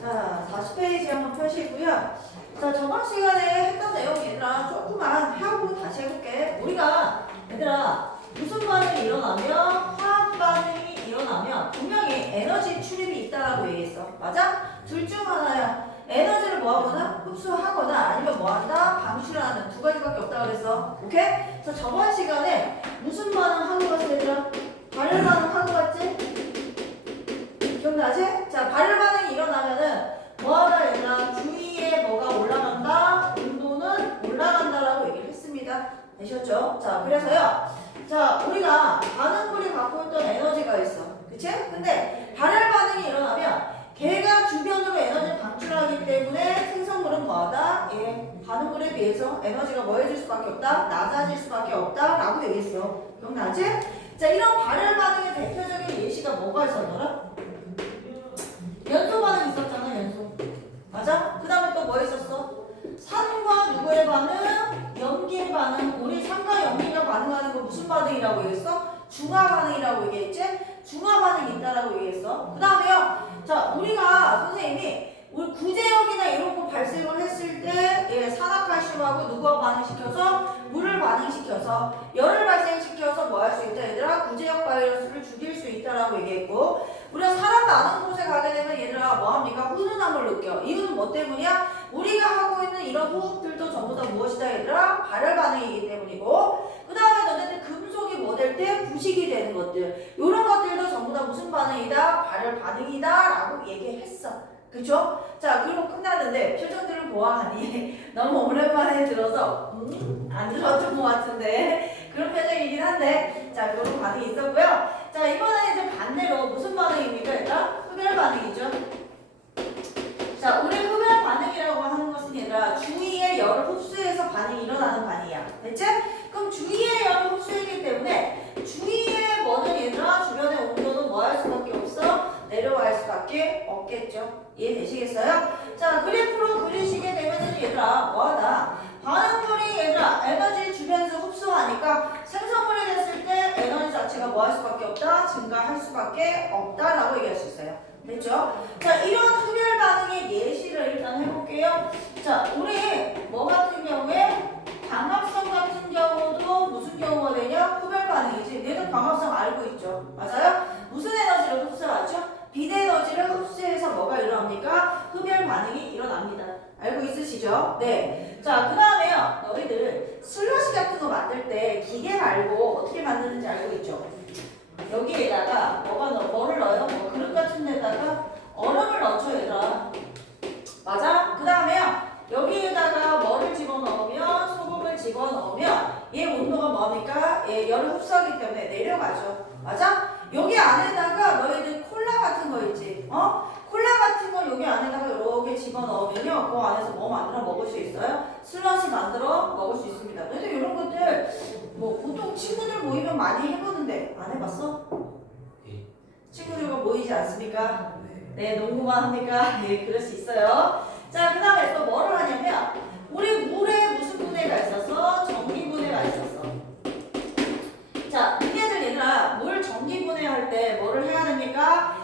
자, 40페이지 한번 펴시고요. 자, 저번 시간에 했던 내용 얘들아 조금만 하고 다시 해볼게. 우리가 얘들아 무슨 반응이 일어나면 화학 반응이 일어나면 분명히 에너지 출입이 있다라고 얘기했어. 맞아? 둘 중 하나야. 에너지를 뭐하거나 흡수하거나 아니면 뭐한다? 방출하는 두 가지밖에 없다 그랬어. 오케이? 그래서 저번 시간에 무슨 반응 하고 갔어 얘들아? 발열 반응 하고 갔지? 기억나지? 자, 발열 반응이 일어나면은 뭐하다 얘들아? 주위에 뭐가 올라간다? 온도는 올라간다라고 얘기를 했습니다. 되셨죠? 자, 그래서요. 자, 우리가 반응물이 갖고 있던 에너지가 있어. 그치? 근데 발열 반응이 일어나면 걔가 주변으로 에너지를 방출하기 때문에 생성물은 뭐하다? 예, 반응물에 비해서 에너지가 뭐해질 수밖에 없다? 낮아질 수밖에 없다? 라고 얘기했어. 기억나지? 자, 이런 발열 반응의 대표적인 예시가 뭐가 있었더라? 연소 반응 있었잖아, 연소. 맞아? 그 다음에 또 뭐 있었어? 산과 누구의 반응? 염기의 반응. 우리 산과 염기가 반응하는 거 무슨 반응이라고 얘기했어? 중화 반응이라고 얘기했지? 중화 반응이 있다라고 얘기했어. 그 다음에요. 자, 우리가 선생님이 우리 구제역이나 이런 거 발생을 했을 때 예, 산화칼슘하고 누구와 반응시켜서 물을 반응시켜서 열을 발생시켜서 뭐 할 수 있다 얘들아? 구제역 바이러스를 죽일 수 있다라고 얘기했고 우리가 사람 많은 곳에 가게 되면 얘들아 뭐합니까? 훈훈함을 느껴. 이유는 뭐 때문이야? 우리가 하고 있는 이런 호흡들도 전부 다 무엇이다 얘들아? 발열 반응이기 때문이고 그 다음에 너네들 금속이 뭐 될 때 부식이 되는 것들 이런 것들도 전부 다 무슨 반응이다? 발열 반응이다 라고 얘기했어. 그쵸? 자, 그리고 끝났는데 표정들을 보아하니 너무 오랜만에 들어서 안 들었던 것 같은데 그런 표정이긴 한데 자, 그런 반응이 있었고요. 자, 이번에 이제 반대로 무슨 반응입니까? 일단 흡열 반응이죠. 자, 우리 흡열 반응이라고 하는 것은 얘들아 주위의 열을 흡수해서 반응이 일어나는 반응이야. 됐지? 그럼 주위의 열을 흡수하기 때문에 주위의 뭐는 얘들아 주변의 온도는 뭐 할 수밖에 없어? 내려갈 수밖에 없겠죠. 이해되시겠어요? 자, 그래프로 그리시게 되면은 얘들아 뭐하다? 반응물이 얘들아 에너지 주변에서 흡수하니까 생성물이 됐을 때 에너지 자체가 뭐 할 수밖에 없다? 증가할 수밖에 없다라고 얘기할 수 있어요. 됐죠? 자, 이런 흡열 반응의 예시를 일단 해볼게요. 자, 우리 뭐 같은 경우에 광합성 같은 경우도 무슨 경우가 되냐? 흡열 반응이지. 얘도 광합성 알고 있죠? 맞아요? 무슨 에너지를 흡수하죠? 비대 에너지를 흡수해서 뭐가 일어납니까? 흡열 반응이 일어납니다. 알고 있으시죠? 네. 자, 그 다음에요. 너희들 슬러시 같은 거 만들 때 기계 말고 어떻게 만드는지 알고 있죠? 여기에다가 뭐를 넣어요? 뭐 그릇 같은 데다가 얼음을 넣죠, 얘들아. 맞아? 그 다음에요. 여기에다가 뭐를 집어넣으면 소금을 집어넣으면 얘 온도가 뭐합니까? 얘 열을 흡수하기 때문에 내려가죠. 맞아? 여기 안에다가 너희들 콜라 같은 거 있지? 콜라 같은 거 여기 안에다가 이렇게 집어넣으면요. 그 안에서 뭐 만들어 먹을 수 있어요? 슬러시 만들어 먹을 수 있습니다. 너희들 이런 것들 뭐 보통 친구들 모이면 많이 해보는데 안 해봤어? 친구들과 모이지 않습니까? 네, 농구만 합니까? 네, 그럴 수 있어요. 자, 그 다음에 또 뭐를 하냐면 우리 물에 무슨 분해가 있었어? 전기 분해가 있었어. 자, 니네들 얘들아 물 전기 분해할 때 뭐를 해야 됩니까?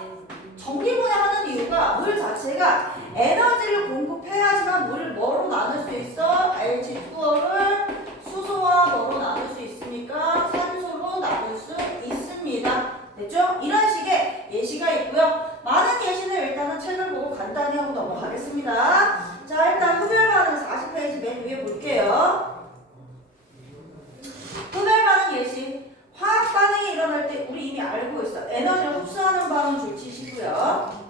전기 분해하는 이유가 물 자체가 에너지를 공급해야지만 물을 뭐로 나눌 수 있어? H2O를 수소와 뭐로 나눌 수 있습니까? 산소로 나눌 수 있습니다. 됐죠? 이런 식의 예시가 있고요. 많은 예시는 일단은 책을 보고 간단히 하고 넘어가겠습니다. 자, 일단 흡열 반응 40페이지 맨 위에 볼게요. 흡열 반응 예시. 화학 반응이 일어날 때 우리 이미 알고 있어. 에너지를 흡수하는 반응 줄치시고요.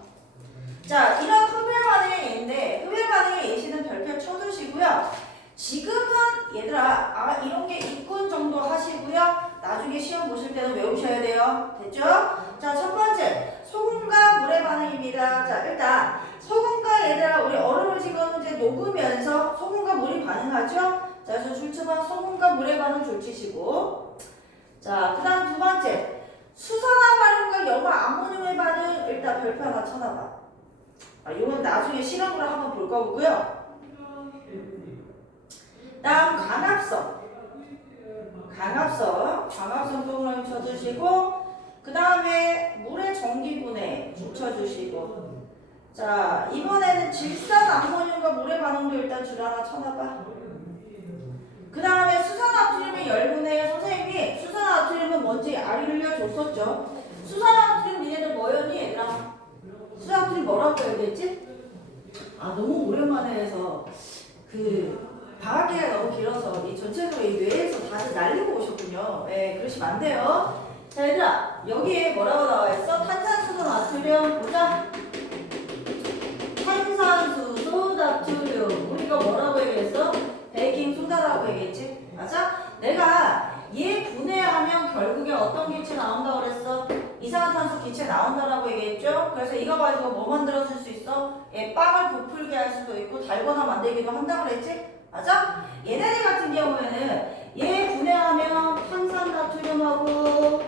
자, 이런 흡열 반응의 예인데 흡열 반응의 예시는 별표 쳐두시고요. 지금은 얘들아 이런 게 이권 정도 하시고요. 나중에 시험 보실 때는 외우셔야 돼요. 됐죠? 자, 첫 번째 소금과 물의 반응입니다. 자, 일단 소금과 얘들아 우리 얼음을 지금 이제 녹으면서 소금과 물이 반응하죠? 자, 그래서 줄쳐봐 소금과 물의 반응 줄치시고 자, 그 다음 두 번째 수산화발효과 염화 아모늄의 반응 일단 별표 하나 쳐놔봐. 이건 나중에 실험으로 한번 볼 거고요. 다음 강합성 동그라미 쳐주시고 그 다음에 물의 전기분해 붙여주시고 자, 이번에는 질산 암모늄과 물의 반응도 일단 줄 하나 쳐놔봐. 그 다음에 수산나트륨의 열분해 선생님이 수산나트륨은 뭔지 알려줬었죠. 수산나트륨 니네들 뭐였니 얘들아? 수산나트륨 뭐라고 해야 되지? 아 너무 오랜만에 해서 그 방학기가 너무 길어서 이 전체적으로 이 뇌에서 다들 날리고 오셨군요. 네, 그러시면 안 돼요. 자 얘들아 여기에 뭐라고 나와 있어? 탄산수소 나트륨 보자. 탄산수소 나트륨 우리가 뭐라고 얘기했어? 베이킹소다라고 얘기했지? 맞아? 내가 얘 분해하면 결국에 어떤 기체 나온다고 그랬어? 이산화탄소 기체 나온다라고 얘기했죠? 그래서 이거 가지고 뭐 만들어줄 수 있어? 얘 빵을 부풀게 할 수도 있고 달거나 만들기도 한다고 그랬지? 맞아? 얘네들 같은 경우에는 얘 분해하면 탄산나트륨하고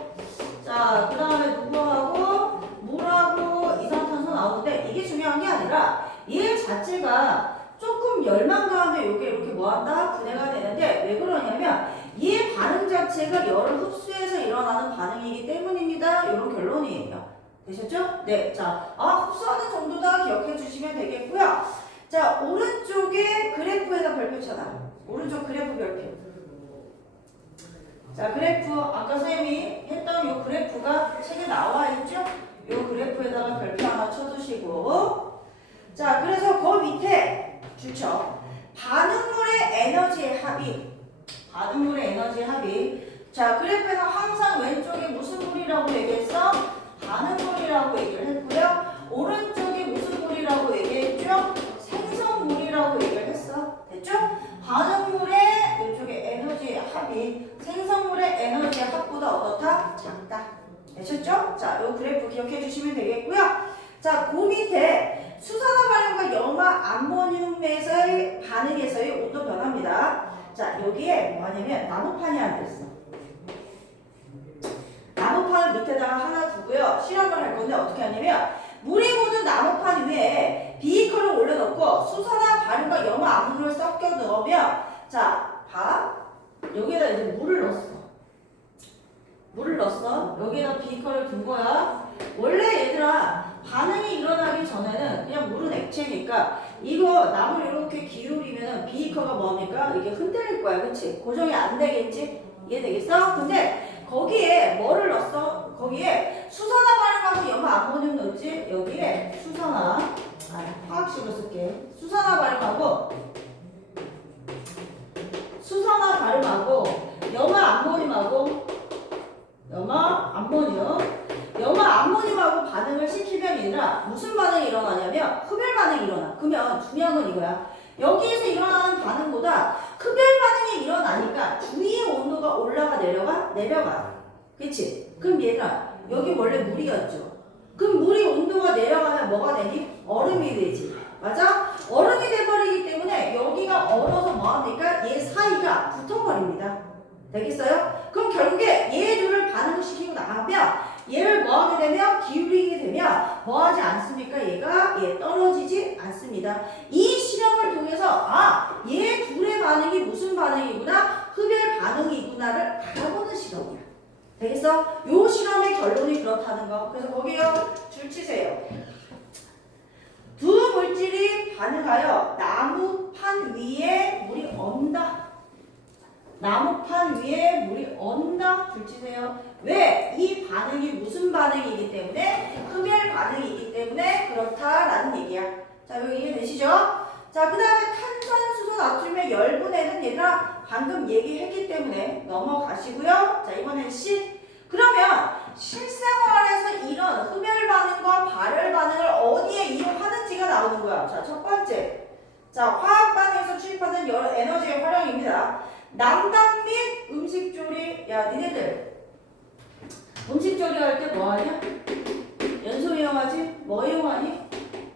자 그 다음에 누구하고 물하고 이산화탄소 나오는데 이게 중요한 게 아니라 얘 자체가 조금 열만 가하면 이게 이렇게 뭐한다? 분해가 되는데 왜 그러냐면 이 반응 자체가 열을 흡수해서 일어나는 반응이기 때문입니다. 이런 결론이에요. 되셨죠? 네. 자, 흡수하는 정도다 기억해 주시면 되겠고요. 자, 오른쪽에 그래프에다 별표 쳐놔. 오른쪽 그래프 별표. 자, 그래프 아까 선생님이 했던 이 그래프가 책에 나와 있죠? 이 그래프에다가 별표 하나 쳐두시고 자, 그래서 그 밑에 주죠. 반응물의 에너지의 합이 반응물의 에너지의 합이 자 그래프에서 항상 왼쪽에 무슨 물이라고 얘기했어? 반응물이라고 얘기를 했고요. 오른쪽에 무슨 물이라고 얘기했죠? 생성물이라고 얘기를 했어. 됐죠? 반응물의 이쪽에 에너지의 합이 생성물의 에너지의 합보다 어떻다? 작다. 되셨죠? 자, 이 그래프 기억해 주시면 되겠고요. 자, 그 밑에 수산화 발연과 염화 암모늄에서의 반응에서의 온도 변화입니다. 자, 여기에 뭐냐면 나무판이 하나 있어. 나무판을 밑에다가 하나 두고요. 실험을 할 건데 어떻게 하냐면 물이 묻은 나무판 위에 비이커를 올려놓고 수산화 발연과 염화 암모늄을 섞여 넣으면 자, 봐. 여기에다 이제 물을 넣었어. 물을 넣었어. 여기에다 비이커를 둔 거야. 원래 얘들아 반응이 일어나기 전에는 그냥 물은 액체니까 이거 나무를 이렇게 기울이면은 비이커가 뭡니까? 이게 흔들릴 거야. 그치? 고정이 안 되겠지? 이해되겠어? 근데 거기에 뭐를 넣었어? 거기에 수산화 발연하고 염화 암모늄 넣었지? 여기에 수산화 화학식으로 쓸게. 수산화 발연하고 염화 암모늄하고 염화 암모늄하고 반응을 시키면 얘들아 무슨 반응이 일어나냐면 흡열 반응이 일어나. 그러면 중요한 건 이거야. 여기에서 일어나는 반응보다 흡열 반응이 일어나니까 주위의 온도가 올라가 내려가. 그치? 그럼 얘들아 여기 원래 물이었죠. 그럼 물이 온도가 내려가면 뭐가 되니? 얼음이 되지. 맞아? 얼음이 돼버리기 때문에 여기가 얼어서 뭐합니까? 얘 사이가 붙어버립니다. 되겠어요? 그럼 결국에 얘 둘을 반응을 시키고 나가면 얘를 뭐하게 되면 기울이게 되면 뭐하지 않습니까? 얘가 떨어지지 않습니다. 이 실험을 통해서 얘 둘의 반응이 무슨 반응이구나? 흡열 반응이구나를 알아보는 실험이야. 되겠어? 요 실험의 결론이 그렇다는 거. 그래서 거기요 줄 치세요. 두 물질이 반응하여 나무판 위에 물이 언다. 나무판 위에 물이 언다. 줄 치세요. 왜? 이 반응이 무슨 반응이기 때문에? 흡열 반응이기 때문에 그렇다라는 얘기야. 자, 여기 이해되시죠? 자, 그 다음에 탄산수소 나트륨의 열분해는 얘들아 방금 얘기했기 때문에 넘어가시고요. 자, 이번엔 C. 그러면 실생활에서 이런 흡열 반응과 발열 반응을 어디에 이용하는지가 나오는 거야. 자, 첫 번째. 자, 화학 반응에서 취입하는 여러 에너지의 활용입니다. 난방 및 음식 조리. 야, 니네들 음식 조리할 때 뭐 하냐? 연소 이용하지? 뭐 이용하니?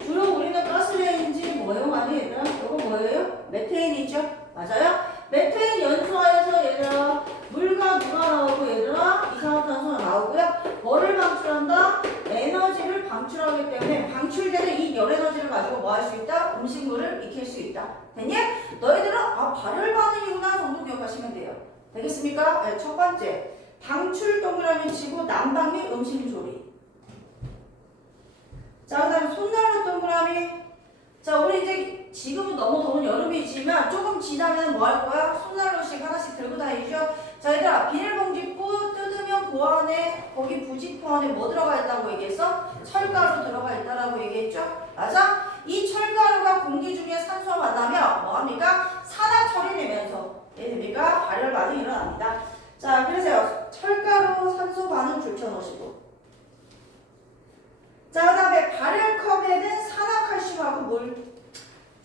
주로 우리는 가스레인지 뭐 이용하니 얘들아? 이거 뭐예요? 메테인이죠? 맞아요? 메테인 연소하여서 얘들아 물과 누가 나오고 얘들아 이산화탄소가 나오고요. 뭐를 방출한다? 에너지를 방출하기 때문에 방출되는 이 열 에너지를 가지고 뭐 할 수 있다? 음식물을 익힐 수 있다. 됐니? 너희들은 발열 반응이구나 정도 기억하시면 돼요. 되겠습니까? 네, 첫 번째 방출 동그라미 치고 난방 및 음식 조리. 자, 그 다음에 손난로 동그라미 자, 우리 이제 지금은 너무 더운 여름이지만 조금 지나면 뭐 할 거야? 손난로씩 하나씩 들고 다니죠? 자, 얘들아, 비닐봉지뿌 뜯으면 그 안에, 거기 부직포 안에 뭐 들어가 있다고 얘기했어? 철가루 들어가 있다라고 얘기했죠? 맞아? 이 철가루가 공기 중에 산소와 만나면 뭐합니까? 산화철이 되면서 얘네들과 발열 반응이 일어납니다. 자, 그래서요. 철가루 산소 반응 줄여놓으시고. 자, 그 다음에 발열컵에는 산화칼슘하고 물.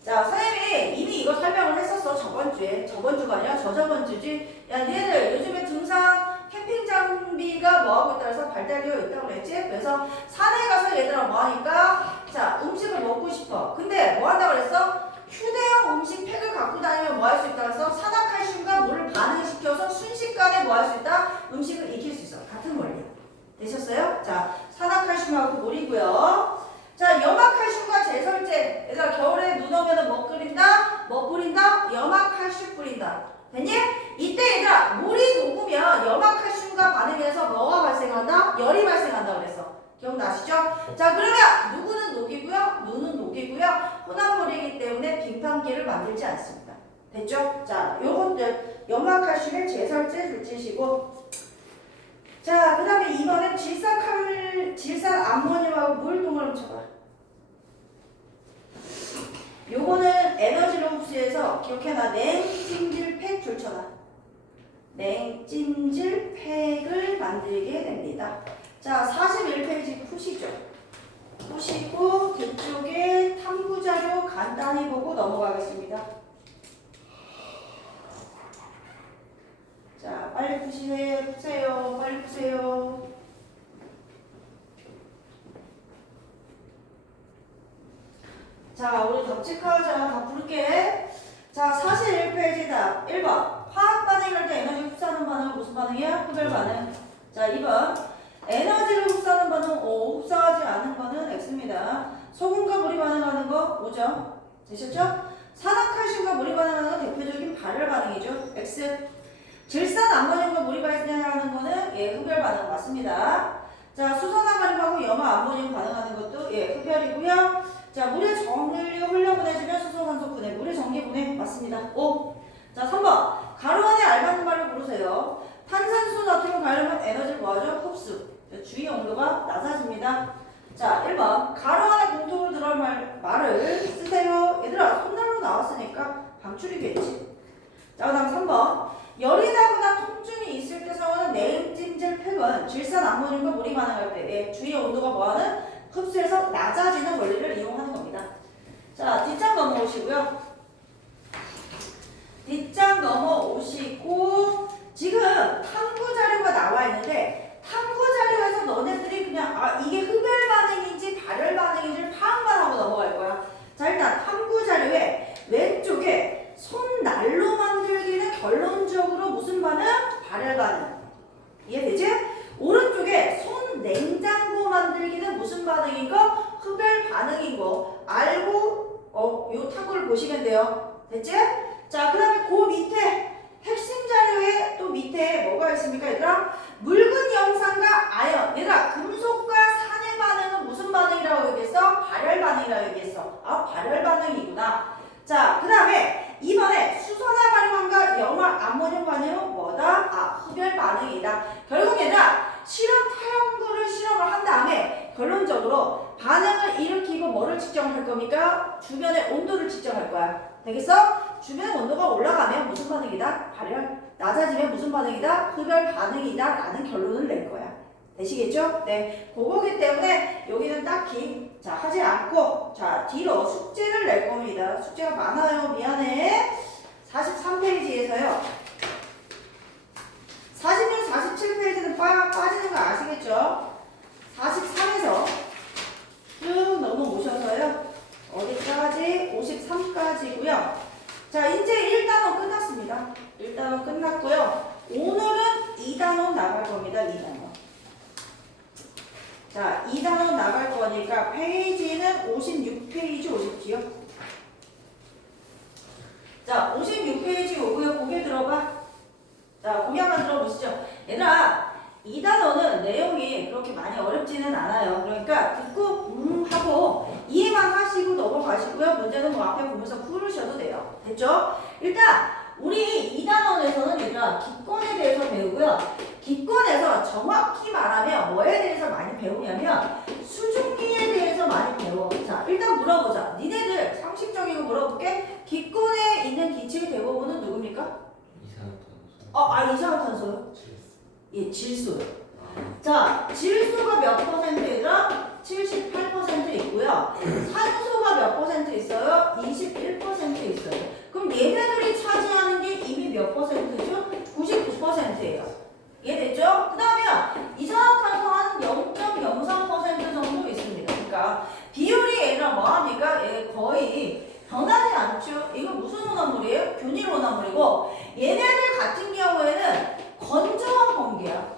자, 선생님이 이미 이거 설명을 했었어. 저번주에. 저번주가 아니라 저저번주지. 야, 니네들 요즘에 등산 캠핑 장비가 뭐하고 있다 해서 발달되어 있다고 그랬지? 그래서 산에 가서 얘들아 뭐하니까 자, 음식을 먹고 싶어. 근데 뭐한다고 그랬어? 휴대용 음식 팩을 갖고 다니면 뭐 할 수 있다 그래서 산화칼슘과 물을 반응시켜서 순식간에 뭐 할 수 있다? 음식을 익힐 수 있어. 같은 원리. 되셨어요? 자, 산화칼슘하고 물이고요. 자, 염화칼슘과 제설제. 얘들아, 겨울에 눈 오면 뭐 끓인다? 뭐 뿌린다? 염화칼슘 뿌린다. 됐니? 이때 얘들아, 물이 녹으면 염화칼슘과 반응해서 뭐가 발생한다? 열이 발생한다 그랬어. 기억나시죠? 자, 그러면 누구는 녹이고요, 눈은 녹이고요. 혼합물이기 때문에 빙판기를 만들지 않습니다. 됐죠? 자, 요것들 염화칼슘의 제설제 줄지시고. 자, 그 다음에 이번엔 질산 암모늄하고 물 동을 훔쳐봐. 요거는 에너지로 흡수해서 기억해놔. 냉찜질 팩 줄쳐놔. 냉찜질 팩을 만들게 됩니다. 자, 41페이지 푸시죠. 푸시고 뒤쪽에 탐구자료 간단히 보고 넘어가겠습니다. 자, 빨리 푸세요. 빨리 푸세요. 자, 우리 덥직하자. 다 부를게. 자, 41페이지다. 1번. 화학 반응할 때 에너지 흡수하는 반응은 무슨 반응이야? 흡열 반응. 자, 2번. 에너지를 흡수하는 반응 O, 흡수하지 않은 거는 X입니다. 소금과 물이 반응하는 거 O죠. 되셨죠? 산화칼슘과 물이 반응하는 건 대표적인 발열 반응이죠. X. 질산 암모늄과 물이 발생하는 거는 예, 흡열 반응 맞습니다. 자, 수소나마륨하고 염화 암모늄 반응하는 것도 예, 흡열이고요. 자, 물의 정류 흘려보내주면 수소산소 분해, 물의 전기 분해 맞습니다. O. 자, 3번. 가루 안에 알맞는 말을 고르세요. 탄산수 나트륨 가열하면 에너지를 뭐하죠? 흡수. 주위 온도가 낮아집니다. 자, 1번. 가루 안에 공통으로 들어올 말을 쓰세요. 얘들아, 손난로 나왔으니까 방출이겠지. 자, 그 다음 3번. 열이 나거나 통증이 있을 때 사용하는 냉찜질 팩은 질산 암모늄과 물이 반응할 때 주위 온도가 뭐하는? 흡수해서 낮아지는 원리를 이용하는 겁니다. 자, 뒷장 넘어오시고요. 뒷장 넘어오시고 지금 탐구 자료가 나와 있는데 탐구 자료에서 너네들이 그냥 이게 흡열 반응인지 발열 반응인지를 파악만 하고 넘어갈 거야. 자, 일단 탐구 자료에 왼쪽에 손난로 만들기는 결론적으로 무슨 반응? 발열 반응. 이해되지? 오른쪽에 손 냉장고 만들기는 무슨 반응인 거? 흡열 반응인 거. 알고 요 탐구를 보시면 돼요. 됐지? 자, 그 다음에 그 밑에 핵심 자료에 또 밑에 뭐가 있습니까? 얘들아, 묽은 염산과 아연. 얘들아, 금속과 산의 반응은 무슨 반응이라고 얘기했어? 발열 반응이라고 얘기했어. 발열 반응이구나. 자, 그 다음에 이번에 수소나마륨과 염화 암모늄 반응은 뭐다? 흡열 반응이다. 결국 얘들아, 실험 타연구를 실험을 한 다음에 결론적으로 반응을 일으키고 뭐를 측정할 겁니까? 주변의 온도를 측정할 거야. 되겠어? 주변 온도가 올라가면 무슨 반응이다? 발열. 낮아지면 무슨 반응이다? 흡열 반응이다 라는 결론을 낼 거야. 되시겠죠? 네. 그거기 때문에 여기는 딱히 자 하지 않고 자 뒤로 숙제를 낼 겁니다. 숙제가 많아요. 미안해. 43페이지에서요. 46, 47페이지는 빠지는 거 아시겠죠? 43에서 쭉 넘어오셔서요. 어디까지? 53까지고요. 자, 이제 1단원 끝났습니다. 1단원 끝났고요. 오늘은 2단원 나갈 겁니다. 2단원. 자, 2단원 나갈 거니까 페이지는 56페이지 오십시오. 자, 56페이지 오고요. 고개 들어봐. 자, 고개 한번 들어보시죠. 얘들아, 2단원은 내용이 그렇게 많이 어렵지는 않아요. 그러니까 듣고 하고 이해만 하시고 넘어가시고요. 문제는 됐죠? 일단 우리 2단원에서는 얘들아 기권에 대해서 배우고요. 기권에서 정확히 말하면 뭐에 대해서 많이 배우냐면 수증기에 대해서 많이 배워. 자, 일단 물어보자. 니네들 상식적인 거 물어볼게. 기권에 있는 기체의 대부분은 누굽니까? 이산화탄소요? 예, 질소요. 자, 질소가 몇 %얘들아? 78% 있고요. 산소가 몇 % 있어요? 21% 있어요. 그럼 얘네들이 차지하는 게 이미 몇 %죠? 99%예요. 이해됐죠? 그 다음에 이산화탄소 한 0.03% 정도 있습니다. 그러니까 비율이 얘들아 뭐합니까? 얘 거의 변하지 않죠? 이거 무슨 혼합물이에요? 균일 혼합물이고 얘네들 같은 경우에는 건조한 공기야.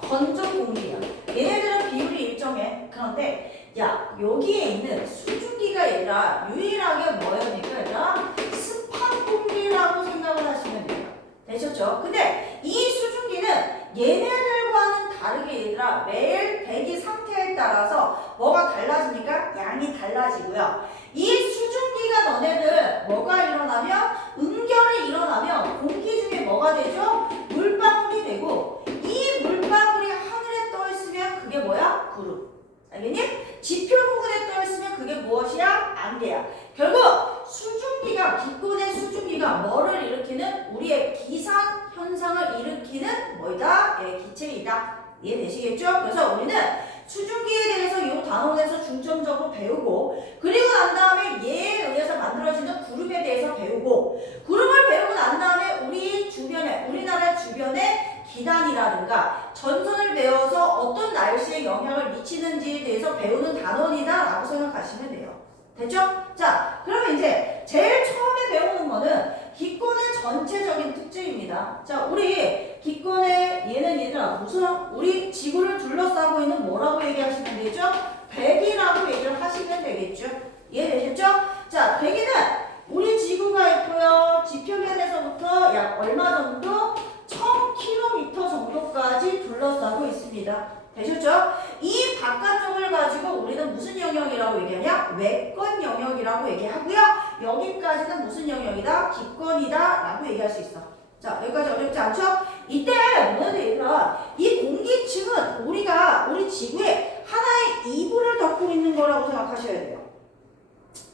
건조 공기야. 얘네들은 비율이 일정해. 그런데 야 여기에 있는 수증기가 얘들아 유일하게 뭐였니까 얘들아 습한 공기라고 생각을 하시면 돼요. 되셨죠? 근데 이 수증기는 얘네들과는 다르게 얘들아 매일 대기 상태에 따라서 뭐가 달라집니까? 양이 달라지고요. 이 수증기가 너네들 뭐가 일어나면 응결이 일어나면 공기 중에 뭐가 되죠? 물방울이 되고 이 물방울이 하늘에 떠 있으면 그게 뭐야? 구름. 알겠니? 지표 부근에 떠 있으면 그게 무엇이야? 안개야. 결국 수증기가 기권의 수증기가 뭐를 일으키는 우리의 기상 현상을 일으키는 뭐이다? 예, 기체이다. 이해되시겠죠? 그래서 우리는 수증기에 대해서 이 단원에서 중점적으로 배우고 그리고 난 다음에 얘에 의해서 만들어지는 구름에 대해서 배우고 구름을 배우고 난 다음에 우리 주변에 우리나라 주변에 기단이라든가 전선을 배워서 어떤 날씨에 영향을 미치는지에 대해서 배우는 단원이다 라고 생각하시면 돼요. 됐죠? 자, 그러면 이제 제일 처음에 배우는 거는 기권의 전체적인 특징입니다. 자, 우리 기권의 얘들아 무슨 우리 지구를 둘러싸고 있는 뭐라고 얘기하시면 되죠? 백이라고 얘기를 하시면 되겠죠? 이해되셨죠? 자, 백이는 우리 지구가 있고요. 지표면에서부터 약 얼마 정도? 1000km 정도까지 둘러싸고 있습니다. 되셨죠? 이 바깥쪽을 가지고 우리는 무슨 영역이라고 얘기하냐? 외권 영역이라고 얘기하고요. 여기까지는 무슨 영역이다? 기권이다 라고 얘기할 수 있어. 자, 여기까지 어렵지 않죠? 이때 뭐냐면 얘들아 이 공기층은 우리 지구에 하나의 이불을 덮고 있는 거라고 생각하셔야 돼요.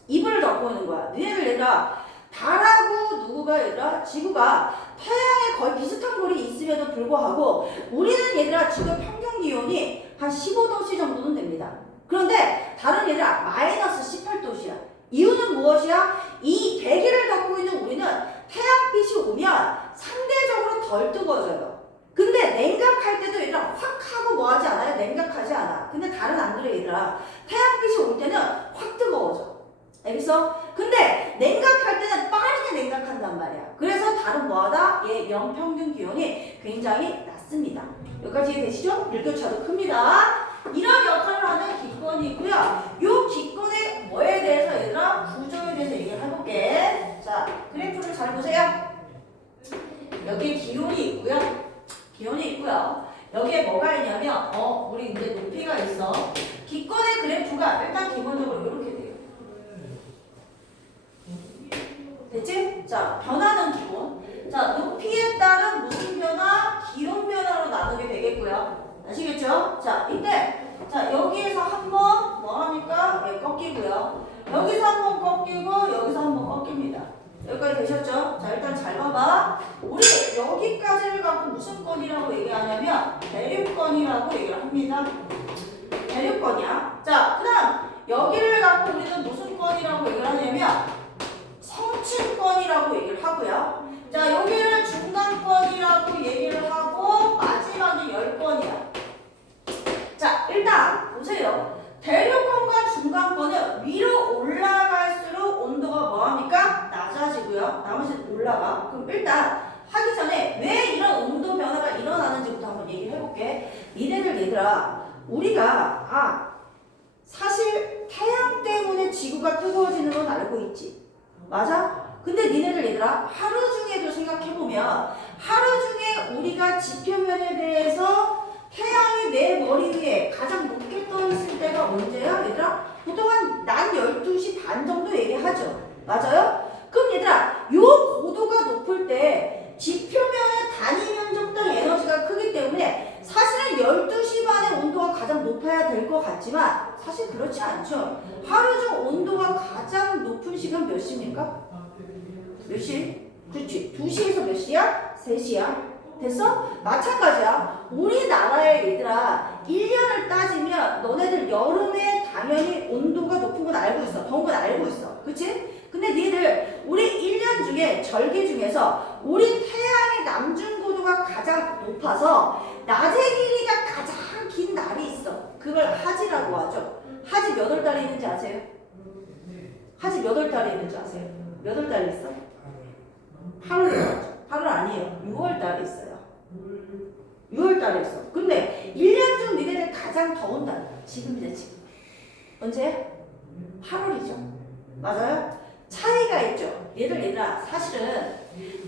이불을 덮고 있는 거야. 너희들 얘들아 달하고 누구가 얘들아 지구가 태양에 거의 비슷한 거리 있음에도 불구하고 우리는 얘들아 지금 평균 기온이 한 15도씨 정도는 됩니다. 그런데 다른 얘들아 마이너스 18도씨야. 이유는 무엇이야? 이 대기를 덮고 있는 우리는 태양빛이 오면 상대적으로 덜 뜨거워져요. 근데 냉각할 때도 얘들아 확 하고 뭐 하지 않아요? 냉각하지 않아. 근데 달은 안 그래 얘들아. 태양빛이 올 때는 확 뜨거워져. 알겠어? 근데 냉각할 때는 빠르게 냉각한단 말이야. 그래서 달은 뭐하다? 얘 영평균 기온이 굉장히 낮습니다. 여기까지 이해되시죠? 일교차도 큽니다. 이런 역할을 하는 기권이고요. 이 기권의 뭐에 대해서 얘들아 구조에 대해서 얘기를 해볼게. 자, 그래프를 잘 보세요. 여기에 기온이 있고요. 기온이 있고요. 여기에 뭐가 있냐면 우리 이제 높이가 있어. 기권의 그래프가 일단 기본적으로 이렇게 돼요. 됐지? 자, 변화는 기본. 자, 높이에 따른 무슨 변화? 기온 변화로 나누게 되겠고요. 아시겠죠? 자, 이때 자 여기에서 한번 뭐합니까? 네, 꺾이고요. 여기서 한번 꺾이고 여기서 한번 꺾입니다. 여기까지 되셨죠? 자, 일단 잘 봐봐. 우리 여기까지를 갖고 무슨 건이라고 얘기하냐면 대륙건이라고 얘기를 합니다. 대륙건이야. 자, 그 다음 여기를 갖고 우리는 무슨 건이라고 얘기를 하냐면 성층권이라고 얘기를 하고요. 자, 여기를 중간권이라고 얘기를 하고 마지막에 열권이야. 자, 일단 보세요. 대륙권과 중간권은 위로 올라갈수록 온도가 뭐합니까? 낮아지고요. 나머지는 올라가. 그럼 일단 하기 전에 왜 이런 온도 변화가 일어나는지부터 한번 얘기를 해볼게. 얘들아 우리가 사실 태양 때문에 지구가 뜨거워지는 건 알고 있지. 맞아? 근데 니네들 얘들아 하루 중에도 생각해보면 하루 중에 우리가 지표면에 대해서 태양이 내 머리 위에 가장 높게 떠 있을 때가 언제야 얘들아? 보통 한 낮 12시 반 정도 얘기하죠. 맞아요? 그럼 얘들아 않죠. 하루 중 온도가 가장 높은 시간 몇 시입니까? 몇 시? 그렇지. 2시에서 몇 시야? 3시야. 됐어? 마찬가지야. 우리나라에 얘들아 1년을 따지면 너네들 여름에 당연히 온도가 높은 건 알고 있어. 더운 건 알고 있어. 그치? 근데 니들 우리 1년 중에 절기 중에서 우리 태양의 남중고도가 가장 높아서 낮의 길이가 가장 긴 날이 있어. 그걸 하지라고 하죠. 하지 몇 월 달에 있는지 아세요? 하지 몇 월 달에 있는지 아세요? 몇 월 달에 있어? 8월. 8월 아니에요. 6월 달에 있어요. 6월 달에 있어. 근데 1년 중 니네들 가장 더운 달 지금이래 지금. 언제? 8월이죠. 맞아요? 차이가 있죠. 얘들아 사실은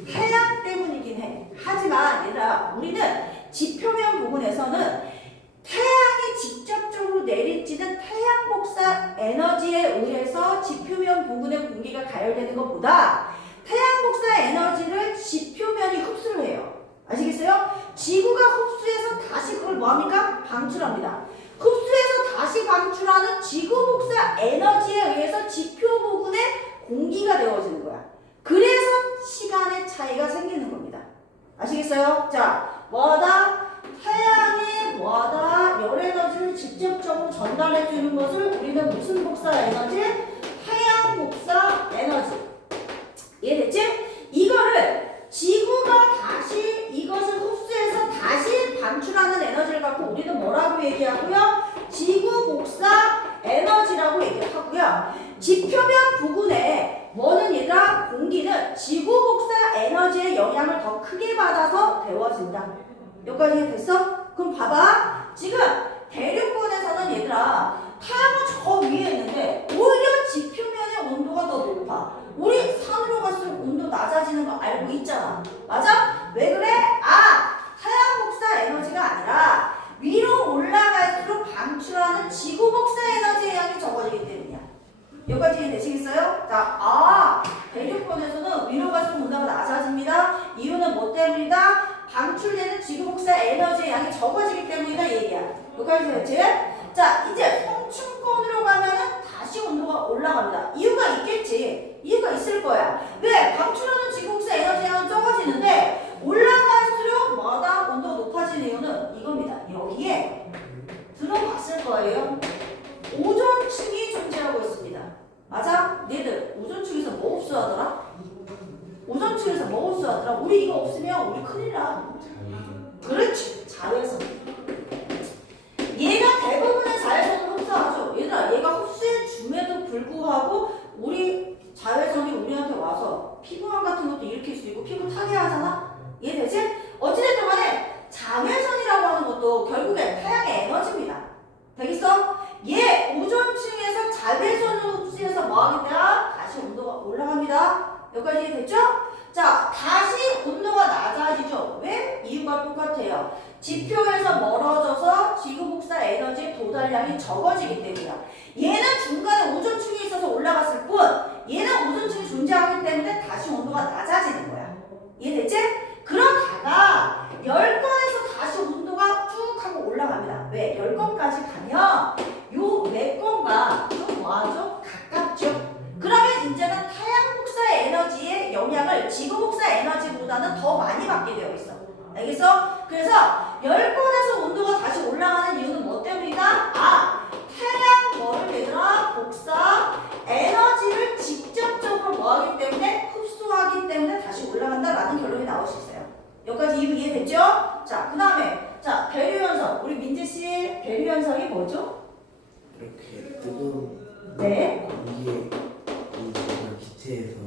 태양 때문이긴 해. 하지만 얘들아 우리는 지표면 부분에서는 태양이 직접적으로 내리쬐는 태양 복사 에너지에 의해서 지표면 부분의 공기가 가열되는 것보다 태양 복사 에너지를 지표면이 흡수를 해요. 아시겠어요? 지구가 흡수해서 다시 그걸 뭐합니까? 방출합니다. 흡수해서 다시 방출하는 지구 복사 에너지에 의해서 지표 부분의 공기가 되어지는 거야. 그래서 시간의 차이가 생기는 겁니다. 아시겠어요? 자, 뭐하다? 태양이 뭐하다? 열 에너지를 직접적으로 전달해 주는 것을 우리는 무슨 복사 에너지? 태양 복사 에너지. 이해됐지? 이거를 지구가 다시 이것을 흡수해서 다시 방출하는 에너지를 갖고 우리는 뭐라고 얘기하고요? 지구 복사 에너지라고 얘기하고요. 지표면 부근에 뭐는 얘들아? 공기는 지구 복사 에너지의 영향을 더 크게 받아서 데워진다. 여기까지 됐어? 그럼 봐봐. 지금 대륙권에서는 얘들아 태양은 저 위에 있는데 오히려 지표면의 온도가 더 높아. 우리 산으로 갈수록 온도 낮아지는 거 알고 있잖아. 맞아? 왜 그래? 아! 태양 복사 에너지가 아니라 위로 올라갈수록 방출하는 지구 복사 에너지의 양이 적어지기 때문이야. 여기까지 되시겠어요? 자, 대륙권에서는 위로 갈수록 온도가 낮아집니다. 이유는 뭐 때문이다? 방출되는 지구 복사 에너지의 양이 적어지기 때문이다 얘기야. 여기까지 됐지? 자, 이제 성층권으로 가면은 다시 온도가 올라갑니다. 이유가 있겠지. 이유가 있을 거야. 왜? 방출하는 지구 복사 에너지의 양은 적어지는데 올라갈수록 뭐다? 온도가 높아지는 이유는 이겁니다. 여기에 들어봤을 거예요. 오존층이 존재하고 있습니다. 맞아? 얘들 오존층에서 뭐 흡수하더라? 오존층에서 뭐 흡수하더라? 우리 이거 없으면 우리 큰일 나. 그렇지. 자외선. 얘가 대부분의 자외선을 흡수하죠. 얘들아 얘가 흡수해 줌에도 불구하고 우리 자외선이 우리한테 와서 피부암 같은 것도 일으킬 수 있고 피부 타게 하잖아? 이해되지? 어찌됐든 간에 자외선이라고 하는 것도 결국엔 태양의 에너지입니다. 되겠어? 얘 오존층에서 자외선을 흡수해서 뭐하겠다? 다시 온도가 올라갑니다. 여기까지 됐죠? 자, 다시 온도가 낮아지죠. 왜? 이유가 똑같아요. 지표에서 멀어져서 지구 복사 에너지 도달량이 적어지기 때문이야. 얘는 중간에 오존층이 있어서 올라갔을 뿐 얘는 오존층이 존재하기 때문에 다시 온도가 낮아지는 거야. 이해됐지? 그러다가 열권에서 다시 온도가 쭉 하고 올라갑니다. 왜? 열권까지 가면 요 외권과 좀 뭐하죠? 가깝죠? 그러면 이제는 태양 복사 에너지의 영향을 지구 복사 에너지보다는 더 많이 받게 되어 있어. 알겠어? 그래서 열권에서 온도가 다시 올라가는 이유는 뭐 때문이다? 태양 뭐를 얘들아? 복사 에너지를 직접적으로 뭐하기 때문에 흡수하기 때문에 다시 올라간다라는 결론이 나올 수 있어요. 여기까지 이해됐죠? 자, 그 다음에 자 대류현상. 우리 민지씨 대류현상이 뭐죠? 이렇게 뜨거운 네. 공기에 온도가 기체에서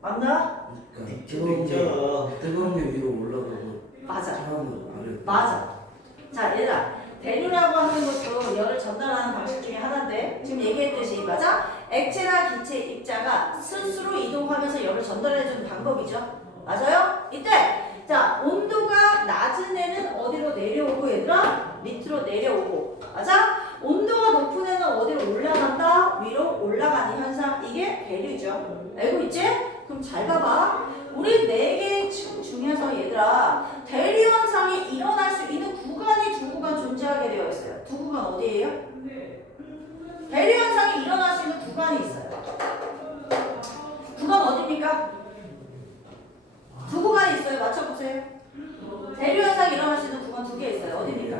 맞나? 그러니까 뜨거운 게 위로 올라가고 맞아. 차가운 거 아래. 맞아. 자, 얘들아. 대류라고 하는 것도 열을 전달하는 방식 중에 하나인데 지금 얘기했듯이 맞아? 액체나 기체 입자가 스스로 이동하면서 열을 전달해주는 방법이죠. 맞아요? 이때 자 온도가 낮은 애는 어디로 내려오고 얘들아? 밑으로 내려오고 맞아? 온도가 높은 애는 어디로 올라간다? 위로 올라가는 현상 이게 대류죠. 알고 있지? 그럼 잘 봐봐. 우리 4개의 층 중에서 얘들아 대류 현상이 일어날 수 있는 구간이 두 구간 존재하게 되어 있어요. 두 어디예요? 대류 현상이 일어날 수 있는 구간이 있어요. 구간 어디입니까? 두 구간이 있어요. 맞춰보세요. 대류 현상이 일어날 수 있는 구간 두 개 있어요. 어디입니까?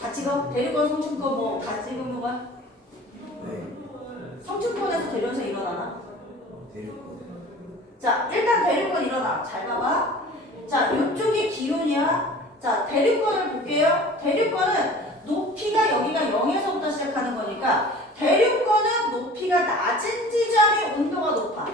다 찍어? 대류권, 성층권 뭐 다 찍은 구간? 성층권에서 대류 현상이 일어나나? 자, 일단 대류권 일어나. 잘 봐봐. 자, 이쪽이 기온이야. 자, 대류권을 볼게요. 대류권은 높이가 여기가 0에서부터 시작하는 거니까 대류권은 높이가 낮은 지점이 온도가 높아.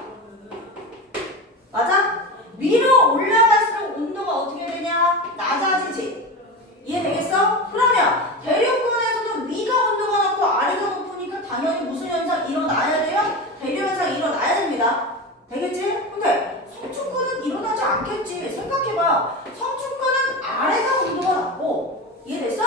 맞아? 위로 올라갈수록 온도가 어떻게 되냐? 낮아지지. 이해되겠어? 그러면 대류권에서는 위가 온도가 높고 아래가 높으니까 당연히 무슨 현상 일어나야 돼요? 대류 현상이 일어나야 됩니다. 되겠지? 근데 성층권은 일어나지 않겠지. 생각해봐. 성층권은 아래가 온도가 낮고 이해됐어?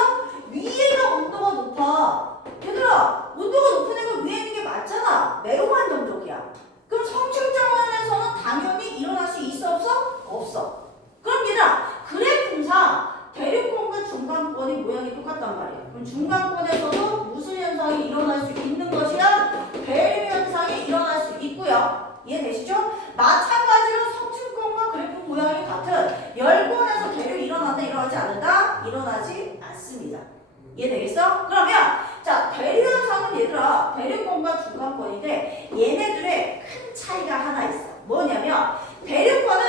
위에가 온도가 높아. 얘들아, 온도가 높은 애가 위에 있는 게 맞잖아. 매우 한정적이야. 그럼 성층권에서는 당연히 일어날 수 있어 없어? 없어. 그럼 얘들아, 그래프상 대류권과 중간권이 모양이 똑같단 말이야. 그럼 중간권에서도 무슨 현상이 일어날 수 있는 것이야? 대류 현상이 일어날 수 있고요. 이해되시죠? 마찬가지로 성층권과 그래프 모양이 같은 열권에서 대류 일어난다, 일어나지 않는다? 일어나지 않습니다. 이해되겠어? 그러면 자, 대류 현상은 얘들아 대류권과 중간권인데 얘네들의 큰 차이가 하나 있어. 뭐냐면 대류권은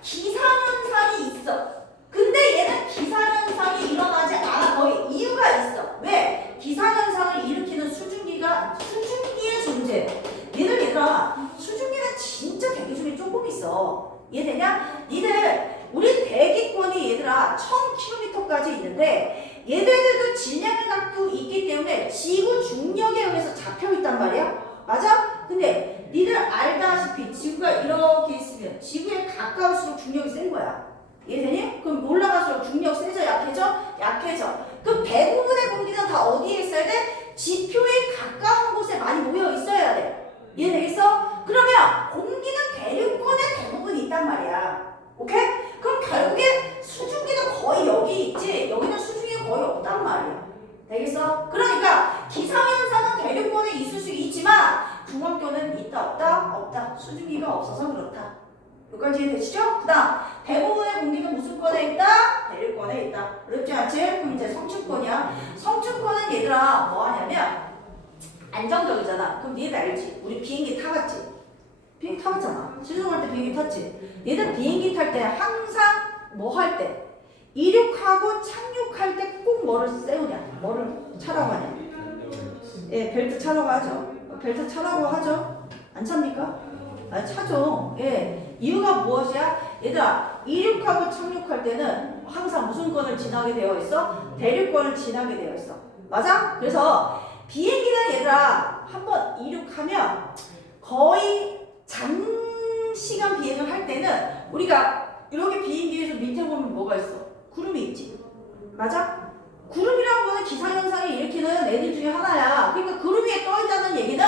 기상현상이 있어. 근데 얘는 기상현상이 일어나지 않아. 거의 이유가 있어. 왜? 기상현상을 일으키는 수증기의 존재. 얘들아, 수증기는 진짜 대기 중에 조금 있어. 이해되냐? 우리 대기권이 얘들아 1000km까지 있는데 얘들도 질량을 갖고 있기 때문에 지구 중력에 의해서 잡혀있단 말이야. 맞아? 근데 니들 알다시피 지구가 이렇게 있으면 지구에 가까울수록 중력이 센 거야. 이해되니? 그럼 올라갈수록 중력 세져 약해져? 약해져. 그럼 대부분의 공기는 다 어디에 있어야 돼? 지표에 가까운 곳에 많이 모여 있어야 돼. 이해되겠어? 그러면 공기는 대류권에 대부분 있단 말이야. 오케이? 그럼 결국에 수증기는 거의 여기 있지 여기는 수증기가 거의 없단 말이야. 되겠어? 그러니까 기상현상은 대류권에 있을 수 있지만 중간권은 있다 없다? 없다. 수증기가 없어서 그렇다. 여기까지 이해되시죠? 그 다음 대부분의 공기는 무슨 권에 있다? 대류권에 있다. 어렵지 않지? 그럼 이제 성층권이야. 성층권은 얘들아 뭐 하냐면 안정적이잖아. 그럼 니들 알지? 우리 비행기 타봤지? 비행기 타봤잖아. 시승할 때 비행기 탔지? 얘들 비행기 탈 때 항상 뭐 할 때? 이륙하고 착륙할 때 꼭 뭐를 세우냐? 뭐를 차라고 하냐? 예, 벨트 차라고 하죠. 벨트 차라고 하죠? 안 찹니까? 아, 차죠. 예. 이유가 무엇이야? 얘들아, 이륙하고 착륙할 때는 항상 무슨 권을 지나게 되어 있어? 대류권을 지나게 되어 있어. 맞아? 그래서 비행기는 얘들아 한번 이륙하면 거의 장시간 비행을 할 때는 우리가 이렇게 비행기에서 밑에 보면 뭐가 있어? 구름이 있지. 맞아? 구름이라는 거는 기상현상을 일으키는 애들 중에 하나야. 그러니까 구름 위에 떠 있다는 얘기는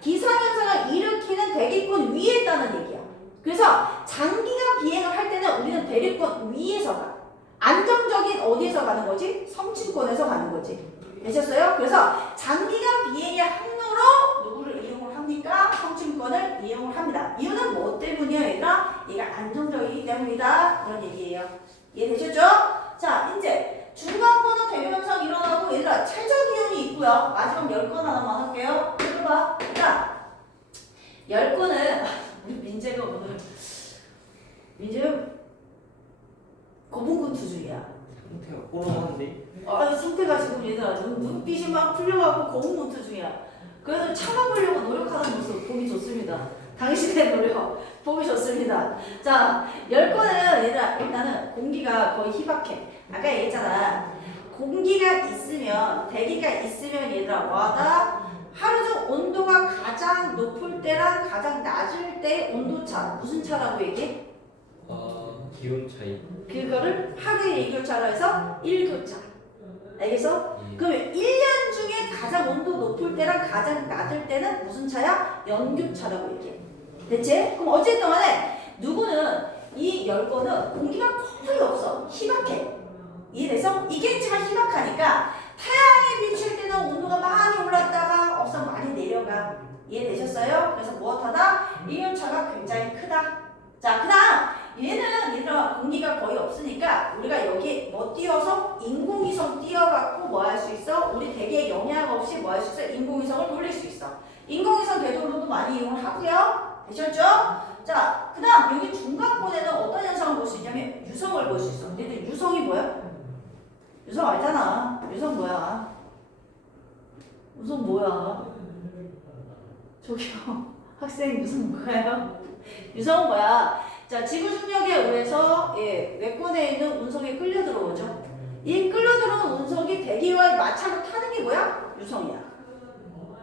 기상현상을 일으키는 대기권 위에 있다는 얘기야. 그래서 장기간 비행을 할 때는 우리는 대류권 위에서 가. 안정적인 어디에서 가는 거지? 성층권에서 가는 거지. 되셨어요? 그래서 장기간 비행의 항로로 누구를 이용을 합니까? 성층권을 이용을 합니다. 이유는 뭐 때문이에요, 얘들아? 얘가 안정적이기 때문이다. 그런 얘기예요. 이해되셨죠? 자, 이제 중간권은 대류현상 일어나고 얘들아 최저기온이 있고요. 마지막 10건 하나만 할게요. 들어봐. 자, 10건은 우리 민재가 오늘 민재 고분군 투주야. 상태가 꼬로한데? 아, 상태가 지금 얘들아 눈빛이 막 풀려갖고 고무문투 중이야. 그래서 참아보려고 노력하는 모습 보기 좋습니다. 당신의 노력 보기 좋습니다. 자, 10건은 얘들아 일단은 공기가 거의 희박해. 아까 얘기했잖아. 공기가 있으면 대기가 있으면 얘들아 뭐하다? 하루 중 온도가 가장 높을 때랑 가장 낮을 때의 온도차 무슨 차라고 얘기해? 기온 차이. 그거를 하루의 일교차로 해서 일교차. 알겠어? 그러면 1년 중에 가장 온도 높을 때랑 가장 낮을 때는 무슨 차야? 연교차라고 얘기해. 됐지? 그럼 어쨌든 간에 누구는 이 10건은 공기가 거의 없어. 희박해. 이해돼서? 이게 있지만 희박하니까 태양이 비칠 때는 온도가 많이 올랐다가 없어 많이 내려가. 이해되셨어요? 그래서 무엇하다? 이온차가 굉장히 크다. 자, 그 다음 얘는 얘들아 공기가 거의 없으니까 우리가 여기 뭐 띄워서 인공위성 띄워갖고 뭐 할 수 있어? 우리 대기에 영향 없이 뭐 할 수 있어? 인공위성을 돌릴 수 있어. 인공위성 궤도로도 많이 이용을 하고요. 되셨죠? 자, 그 다음 여기 중간권에는 어떤 현상을 볼 수 있냐면 유성을 볼 수 있어. 근데 유성이 뭐야? 유성 알잖아. 유성 뭐야? 유성 뭐야? 저기요. 학생 유성 뭐예요? 유성은 뭐야? 자, 지구 중력에 의해서 외권에 있는 운석이 끌려 들어오죠. 이 끌려 들어오는 운석이 대기와의 마찰로 타는 게 뭐야? 유성이야.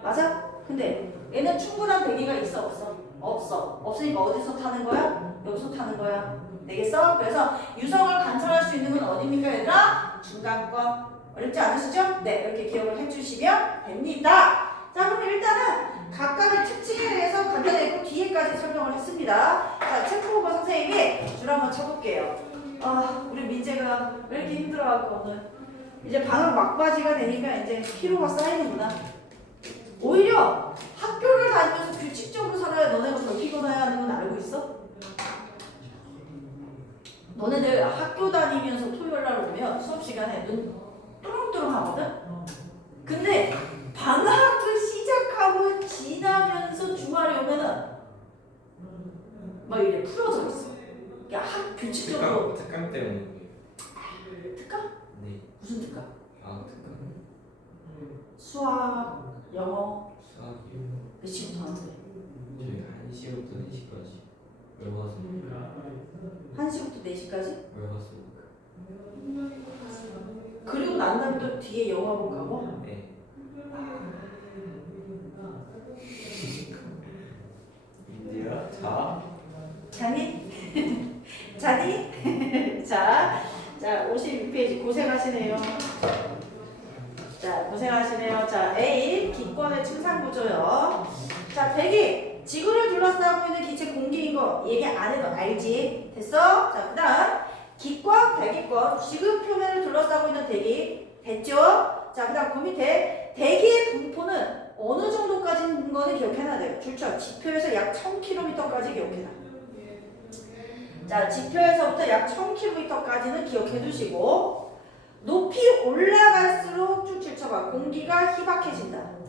맞아? 근데 얘는 충분한 대기가 있어 없어? 없어. 없으니까 어디서 타는 거야? 여기서 타는 거야. 되겠어? 그래서 유성을 관찰할 수 있는 건 어디입니까 얘들아? 중간권. 어렵지 않으시죠? 네, 이렇게 기억을 해주시면 됩니다. 자, 그럼 일단은 각각의 특징에 대해서 간단히 뒤에까지 설명을 했습니다. 자, 체크오버 선생님이 줄 한번 쳐볼게요. 아, 우리 민재가 왜 이렇게 힘들어하고 오늘 이제 방학 막바지가 되니까 이제 피로가 쌓이는구나. 오히려 학교를 다니면서 규칙적으로 살아야 너네가 더 피곤해야 하는 건 알고 있어? 너네들 학교 다니면서 토요일날 오면 수업 시간에 눈 뚜렁뚜렁 하거든? 근데 방학을 시작하고 지나면서 주말에 오면은 막 이래 풀어져 있어. 야, 규칙적으로. 특강 때문에. 특강? 네. 무슨 특강? 아, 특강. 수학, 영어. 수학이요. 몇 시부터 하는데? 저희 1시부터 4시까지. 월화수. 1시부터 4시까지? 월화수. 그리고 난 다음에 또 뒤에 영어학원 가고? 네. 인디야, 자. 자니? 자니? 자, 52페이지 고생하시네요. 자, 고생하시네요. 자, A 기권의 침상구조요. 자, 대기 지구를 둘러싸고 있는 기체 공기인 거 얘기 안 해도 알지? 됐어? 자, 그다음 기권, 대기권, 지구 표면을 둘러싸고 있는 대기 됐죠? 자, 그다음 그 밑에 대기의 분포는 어느 정도까지인 거는 기억해놔야 돼요. 줄쳐 지표에서 약 1000km까지 기억해놔. 자, 지표에서부터 약 1000km까지는 기억해 두시고 높이 올라갈수록 쭉 줄쳐봐. 공기가 희박해진다.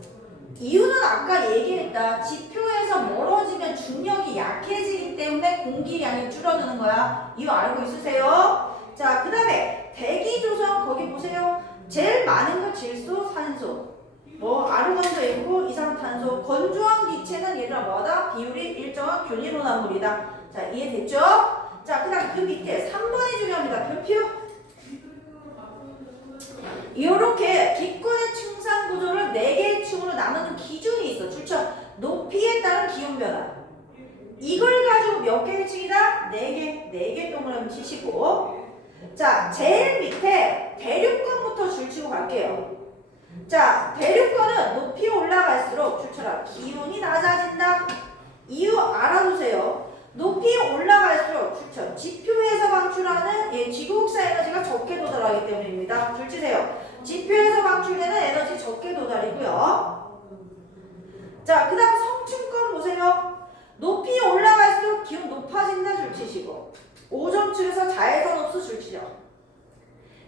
이유는 아까 얘기했다. 지표에서 멀어지면 중력이 약해지기 때문에 공기량이 줄어드는 거야. 이유 알고 있으세요? 자, 그 다음에 대기 조성 거기 보세요. 제일 많은 건 질소, 산소. 뭐 아르곤도 있고 이산탄소. 건조한 기체는 얘들아 뭐하다? 비율이 일정한 균일온화물이다. 자, 이해됐죠? 자, 그 다음 그 밑에 3번이 중요합니다. 별표. 이렇게 기권의 층상 구조를 4개의 층으로 나누는 기준이 있어. 출처 높이에 따른 기온 변화. 이걸 가지고 몇 개의 층이다? 4개. 4개 동그라미 치시고. 자, 제일 밑에 대륙권부터 줄치고 갈게요. 자, 대륙권은 높이 올라갈수록 출처라 기온이 낮아진다. 이유 알아두세요. 높이 올라갈수록 출처 지표에서 방출하는 지구국사 에너지가 적게 도달하기 때문입니다. 줄치세요. 지표에서 방출되는 에너지 적게 도달이고요. 자, 그 다음 성층권 보세요. 높이 올라갈수록 기온 높아진다 줄치시고 5점층에서 자외선 흡수 줄치죠.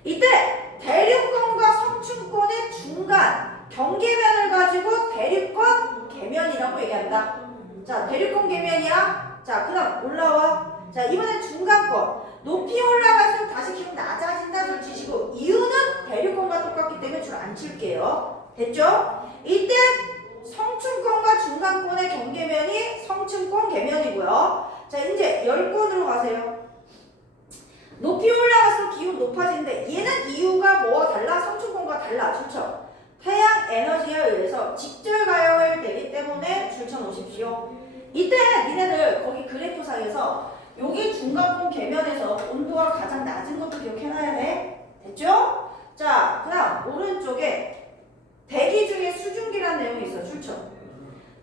이때 대륙권과 성층권의 중간 경계면을 가지고 대륙권 계면이라고 얘기한다. 자, 대륙권 계면이야. 자, 그 다음 올라와. 자, 이번엔 중간권. 높이 올라갈수록 다시 기온 낮아진다 줄 치시고 이유는 대륙권과 똑같기 때문에 줄 안 칠게요. 됐죠? 이때 성층권과 중간권의 경계면이 성층권 계면이고요. 자, 이제 열권으로 가세요. 높이 올라갈수록 기온 높아지는데 얘는 이유가 뭐와 달라? 성층권과 달라. 줄쳐. 태양 에너지에 의해서 직절 가열되기 때문에 줄쳐 놓으십시오. 이때 니네들 거기 그래프상에서 여기 중간권 계면에서 온도가 가장 낮은 것도 기억해놔야 돼. 됐죠? 자, 그 다음 오른쪽에 대기 중에 수증기라는 내용이 있어. 출처.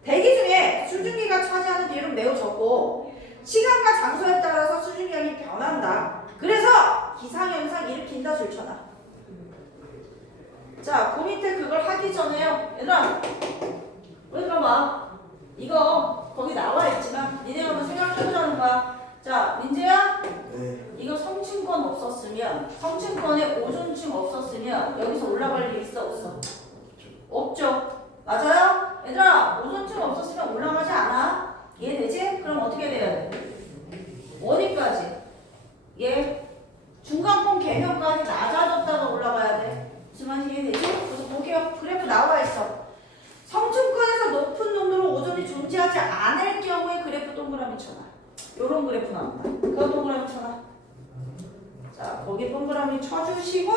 대기 중에 수증기가 차지하는 비율은 매우 적고 시간과 장소에 따라서 수증기량이 변한다. 그래서 기상현상 일으킨다. 줄쳐나. 자, 그 밑에 그걸 하기 전에요. 얘들아, 얘들아 봐. 이거 거기 나와 있지만 니네 한번 생각해보자는 거야. 자, 민재야, 네. 이거 성층권 없었으면, 성층권에 오존층 없었으면 여기서 올라갈 일 있어 없어? 없죠. 맞아요? 얘들아, 오존층 없었으면 올라가지 않아. 이해되지? 그럼 어떻게 돼야 돼? 어디까지? 얘 중간권 개념까지 낮아졌다가 올라가야 돼. 무슨 이해되지? 그래서 볼게요. 그래프 나와 있어. 성층권에서 높은 농도로 오존이 존재하지 않을 경우에 그래프 동그라미 쳐놔. 요런 그래프 나온다. 그거 동그라미 쳐놔. 자, 거기 동그라미 쳐주시고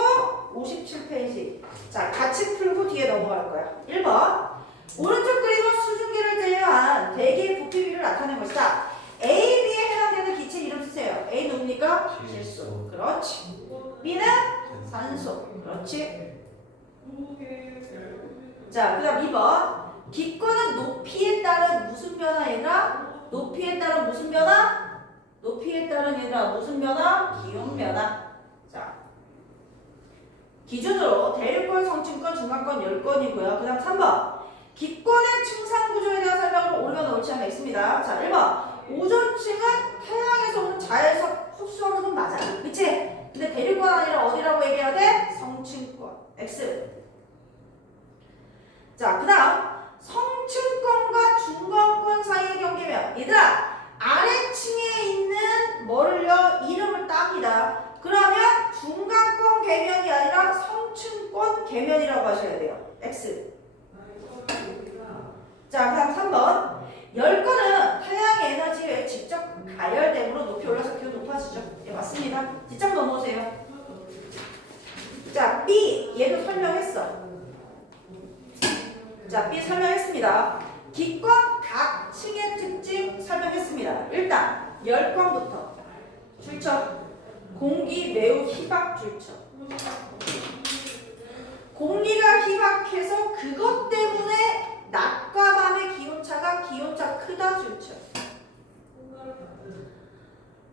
57페이지. 자, 같이 풀고 뒤에 넘어갈 거야. 1번. 오른쪽 그림은 수증기를 제외한 대기의 부피비를 나타낸 것이다. A, B에 해당되는 기체 이름 쓰세요. A 누굽니까? 질소. 그렇지. B는 산소. 그렇지. 자, 그 다음 2번. 기권은 높이에 따른 무슨 변화이나? 높이에 따른 무슨 변화? 높이에 따른 얘들아 무슨 변화? 기온 변화. 자, 기준으로 대륙권, 성층권, 중간권 10건이고요. 그 다음 3번. 기권의 층상 구조에 대한 설명을 옳으면 옳지 않으면 X입니다. 자, 1번. 오존층은 태양에서 오는 자외선 흡수하는 건 맞아. 그치? 근데 대륙권 아니라 어디라고 얘기해야 돼? 성층권. X. 자, 그 다음. 성층권과 중간권 사이의 경계면. 얘들아, 아래층에 있는 뭐를요? 이름을 땁니다. 그러면 중간권 계면이 아니라 성층권 계면이라고 하셔야 돼요. X. 자, 그 다음 3번. 열권은 태양의 에너지에 직접 가열됨으로 높이 올라서 기온 높아지죠. 예, 맞습니다. 뒷장 넘어오세요. 자, B. 얘도 설명했어. 자, B 설명했습니다. 기권 각 층의 특징 설명했습니다. 일단 열권부터 출처. 공기 매우 희박 출처. 공기가 희박해서 그것 때문에 낮과 밤의 기온차 크다 출처.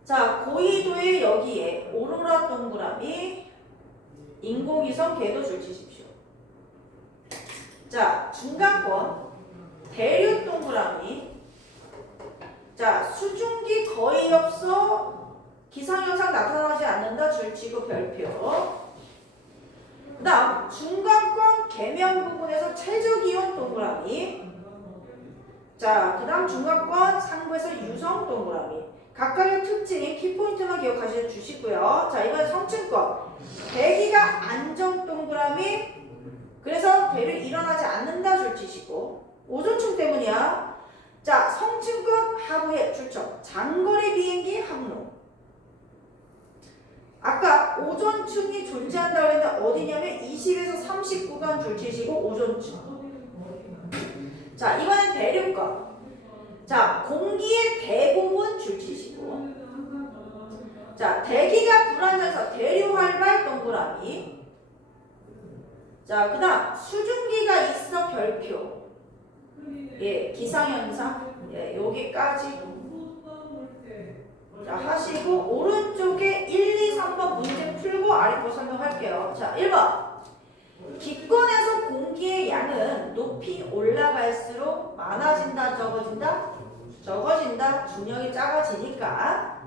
자, 고緯도의 여기에 오로라 동그라미 인공위성 궤도 줄치십시오. 자, 중간권 대륙 동그라미. 자, 수증기 거의 없어 기상현상 나타나지 않는다 줄치고 별표. 그 다음 중간권 계면 부분에서 최저기온 동그라미. 자, 그 다음 중간권 상부에서 유성 동그라미. 각각의 특징이 키포인트만 기억하셔 주시고요. 자, 이번 성층권 대기가 안정 동그라미. 그래서 대륙이 일어나지 않는다 줄치시고 오존층 때문이야. 자, 성층권 하부에 출처 장거리 비행기 항로. 아까 오존층이 존재한다고 했는데 어디냐면 20에서 39간 줄치시고 오존층. 자, 이번엔 대륙권. 자, 공기의 대부분 줄치시고. 자, 대기가 불안정해서 대류활발 동그라미. 자, 그 다음 수증기가 있어 별표. 예, 기상현상. 예, 여기까지. 자, 하시고 오른쪽에 1, 2, 3번 문제 풀고 아래 거 설명할게요. 자, 1번. 기권에서 공기의 양은 높이 올라갈수록 많아진다, 적어진다? 적어진다. 중력이 작아지니까.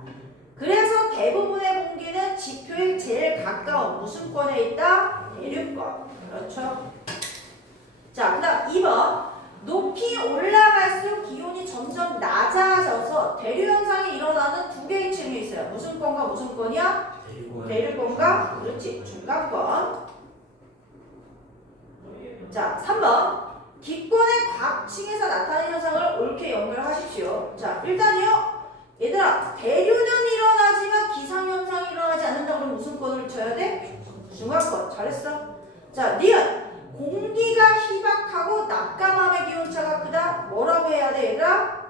그래서 대부분의 공기는 지표에 제일 가까운 무슨 권에 있다? 대륙권. 그렇죠. 자, 그 다음 2번. 높이 올라갈수록 기온이 점점 낮아져서 대류 현상이 일어나는 두 개의 층이 있어요. 무슨 권과 무슨 권이야? 대륙권과 그렇지 중간권. 자, 3번. 기권의 곽층에서 나타나는 현상을 옳게 연결하십시오. 자, 일단요. 얘들아, 대류는 일어나지만 기상현상이 일어나지 않는다 그러면 무슨 권을 쳐야 돼? 중간권. 잘했어. 자, 니은. 공기가 희박하고 낮과 밤의 기온차가 크다. 뭐라고 해야 돼, 얘들아?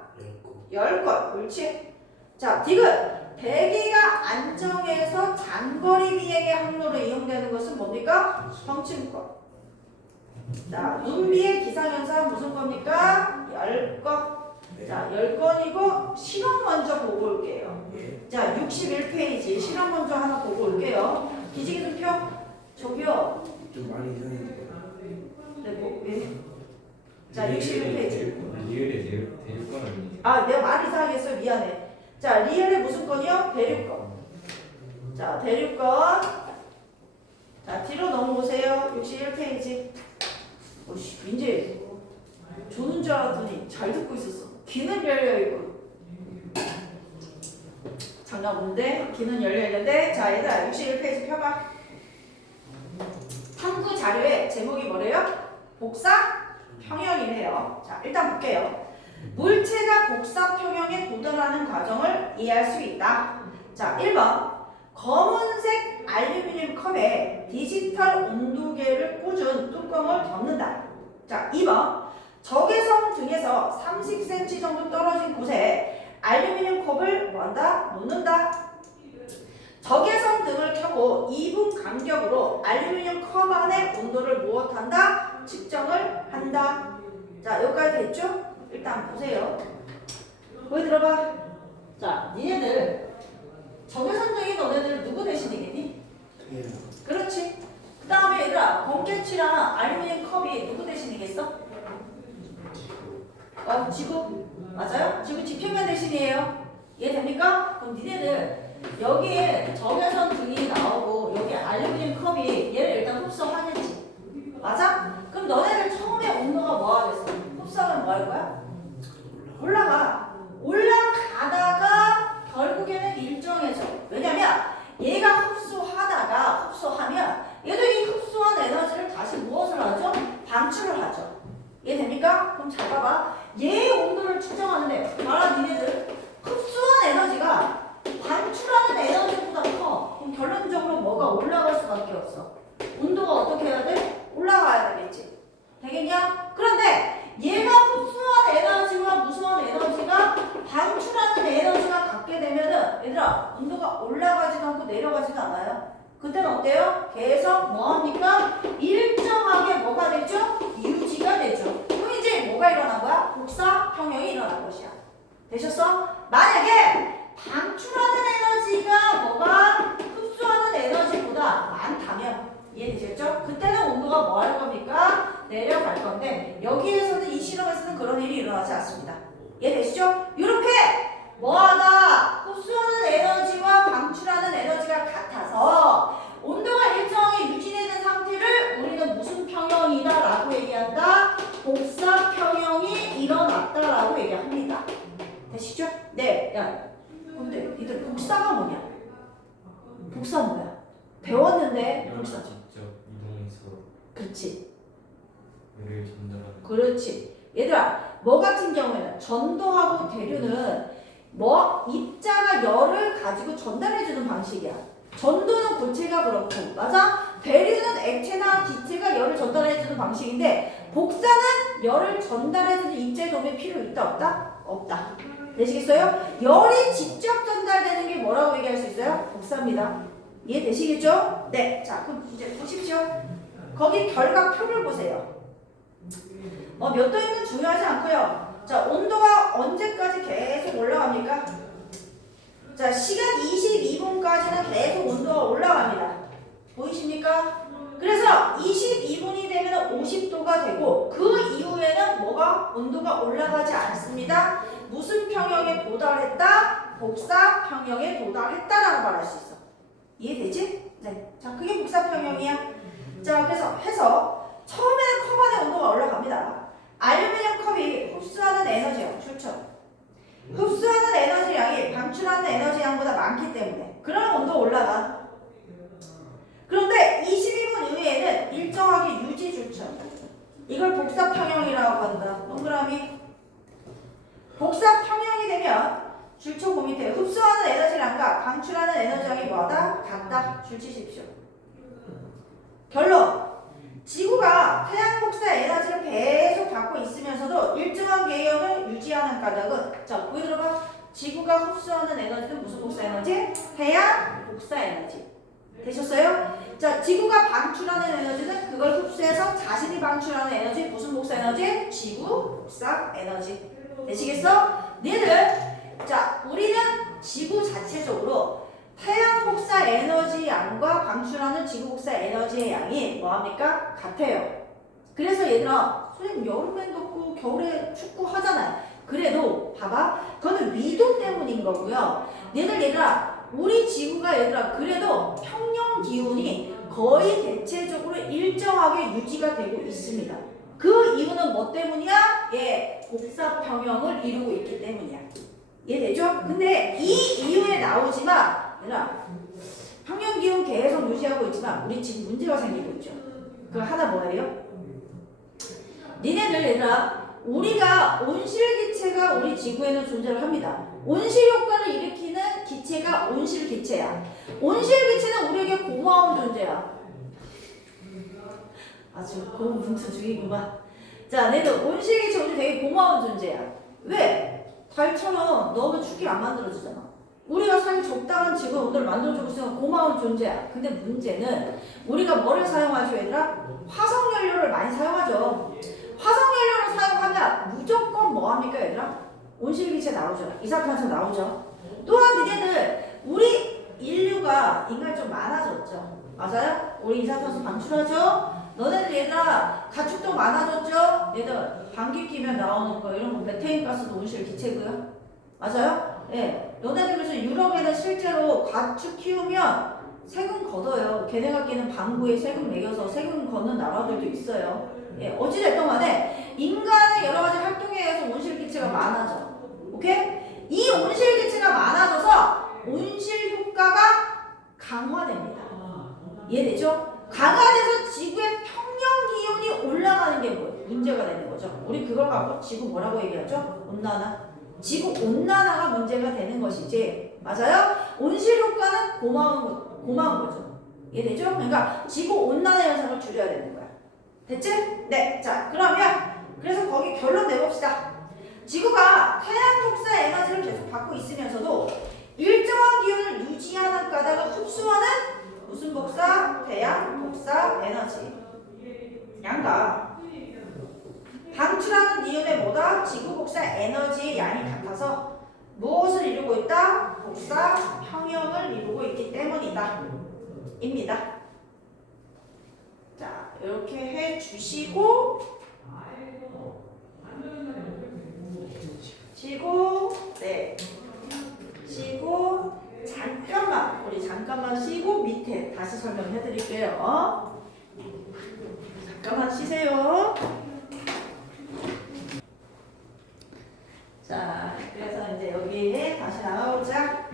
열권. 그렇지. 자, 디귿. 대기가 안정해서 장거리 비행의 항로로 이용되는 것은 뭡니까? 성층권. 자, 눈비의 기상현상 무슨 겁니까? 열권. 자, 열권이고 실험 먼저 보고 올게요. 자, 61페이지 실험 먼저 하나 보고 올게요. 기지개 좀 펴. 저기요. 좀 많이 이상해요. 자, 61페이지. 리을에 대륙권 아니에요? 아, 내가 말 이상하게 했어요. 미안해. 자, 리을의 무슨 건이요? 대륙건. 자, 대륙건. 자, 뒤로 넘어오세요. 61페이지. 오씨, 민재. 조는 줄 알았더니 잘 듣고 있었어. 귀는 열려있고. 장난 없는데? 귀는 열려있는데? 자, 얘들아, 61페이지 펴봐. 탐구 자료의 제목이 뭐래요? 복사 평형이래요. 자, 일단 볼게요. 물체가 복사 평형에 도달하는 과정을 이해할 수 있다. 자, 1번. 검은색 알루미늄 컵에 디지털 온도계를 꽂은 뚜껑을 덮는다. 자, 2번. 적외선 등에서 30cm 정도 떨어진 곳에 알루미늄 컵을 뭐한다? 놓는다. 적외선 등을 켜고 2분 간격으로 알루미늄 컵 안의 온도를 무엇한다? 측정을 한다. 자, 여기까지 됐죠? 일단 보세요. 거기 들어봐. 자, 니네들 적외선 등이 너네들 누구 대신이겠니? 그렇지. 그 다음에 얘들아, 번개치랑 알루미늄 컵이 누구 대신이겠어? 지구. 맞아요? 지구 지평면 대신이에요. 이해됩니까? 그럼 니네들 여기에 적외선 등이 나오고 여기 알루미늄 컵이 얘를 일단 흡수하겠지. 맞아? 그럼 너네들 처음에 온도가 뭐 하겠어? 흡수하면 뭐 할 거야? 올라가. 올라가다가 결국에는 일정해져. 왜냐면 얘가 흡수하면 얘도 이 흡수한 에너지를 다시 무엇을 하죠? 방출을 하죠. 이해됩니까? 그럼 잘 봐봐. 얘의 온도를 측정하는데 봐라 니네들. 흡수한 에너지가 방출하는 에너지보다 커. 그럼 결론적으로 뭐가 올라갈 수밖에 없어. 온도가 어떻게 해야 돼? 올라가야 되겠지. 되겠냐? 그런데 얘가 흡수한 에너지와 무수한 에너지가 방출하는 에너지가 같게 되면은 얘들아 온도가 올라가지도 않고 내려가지도 않아요. 그때는 어때요? 계속 뭐합니까? 일정하게 뭐가 되죠? 유지가 되죠. 그럼 이제 뭐가 일어난 거야? 복사 평형이 일어난 것이야. 되셨어? 만약에 방출하는 에너지가 뭐가 흡수하는 에너지보다 많다면 이해되셨죠? 그때는 온도가 뭐 할 겁니까? 내려갈 건데 여기에서는 이 실험에서는 그런 일이 일어나지 않습니다. 이해되시죠? 이렇게 뭐하다 흡수하는 에너지와 방출하는 에너지가 같아서 온도가 일정하게 유지되는 상태를 우리는 무슨 평형이다 라고 얘기한다? 복사 평형이 일어났다라고 얘기합니다. 되시죠? 네. 야, 근데 니들 복사가 뭐냐? 복사 뭐야? 배웠는데 복사. 직접 이동해서 그렇지. 열을 전달하는. 그렇지. 얘들아, 뭐 같은 경우에는 전도하고 대류는 뭐 입자가 열을 가지고 전달해주는 방식이야. 전도는 고체가 그렇고, 맞아? 대류는 액체나 기체가 열을 전달해주는 방식인데 복사는 열을 전달해주는 입자의 도움이 필요 있다 없다? 없다. 되시겠어요? 열이 직접 전달되는 게 뭐라고 얘기할 수 있어요? 복사입니다. 이해되시겠죠? 네. 자, 그럼 이제 보십시오. 거기 결과표를 보세요. 몇 도인건 중요하지 않고요. 자, 온도가 언제까지 계속 올라갑니까? 자, 시간 22분까지는 계속 온도가 올라갑니다. 보이십니까? 그래서 22분이 되면 50도가 되고 그 이후에는 뭐가 온도가 올라가지 않습니다. 무슨 평형에 도달했다? 복사 평형에 도달했다라고 말할 수 있어. 이해되지? 네. 자, 그게 복사 평형이야. 자, 그래서 해서 처음에는 컵 안의 온도가 올라갑니다. 알루미늄 컵이 흡수하는 에너지요. 좋죠. 흡수하는 에너지량이 방출하는 에너지량보다 많기 때문에 그럼 온도 올라가. 그런데 22분 이후에는 일정하게 유지 좋죠. 이걸 복사 평형이라고 한다. 동그라미. 복사 평형이 되면 줄쳐 그 밑에 흡수하는 에너지량과 방출하는 에너지량이 뭐하다? 같다. 줄치십시오. 결론. 지구가 태양 복사 에너지를 계속 받고 있으면서도 일정한 개연을 유지하는 까닭은 자, 거기 들어봐. 지구가 흡수하는 에너지는 무슨 복사 에너지? 태양 복사 에너지. 되셨어요? 자, 지구가 방출하는 에너지는 그걸 흡수해서 자신이 방출하는 에너지 무슨 복사 에너지? 지구 복사 에너지. 되시겠어? 니들 자, 우리는 지구 자체적으로 태양 복사 에너지 양과 방출하는 지구 복사 에너지의 양이 뭐합니까? 같아요. 그래서 얘들아, 선생님 여름엔 덥고 겨울에 춥고 하잖아요. 그래도 봐봐, 그거는 위도 때문인 거고요. 얘들아, 우리 지구가 얘들아 그래도 평년 기온이 거의 대체적으로 일정하게 유지가 되고 있습니다. 그 이유는 뭐 때문이야? 예, 복사평형을 이루고 있기 때문이야. 이해되죠? 근데 이 이유에 나오지만 얘들아, 평년 기온 계속 유지하고 있지만 우리 지금 문제가 생기고 있죠. 그 하나 뭐예요? 니네들 얘들아, 우리가 온실기체가 우리 지구에는 존재를 합니다. 온실효과를 일으키는 기체가 온실기체야. 온실기체는 우리에게 고마운 존재야. 아주 고분투주의구만. 자, 너희들 온실기체 우리 되게 고마운 존재야. 왜? 달처럼 너무 춥게 안 만들어주잖아. 우리가 살기 적당한 지구 온도를 만들어주고 있으면 고마운 존재야. 근데 문제는 우리가 뭐를 사용하죠, 얘들아? 화석연료를 많이 사용하죠. 화석연료를 사용하면 무조건 뭐합니까, 얘들아? 온실기체 나오죠. 이산화탄소 나오죠. 또한 니네들 우리 인류가 인간이 좀 많아졌죠. 맞아요? 우리 이산화탄소 방출하죠. 너네들 얘들아 가축도 많아졌죠. 얘들 방귀 끼면 나오는 거 이런 거 메테인 가스도 온실기체고요. 맞아요? 예. 너네들 그래서 유럽에는 실제로 가축 키우면 세금 걷어요. 걔네가 끼는 방구에 세금 매겨서 세금 걷는 나라들도 있어요. 예. 어찌됐든 간에 인간의 여러 가지 활동에 의해서 온실기체가 많아져. 오케이? 이 온실기체가 많아져서 온실 효과가 강화됩니다. 이해되죠? 강화돼서 지구의 평년 기온이 올라가는 게 뭐예요? 문제가 되는 거죠. 우리 그걸 갖고 지구 뭐라고 얘기하죠? 온난화. 지구 온난화가 문제가 되는 것이지. 맞아요? 온실 효과는 고마운 거죠. 이해되죠? 그러니까 지구 온난화 현상을 줄여야 되는 거야. 됐지? 네. 자, 그러면 그래서 거기 결론 내봅시다. 지구가 태양 복사 에너지를 계속 받고 있으면서도 일정한 기온을 유지하는 까닭을 흡수하는 무슨 복사? 태양 복사 에너지. 양과 방출하는 니온의 뭐다? 지구 복사 에너지의 양이 같아서 무엇을 이루고 있다? 복사 평형을 이루고 있기 때문이다. 입니다. 자, 이렇게 해 주시고 네. 쉬고 우리 잠깐만 쉬고 밑에 다시 설명해 드릴게요. 잠깐만 쉬세요. 자, 그래서 이제 여기에 다시 나가보자.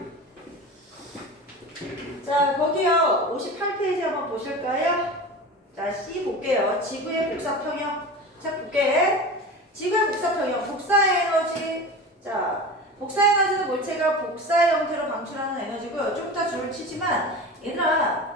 자, 거기요 58페이지 한번 보실까요? 자, C 볼게요. 지구의 복사평형. 자, 볼게. 지구의 복사평형, 복사에너지. 자, 복사에너지는 물체가 복사의 형태로 방출하는 에너지고요. 좀 이따 줄을 치지만 얘들아,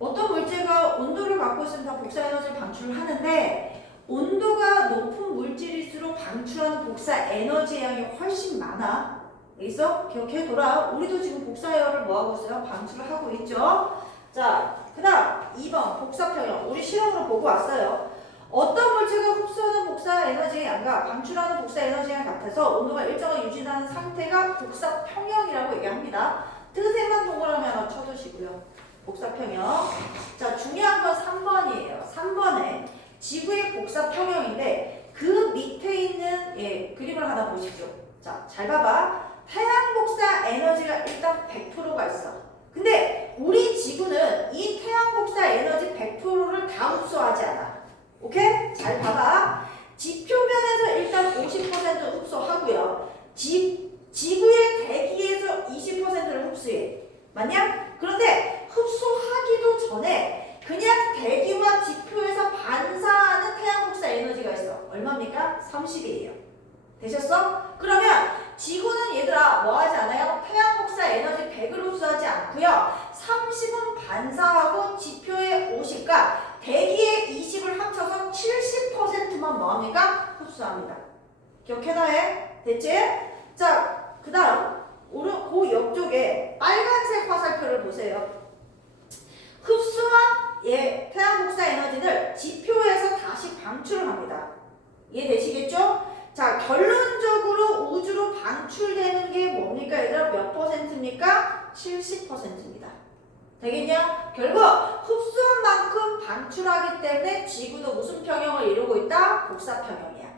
어떤 물체가 온도를 갖고 있으면 다 복사에너지를 방출을 하는데 온도가 높은 물질일수록 방출하는 복사에너지 양이 훨씬 많아. 있어? 기억해둬라. 우리도 지금 복사열을 뭐하고 있어요? 방출을 하고 있죠. 자, 그 다음 2번 복사평형. 우리 실험으로 보고 왔어요. 어떤 물체가 흡수하는 복사 에너지의 양과 방출하는 복사 에너지의 양 같아서 온도가 일정을 유지하는 상태가 복사 평형이라고 얘기합니다. 뜻에만 동그라미 하나 쳐두시고요. 복사 평형. 자, 중요한 건 3번이에요. 3번에 지구의 복사 평형인데 그 밑에 있는 그림을 하나 보십시오. 자, 잘 봐봐. 태양 복사 에너지가 일단 100%가 있어. 근데 우리 지구는 이 태양 복사 에너지 100%를 다 흡수하지 않아. 오케이? 잘 봐봐. 지표면에서 일단 50% 흡수하고요. 지구의 대기에서 20%를 흡수해. 맞냐? 그런데 흡수하기도 전에 그냥 대기와 지표에서 반사하는 태양 복사 에너지가 있어. 얼마입니까? 30이에요. 되셨어? 그러면 지구는 얘들아 뭐 하지 않아요? 태양 복사 에너지 100을 흡수하지 않고요. 30은 반사하고 지표의 50과 대기의 20을 합쳐서 70%만 뭐합니까? 흡수합니다. 기억해놔 해. 됐지? 자, 그 다음 그 옆쪽에 빨간색 화살표를 보세요. 흡수한 태양 복사 에너지를 지표에서 다시 방출을 합니다. 이해되시겠죠? 자, 결론적으로 우주로 방출되는 게 뭡니까? 얘들아 몇 %입니까? 70%입니다. 되겠냐? 결국 흡수한 만큼 방출하기 때문에 지구도 무슨 평형을 이루고 있다? 복사평형이야.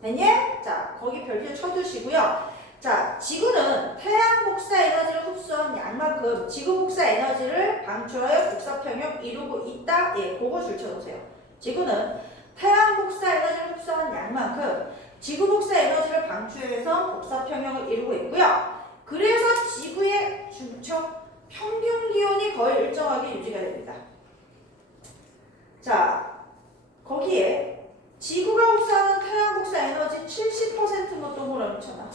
됐니? 자, 거기 별표 쳐두시고요. 자, 지구는 태양 복사 에너지를 흡수한 양만큼 지구 복사 에너지를 방출하여 복사평형 이루고 있다. 예, 그거 줄쳐놓으세요. 지구는 태양 복사 에너지를 흡수한 양만큼 지구 복사 에너지를 방출해서 복사평형을 이루고 있고요. 그래서 지구의 중첩 평균 기온이 거의 일정하게 유지가 됩니다. 자, 거기에 지구가 흡수하는 태양 복사 에너지 70%는 동그라미 쳐놔.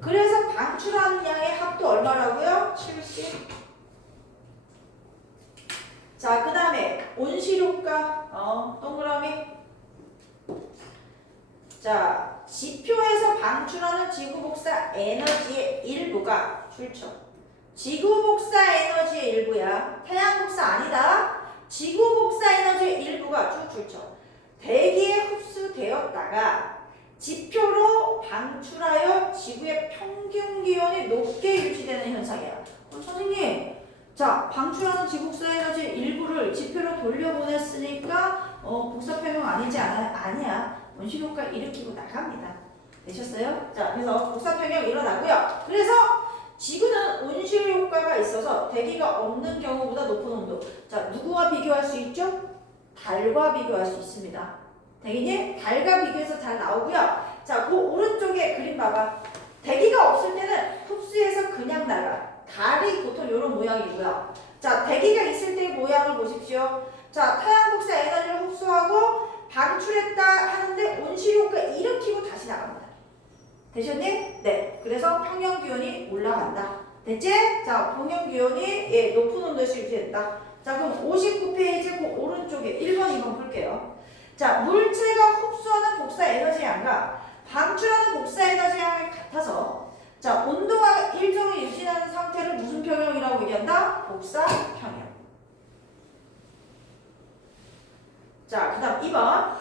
그래서 방출하는 양의 합도 얼마라고요? 70. 자, 그 다음에 온실효과 동그라미. 자, 지표에서 방출하는 지구 복사 에너지의 일부가 출처. 지구 복사 에너지의 일부야. 태양 복사 아니다. 지구 복사 에너지의 일부가 출처. 대기에 흡수되었다가 지표로 방출하여 지구의 평균 기온이 높게 유지되는 현상이야. 선생님, 자, 방출하는 지구 복사 에너지 일부를 지표로 돌려보냈으니까 복사평형 아니지 아니야. 온실효과 일으키고 나갑니다. 되셨어요? 자, 그래서 복사평형 일어나고요. 그래서 지구는 온실효과가 있어서 대기가 없는 경우보다 높은 온도. 자, 누구와 비교할 수 있죠? 달과 비교할 수 있습니다. 되겠니? 달과 비교해서 달 나오고요. 자, 그 오른쪽에 그림 봐봐. 대기가 없을 때는 흡수해서 그냥 나가. 달이 보통 이런 모양이고요. 자, 대기가 있을 때의 모양을 보십시오. 자, 태양 복사 에너지를 흡수하고 방출했다 하는데 온실효과 일으키고 다시 나갑니다. 되셨니? 네. 그래서 평형 기온이 올라간다. 됐지? 자, 평형 기온이 높은 온도에서 유지된다. 자, 그럼 59페이지 그 오른쪽에 1번, 2번 볼게요. 자, 물체가 흡수하는 복사 에너지 양과 방출하는 복사 에너지 양이 같아서 자, 온도가 일정히 유지하는 상태를 무슨 평형이라고 얘기한다? 복사 평형. 자, 그 다음 2번.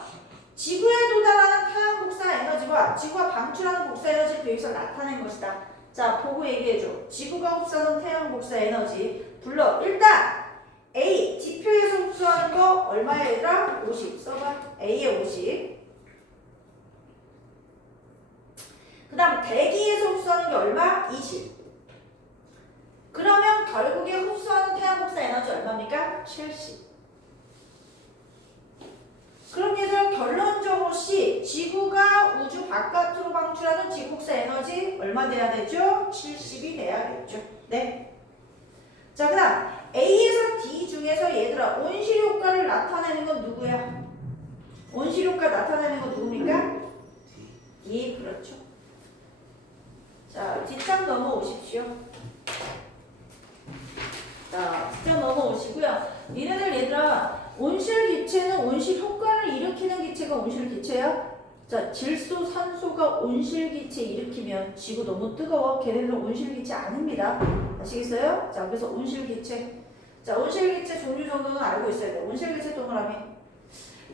지구에 도달하는 태양 복사 에너지와 지구가 방출하는 복사 에너지를 여기서 나타낸 것이다. 자, 보고 얘기해줘. 지구가 흡수하는 태양 복사 에너지 불러. 일단 A, 지표에서 흡수하는 거 얼마야 얘들아? 50. 써봐. A에 50. 그 다음 대기에서 흡수하는 게 얼마? 20. 그러면 결국에 흡수하는 태양 복사 에너지 얼마입니까? 70. 그럼 얘들 결론적으로 C, 지구가 우주 바깥으로 방출하는 지구 복사 에너지 얼마 돼야 되죠? 70이 돼야겠죠. 네. 자, 그 다음 A에서 D 중에서 얘들아 온실효과를 나타내는 건 누구야? 온실효과 나타내는 건 누굽니까? D, 그렇죠. 자, 뒷장 넘어오십시오. 자, 뒷장 넘어오시고요. 니네들 얘들아 온실기체는 온실효과를 일으키는 기체가 온실기체야? 자, 질소, 산소가 온실기체 일으키면 지구 너무 뜨거워. 걔네들은 온실기체 아닙니다. 아시겠어요? 자, 그래서 온실기체. 자, 온실기체 종류 정도는 알고 있어야 돼. 온실기체 동그라미.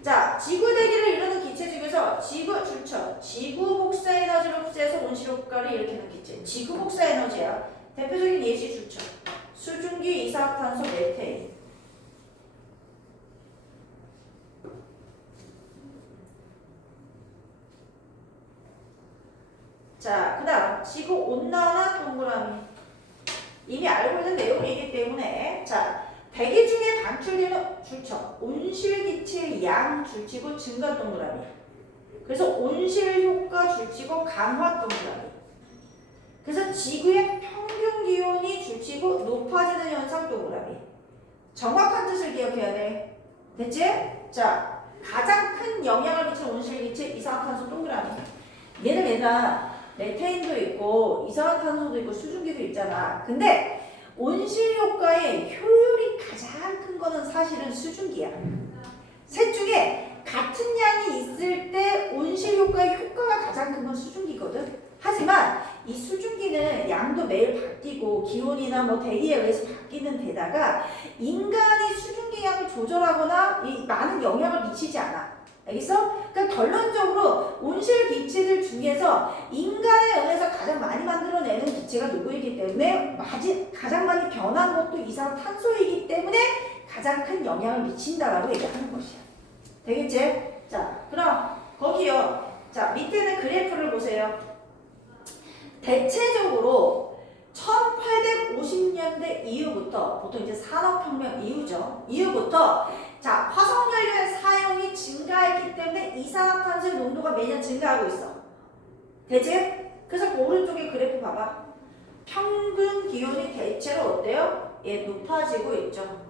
자, 지구 대기를 이루는 기체 중에서 지구 출처, 지구 복사 에너지를 흡수해서 온실효과를 일으키는 기체. 지구 복사 에너지야. 대표적인 예시 출처. 수증기, 이산화탄소, 메테인. 자, 그 다음 지구 온난화 동그라미. 이미 알고 있는 내용이기 때문에 자, 대기 중에 방출되는 출처 온실기체의 양 줄치고 증가 동그라미. 그래서 온실효과 줄치고 강화 동그라미. 그래서 지구의 평균 기온이 줄치고 높아지는 현상 동그라미. 정확한 뜻을 기억해야 돼. 됐지? 자, 가장 큰 영향을 미치는 온실기체 이산화탄소 동그라미. 얘들아 메테인도 있고 이산화탄소도 있고 수증기도 있잖아. 근데 온실효과의 효율이 가장 큰 거는 사실은 수증기야. 셋 중에 같은 양이 있을 때 온실효과의 효과가 가장 큰 건 수증기거든. 하지만 이 수증기는 양도 매일 바뀌고 기온이나 뭐 대기에 의해서 바뀌는 데다가 인간이 수증기 양을 조절하거나 이 많은 영향을 미치지 않아. 알겠어? 그러니까 결론적으로 온실 기체들 중에서 인간에 의해서 가장 많이 만들어내는 기체가 누구이기 때문에 가장 많이 변한 것도 이산화탄소이기 때문에 가장 큰 영향을 미친다라고 얘기하는 것이야. 되겠지? 자, 그럼 거기요. 자, 밑에는 그래프를 보세요. 대체적으로 1850년대 이후부터 보통 이제 산업혁명 이후부터 자, 화석연료의 사용이 증가했기 때문에 이산화탄소의 농도가 매년 증가하고 있어. 되지? 그래서 그 오른쪽에 그래프 봐봐. 평균 기온이 대체로 어때요? 예, 높아지고 있죠.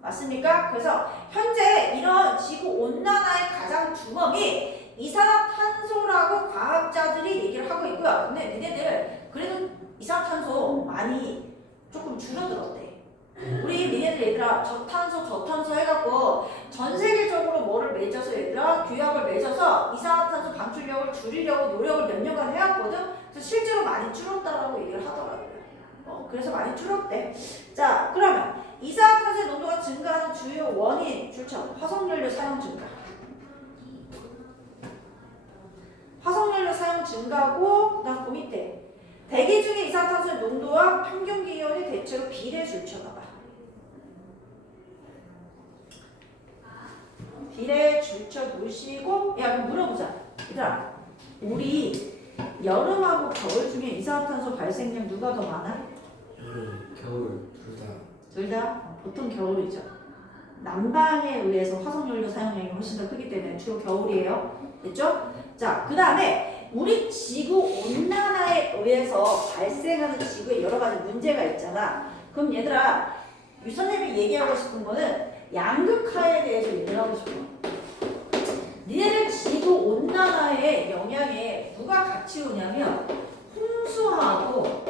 맞습니까? 그래서 현재 이런 지구 온난화의 가장 주범이 이산화탄소라고 과학자들이 얘기를 하고 있고요. 근데 니네들 그래도 이산화탄소 많이 조금 줄어들었대. 우리 니네들 얘들아 저탄소 해갖고 전 세계적으로 뭐를 맺어서 얘들아 규약을 맺어서 이산화탄소 방출력을 줄이려고 노력을 몇 년간 해왔거든. 그래서 실제로 많이 줄었다라고 얘기를 하더라고요. 그래서 많이 줄었대. 자, 그러면 이산화탄소의 농도가 증가하는 주요 원인 줄쳐 화석연료 사용 증가. 화석연료 사용 증가고 그다음 그 밑에 대기 중의 이산화탄소의 농도와 평균 기온이 대체로 비례 줄쳐봐봐. 비례 줄쳐 놓으시고 야 그럼 물어보자. 얘들아 우리 여름하고 겨울 중에 이산화탄소 발생량 누가 더 많아? 겨울 둘 다. 둘 다? 보통 겨울이죠. 남방에 의해서 화석연료 사용량이 훨씬 더 크기 때문에 주로 겨울이에요. 됐죠? 자, 그 다음에 우리 지구 온난화에 의해서 발생하는 지구에 여러 가지 문제가 있잖아. 그럼 얘들아, 유선생님이 얘기하고 싶은 거는 양극화에 대해서 얘기를 하고 싶어. 니네들 지구 온난화의 영향에 누가 같이 오냐면 홍수하고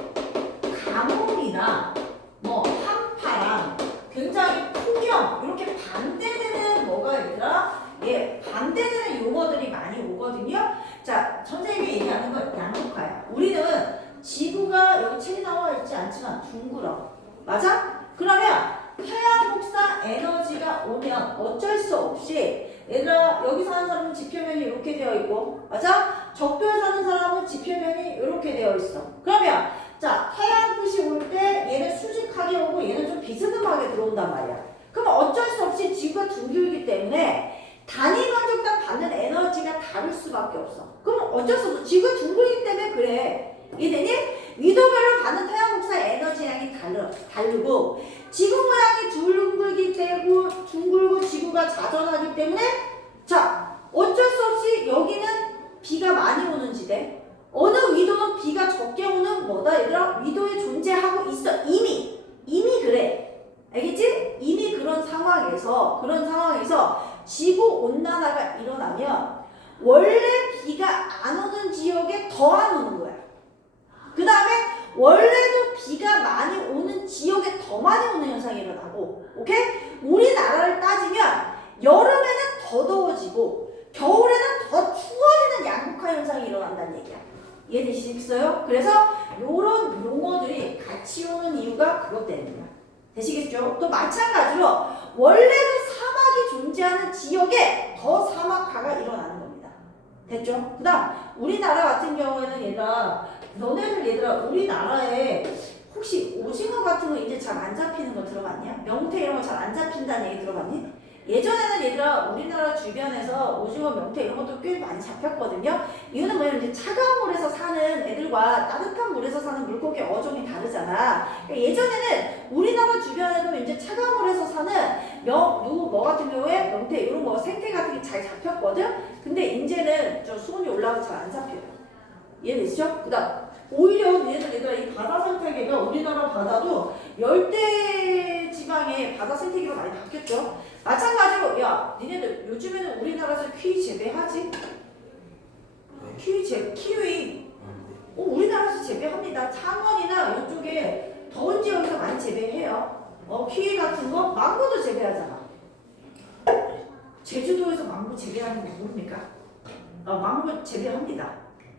가뭄이나 뭐 한파랑 굉장히 폭염 이렇게 반대되는 뭐가 얘들아? 예, 반대되는 용어들이 많이 오거든요. 자, 선생님이 얘기하는 건 양극화야. 우리는 지구가 여기 책이 나와 있지 않지만 둥글어. 맞아? 그러면 태양 복사 에너지가 오면 어쩔 수 없이 얘들아 여기 사는 사람은 지표면이 이렇게 되어 있고 맞아? 적도에 사는 사람은 지표면이 이렇게 되어 있어. 그러면 자 태양빛이 올 때 얘는 수직하게 오고 얘는 좀 비스듬하게 들어온단 말이야. 그럼 어쩔 수 없이 지구가 둥글기 때문에 단위 면적당 받는 에너지가 다를 수밖에 없어. 그럼 어쩔 수 없어. 지구가 둥글기 때문에 그래. 이해되니? 위도별로 받는 태양 복사 에너지량이 다르고 지구 모양이 둥글고 지구가 자전하기 때문에 자 어쩔 수 없이 여기는 비가 많이 오는 지대 어느 위도는 비가 적게 오는 뭐다 얘들아 위도에 존재하고 있어 이미 그래 알겠지? 이미 그런 상황에서 지구 온난화가 일어나면 원래 비가 안 오는 지역에 더 안 오는 거야. 그 다음에 원래도 비가 많이 오는 지역에 더 많이 오는 현상이 일어나고 오케이? 우리나라를 따지면 여름에는 더 더워지고 겨울에는 더 추워지는 양극화 현상이 일어난다는 얘기야. 이해되시겠어요? 그래서 이런 용어들이 같이 오는 이유가 그것 때문이야. 되시겠죠? 또 마찬가지로 원래도 사막이 존재하는 지역에 더 사막화가 일어나는 겁니다. 됐죠? 그 다음 우리나라 같은 경우에는 얘들아 우리나라에 혹시 오징어 같은 거 이제 잘 안 잡히는 거 들어봤냐? 명태 이런 거 잘 안 잡힌다는 얘기 들어봤니? 예전에는 얘들아 우리나라 주변에서 오징어, 명태 이런 것도 꽤 많이 잡혔거든요. 이유는 뭐냐면 이제 차가운 물에서 사는 애들과 따뜻한 물에서 사는 물고기 어종이 다르잖아. 예전에는 우리나라 주변에도 이제 차가운 물에서 사는 뭐 같은 경우에 명태 이런 거 생태 같은 게 잘 잡혔거든. 근데 이제는 좀 수온이 올라가서 잘 안 잡혀요. 이해되시죠? 그다음 오히려 얘들아 이 바다 생태계가 우리나라 바다도 열대 지방의 바다 생태계로 많이 바뀌었죠. 마찬가지로 야 니네들 요즘에는 우리나라에서 키위 재배하지? 키위 우리나라에서 재배합니다. 창원이나 이쪽에 더운 지역에서 많이 재배해요. 키위 같은 거 망고도 재배하잖아. 제주도에서 망고 재배하는 거 모릅니까? 망고 재배합니다.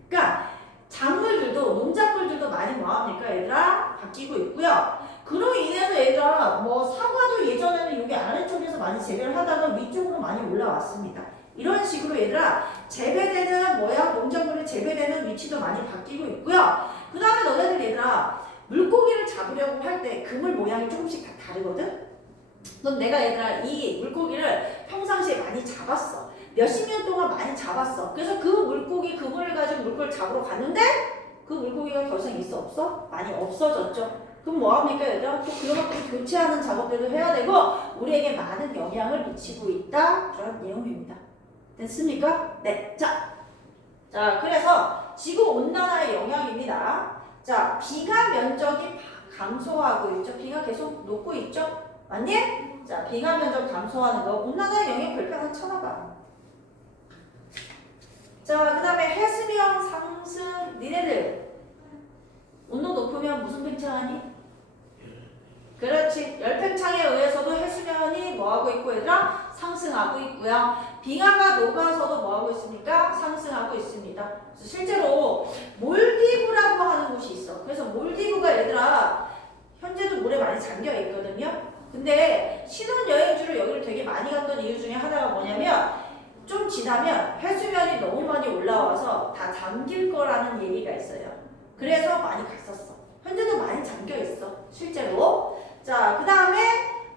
그러니까 작물들도 농작물들도 많이 뭐합니까 얘들아 바뀌고 있고요. 그로 인해서 얘들아 뭐 사과도 예전에는 여기 아래쪽에서 많이 재배를 하다가 위쪽으로 많이 올라왔습니다. 이런 식으로 얘들아 재배되는 뭐야 농작물이 재배되는 위치도 많이 바뀌고 있고요. 그 다음에 너네들 얘들아 물고기를 잡으려고 할 때 그물 모양이 조금씩 다 다르거든. 넌 내가 얘들아 이 물고기를 평상시에 많이 잡았어. 몇십 년 동안 많이 잡았어. 그래서 그 물고기 그물을 가지고 물고기를 잡으러 갔는데 그 물고기가 더 이상 있어 없어? 많이 없어졌죠. 그럼 뭐합니까 얘들아? 또 그런 것들을 교체하는 작업들도 해야 되고 우리에게 많은 영향을 미치고 있다 그런 내용입니다. 됐습니까? 네. 자 그래서 지구온난화의 영향입니다. 자 비가 면적이 감소하고 있죠. 비가 계속 녹고 있죠. 맞니? 자 비가 면적 감소하는 거 온난화의 영향 별표는 쳐놔봐. 자 그 다음에 해수면 상승. 니네들 온도 높으면 무슨 팽창하니? 그렇지. 열팽창에 의해서도 해수면이 뭐하고 있고 얘들아? 상승하고 있고요. 빙하가 녹아서도 뭐하고 있습니까? 상승하고 있습니다. 그래서 실제로 몰디브라고 하는 곳이 있어. 그래서 몰디브가 얘들아 현재도 물에 많이 잠겨 있거든요. 근데 신혼여행지로 여기를 되게 많이 갔던 이유 중에 하나가 뭐냐면 좀 지나면 해수면이 너무 많이 올라와서 다 잠길 거라는 얘기가 있어요. 그래서 많이 갔었어. 현재도 많이 잠겨 있어. 실제로. 자, 그 다음에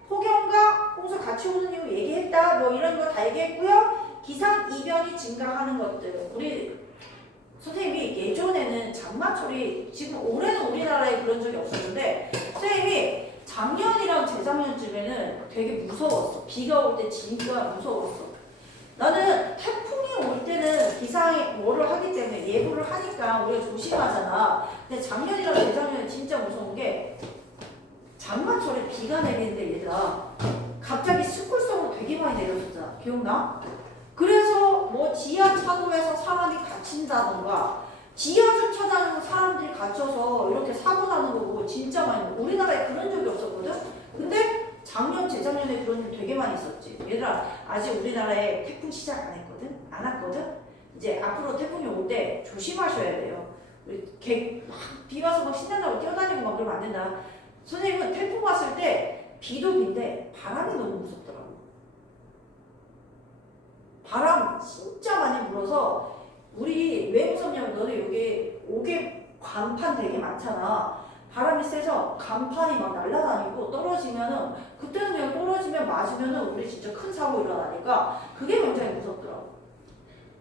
폭염과 홍수 같이 오는 이유 얘기했다. 뭐 이런 거 다 얘기했고요. 기상 이변이 증가하는 것들. 우리 선생님이 예전에는 장마철이 지금 올해는 우리나라에 그런 적이 없었는데 선생님이 작년이랑 재작년쯤에는 되게 무서웠어. 비가 올 때 진짜 무서웠어. 나는 태풍이 올 때는 기상에 뭐를 하기 때문에 예보를 하니까 우리가 조심하잖아. 근데 작년이랑 재작년에 진짜 무서운 게 장마철에 비가 내리는데 얘들아 갑자기 스콜성으로 되게 많이 내렸었잖아. 기억나? 그래서 뭐 지하차도에서 사람이 갇힌다던가 지하 주차장에서 사람들이 갇혀서 이렇게 사고 나는 거고 진짜 많이 우리나라에 그런 적이 없었거든? 근데 작년, 재작년에 그런 일 되게 많이 있었지. 얘들아 아직 우리나라에 태풍 시작 안 했거든? 안 왔거든? 이제 앞으로 태풍이 올 때 조심하셔야 돼요. 비 와서 막 신난다고 뛰어다니고 막 그러면 안 된다. 선생님은 태풍 왔을 때 비도 비인데 바람이 너무 무섭더라고. 바람 진짜 많이 불어서 우리 왜 무섭냐면 너네 여기 옥에 간판 되게 많잖아. 바람이 세서 간판이 막 날아다니고 떨어지면은 그때는 그냥 떨어지면 맞으면은 우리 진짜 큰 사고 일어나니까 그게 굉장히 무섭더라고.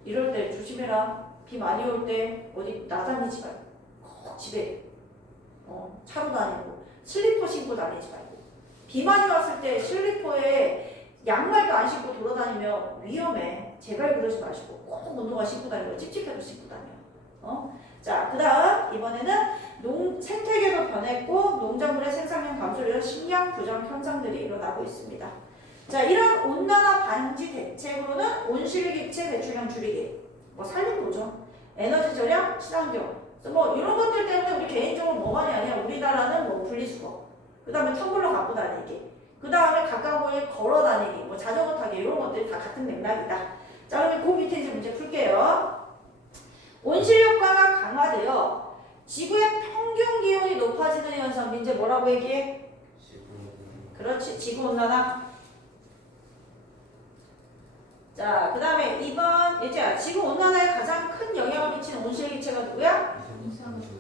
이럴 때 조심해라. 비 많이 올 때 어디 나다니지 말고 꼭 집에 차로 다니고 슬리퍼 신고 다니지 말고 비 많이 왔을 때 슬리퍼에 양말도 안 신고 돌아다니면 위험해. 제발 그러지 마시고 꼭 운동화 신고 다니고 찝찝해도 신고 다녀. 자, 그 다음 이번에는 생태계도 변했고 농작물의 생산량 감소로 식량 부정 현상들이 일어나고 있습니다. 자, 이런 온난화 방지 대책으로는 온실기체 배출량 줄이기, 뭐 산림보전, 에너지 절약, 친환경, 뭐 이런 것들 때문에 우리 개인적으로 뭐 많이 하냐? 우리나라는 뭐 분리수거, 그 다음에 텀블러 갖고 다니기, 그 다음에 가까운 곳에 걸어 다니기, 뭐 자전거 타기 이런 것들이 다 같은 맥락이다. 자, 그러면 그 밑에 이제 문제 풀게요. 온실 효과가 강화되어 지구의 평균 기온이 높아지는 현상. 이제 뭐라고 얘기해? 그렇지, 지구온난화. 자, 그 다음에 2번 예지야. 지구온난화에 가장 큰 영향을 미치는 온실기체가 누구야?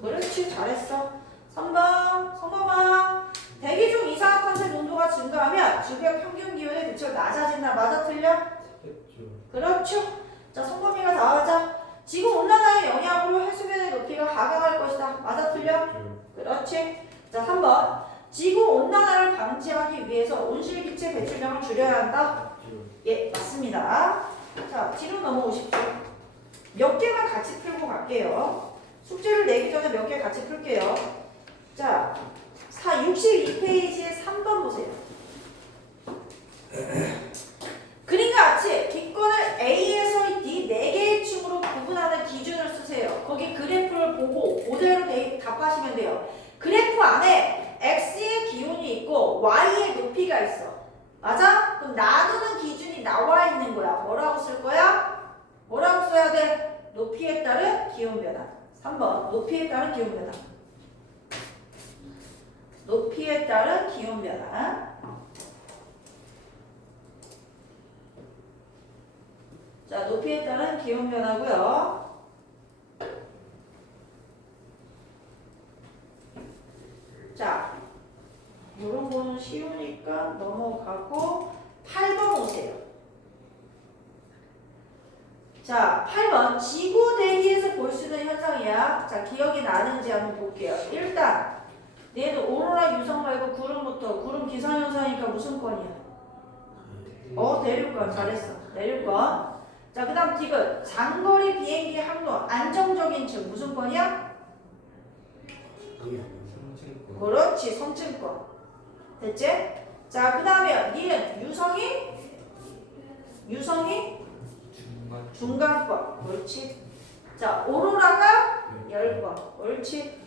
그렇지, 잘했어. 3번 성범아. 대기 중 이산화탄소 농도가 증가하면 지구의 평균 기온의 대체로 낮아진다. 맞아 틀려? 그렇죠. 자, 성범이가 다 하자. 지구온난화의 영향으로 해수면의 높이가 하강할 것이다. 맞아 틀려? 그렇지. 자, 3번 지구온난화를 방지하기 위해서 온실기체 배출량을 줄여야 한다. 예, 맞습니다. 자, 뒤로 넘어오십시오. 몇 개만 같이 풀고 갈게요. 숙제를 내기 전에 몇 개 같이 풀게요. 자, 62페이지에 3번 보세요. 그림과 같이 기권을 A에서 D 4개의 층으로 구분하는 기준을 쓰세요. 거기 그래프를 보고 그대로 답하시면 돼요. 그래프 안에 X의 기온이 있고 Y의 높이가 있어. 맞아? 그럼 나누는 기준이 나와 있는 거야. 뭐라고 쓸 거야? 뭐라고 써야 돼? 높이에 따른 기온 변화. 3번 높이에 따른 기온 변화. 높이에 따른 기온 변화. 자, 높이에 따른 기온 변화고요. 자, 이런 거는 쉬우니까 넘어가고 8번 오세요. 자, 8번 지구 대기에서 볼 수 있는 현상이야. 자, 기억이 나는지 한번 볼게요. 일단 얘도 오로라 유성 말고 구름부터. 구름 기상현상이니까 무슨 건이야? 대륙권. 잘했어. 내륙권. 자, 그 다음 디귿 장거리 비행기 항로 안정적인 층 무슨 건이야? 성층권. 그렇지. 성층권. 됐지? 자, 그 다음에 니은 유성이 중간. 중간권. 옳지. 자, 오로라가 열권. 옳지.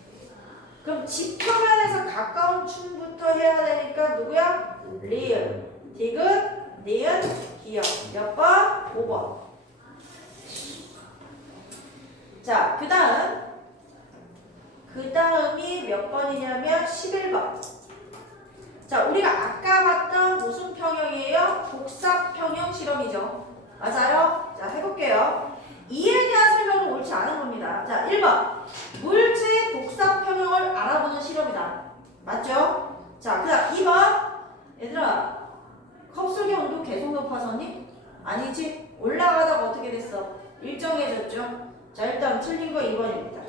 그럼 지표면에서 가까운 층부터 해야 되니까 누구야? 리을, 디귿, 니은, 기역. 몇 번? 5번. 자, 그 다음이 몇 번이냐면 11번. 자, 우리가 아까 봤던 무슨 평형이에요? 복사평형 실험이죠. 맞아요? 자, 해볼게요. 이에 대한 설명은 옳지 않은 겁니다. 자, 1번. 물체의 복사평형을 알아보는 실험이다. 맞죠? 자, 그 다음 2번. 얘들아, 컵 속의 온도 계속 높아졌니? 아니지? 올라가다가 어떻게 됐어? 일정해졌죠? 자, 일단 틀린 거 2번입니다.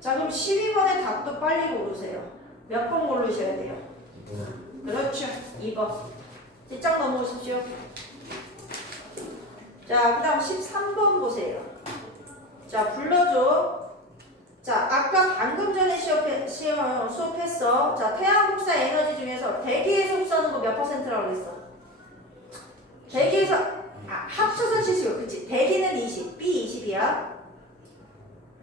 자, 그럼 12번의 답도 빨리 고르세요. 몇 번 고르셔야 돼요? 그렇죠. 2번. 뒷장 넘어오십시오. 자, 그 다음 13번 보세요. 자, 불러줘. 자, 아까 방금 전에 수업했어. 자, 태양 복사 에너지 중에서 대기에서 흡수하는 거 몇 퍼센트라고 그랬어? 대기에서, 합쳐서 70. 그치? 대기는 20, B 20이야.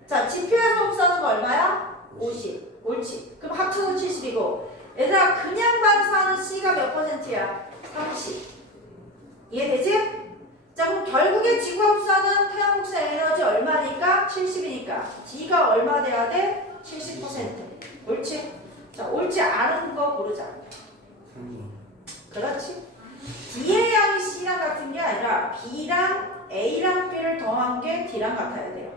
자, 지표에서 흡수하는 거 얼마야? 50. 옳지. 그럼 합쳐서 70이고. 얘들아, 그냥 반사하는 C가 몇 퍼센트야? 30. 이해되지? 자, 그럼 결국에 지구가 흡수하는 태양 복사 에너지 얼마니까? 70이니까 D가 얼마 돼야 돼? 70%. 옳지? 자, 옳지 않은 거 고르자. 3번. 그렇지? D의 양이 C랑 같은 게 아니라 B랑 A랑 B를 더한 게 D랑 같아야 돼요.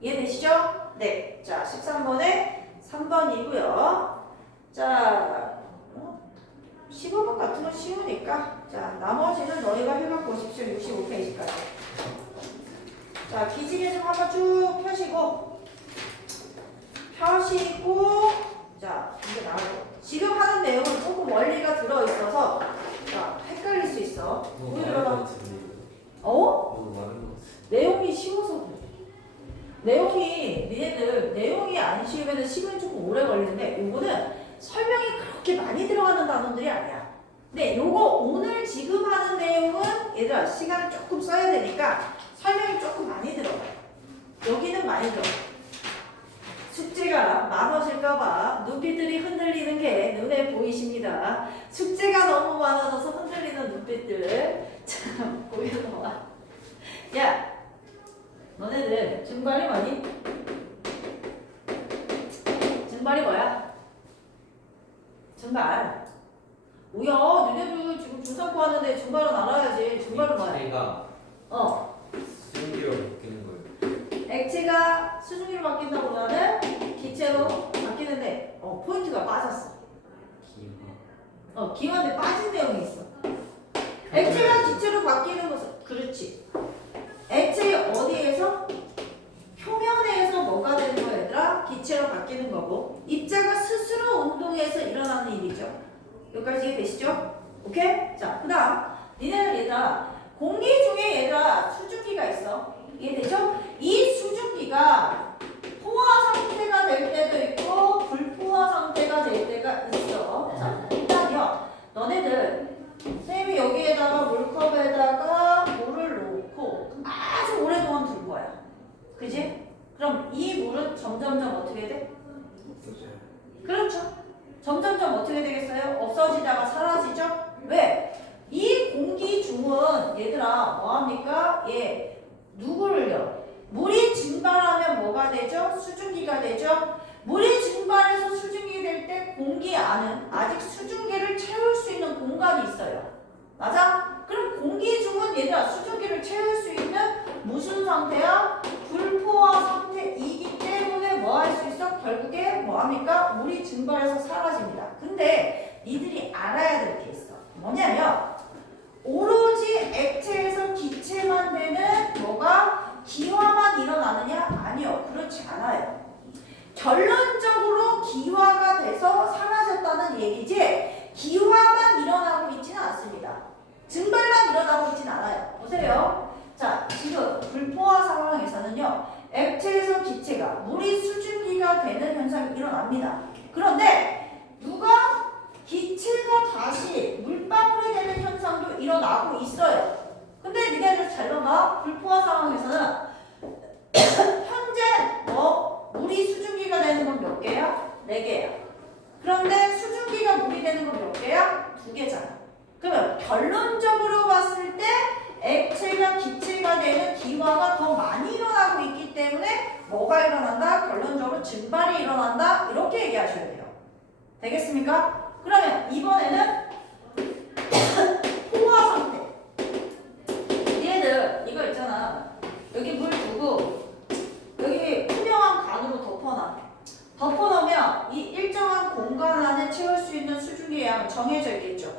이해되시죠? 네. 자, 13번에 3번이고요. 자, 15번 같은 건 쉬우니까. 자, 나머지는 너희가 해갖고 오십시오. 65페이지까지. 자, 기지개 좀 한번 쭉 펴시고. 자, 이제 나오고. 지금 하는 내용은 조금 원리가 들어있어서, 자, 헷갈릴 수 있어. 우리 들어봐. 너무 많은 것 같아. 내용이 쉬워서 그래. 내용이 안 쉬우면 시간이 조금 오래 걸리는데, 요거는 설명이 그렇게 많이 들어가는 단어들이 아니야. 근데 요거 오늘 지금 하는 내용은 얘들아 시간을 조금 써야 되니까 설명이 조금 많이 들어가. 여기는 많이 들어가. 숙제가 많아질까봐 눈빛들이 흔들리는 게 눈에 보이십니다. 숙제가 너무 많아져서 흔들리는 눈빛들. 참 보여봐. 야, 너네들 증발이 뭐니? 증발이 뭐야? 증발. 뭐야, 너네들 지금 중상고 하는데 증발은 알아야지. 증발은 뭐야? 내가 수증기로 바뀌는 거예요. 액체가 수증기로 바뀐다보다는 기체로 바뀌는데 포인트가 빠졌어. 기화. 기화인데 빠진 내용이 있어. 액체가 기체로 바뀌는 것은 그렇지. 액체의 어디에서? 표면에서 뭐가 되는 거야 얘들아? 기체로 바뀌는 거고 입자가 스스로 운동해서 일어나는 일이죠. 여기까지 이해되시죠? 오케이? 자, 그 다음 니네는 얘들아 공기 중에 얘들아 수증기가 있어. 이해되죠? 이 수증기가 포화 상태가 될 때도 있고 불포화 상태가 될 때가 있어. 자, 일단요 너네들 선생님이 여기에다가 물컵에다가 물을 놓고 아주 오랫동안 둘 거야. 그지? 그럼 이 물은 점점점 어떻게 돼? 없어져요. 그렇죠. 점점점 어떻게 되겠어요? 없어지다가 사라지죠? 왜? 이 공기 중은 얘들아 뭐합니까? 누구를요? 물이 증발하면 뭐가 되죠? 수증기가 되죠? 물이 증발해서 수증기 될 때 공기 안은 아직 수증기를 채울 수 있는 공간이 있어요. 맞아? 그럼 공기 중은 얘들아 수증기를 채울 수 있는 근데 니들이 알아야 될 게 있어. 뭐냐면 오로지 액체에서 기체만 되는 뭐가 기화만 일어나느냐? 아니요. 그렇지 않아요. 결론적으로 기화가 돼서 사라졌다는 얘기지 기화만 일어나고 있지는 않습니다. 증발만 일어나고 있지는 않아요. 보세요. 자, 지금 불포화 상황에서는요. 액체에서 기체가 물이 수증기가 되는 현상이 일어납니다. 그런데 누가 기체가 다시 물방울이 되는 현상도 일어나고 있어요. 근데 니네들 잘 봐봐. 불포화 상황에서는 현재 물이 수증기가 되는 건 몇 개야? 4개야. 그런데 수증기가 물이 되는 건 몇 개야? 2개잖아. 그러면 결론적으로 봤을 때 액체가 기체가 되는 기화가 더 많이 일어나고 있기 때문에 뭐가 일어난다? 결론적으로 증발이 일어난다? 이렇게 얘기하셔야 돼요. 되겠습니까? 그러면 이번에는 포화 상태. 얘들 이거 있잖아. 여기 물 두고 여기 투명한 관으로 덮어놓으면 이 일정한 공간 안에 채울 수 있는 수증기의 양은 정해져 있겠죠.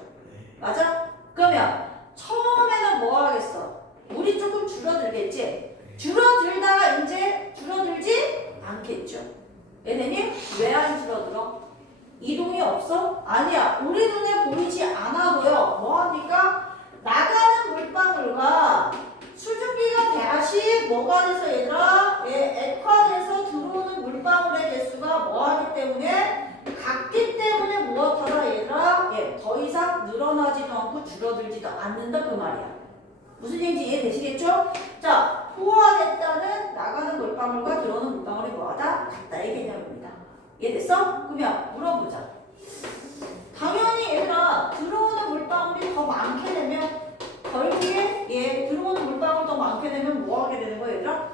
맞아? 그러면 처음에는 뭐 하겠어? 물이 조금 줄어들겠지? 줄어들다가 이제 줄어들지 않겠죠. 얘네님 왜 안 줄어들어? 이동이 없어? 아니야. 우리 눈에 보이지 않아도요. 뭐합니까? 나가는 물방울과 수증기가 다시 뭐가 돼서 얘들아? 액화돼서 들어오는 물방울의 개수가 뭐하기 때문에 같기 때문에 무엇하다 얘들아? 더 이상 늘어나지도 않고 줄어들지도 않는다 그 말이야. 무슨 얘기인지 이해되시겠죠? 자, 포화됐다는 나가는 물방울과 들어오는 물방울이 뭐하다? 같다의 개념입니다. 이해됐어? 그러면 물어보자. 당연히 얘들아 들어오는 물방울이 더 많게 되면 결국에 들어오는 물방울 더 많게 되면 뭐 하게 되는 거야 얘들아?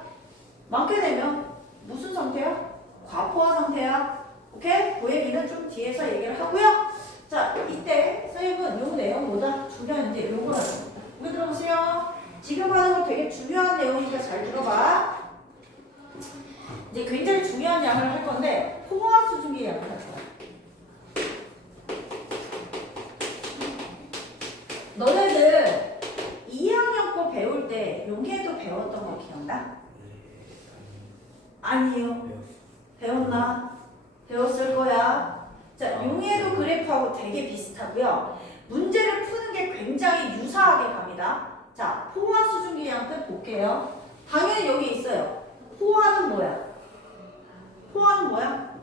많게 되면 무슨 상태야? 과포화 상태야. 오케이? 그 얘기는 좀 뒤에서 얘기를 하고요. 자, 이때 쌤은 요 내용보다 중요한 이제 요걸 하는 겁니다. 여기 들어보세요. 지금 하는 거 되게 중요한 내용이니까 잘 들어봐. 이제 굉장히 중요한 양을 할 건데 포화 수증기 양을 할 거야. 너네들 2학년 거 배울 때 용해도 배웠던 거 기억나? 아니요. 배웠나? 배웠을 거야. 자, 용해도 그래프하고 되게 비슷하고요. 문제를 푸는 게 굉장히 유사하게 갑니다. 자, 포화 수증기 양들 볼게요. 당연히 여기 있어요. 포화는 뭐야? 포화는 뭐야?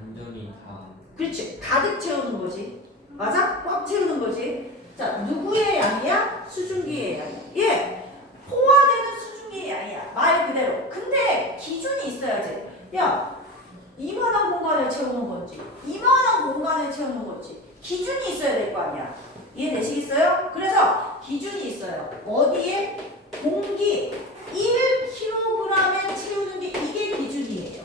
완전히 다. 그렇지. 가득 채우는 거지. 맞아? 꽉 채우는 거지. 자, 누구의 양이야? 수증기의 양이야. 포화되는 수증기의 양이야. 말 그대로. 근데 기준이 있어야지. 야, 이만한 공간을 채우는 건지, 이만한 공간을 채우는 건지 기준이 있어야 될 거 아니야. 이해되시겠어요? 그래서 기준이 있어요. 어디에? 공기 1kg에 채우는 게 이게 기준이에요.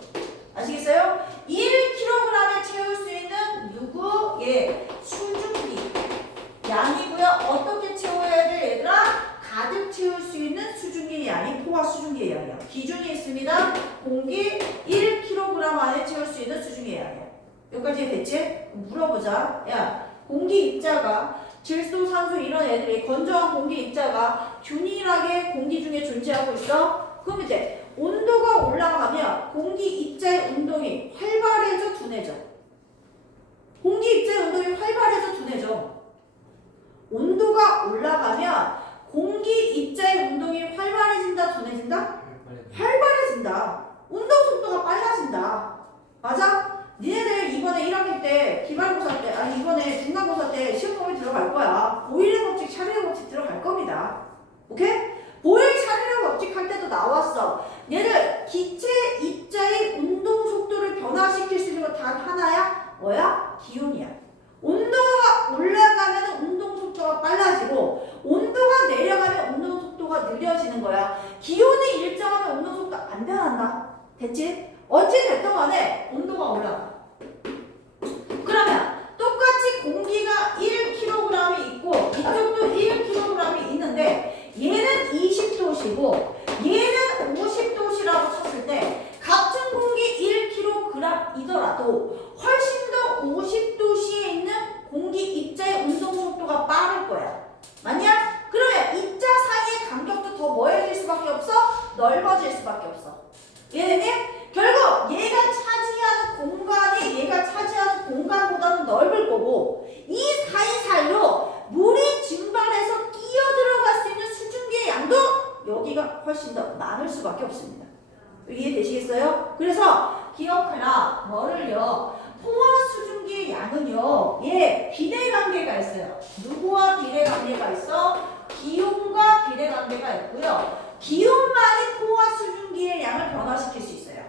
아시겠어요? 1kg에 채울 수 있는 누구? 수증기 양이고요. 어떻게 채워야 돼 얘들아? 가득 채울 수 있는 수증기 양이 포화 수증기 양이에요. 기준이 있습니다. 공기 1kg 안에 채울 수 있는 수증기 양이에요. 여기까지 됐지? 물어보자. 야, 공기 입자가 질소, 산소 이런 애들이 건조한 공기 입자가 균일하게 공기 중에 존재하고 있어? 그럼 이제 온도가 올라가면 공기 입자의 운동이 활발해져 둔해져? 공기 입자의 운동이 활발해져 둔해져? 온도가 올라가면 공기 입자의 운동이 활발해진다 둔해진다? 활발해진다. 운동 속도가 빨라진다. 맞아? 니네들 이번에 1학기 때 기말고사 때 아니 이번에 중간고사 때 시험 범위 들어갈 거야. 보일의 법칙, 샤를의 법칙 들어갈 겁니다. 오케이? 보일 샤를의 법칙 할 때도 나왔어. 얘들 기체 입자의 운동 속도를 변화시킬 수 있는 건 단 하나야? 뭐야? 기온이야. 온도가 올라가면 운동 속도가 빨라지고 온도가 내려가면 운동 속도가 느려지는 거야. 기온이 일정하면 운동 속도 안 변한다. 됐지? 어찌 됐든 간에 온도가 올라가. 그러면 똑같이 공기가 1kg이 있고 이쪽도 1kg이 있는데 얘는 20도시고 얘는 50도시라고 쳤을 때 같은 공기 1kg이더라도 훨씬 더 50도씨 넓어질 수밖에 없어. 이해되니? 결국 얘가 차지하는 공간보다는 넓을 거고 이 사이사이로 물이 증발해서 끼어들어갈 수 있는 수증기의 양도 여기가 훨씬 더 많을 수밖에 없습니다. 이해되시겠어요? 그래서 기억해라. 뭐를요? 포화 수증기의 양은요. 얘 비례관계가 있어요. 누구와 비례관계가 있어? 기온과 비례관계가 있고요. 기온만이 포화 수증기의 양을 변화시킬 수 있어요.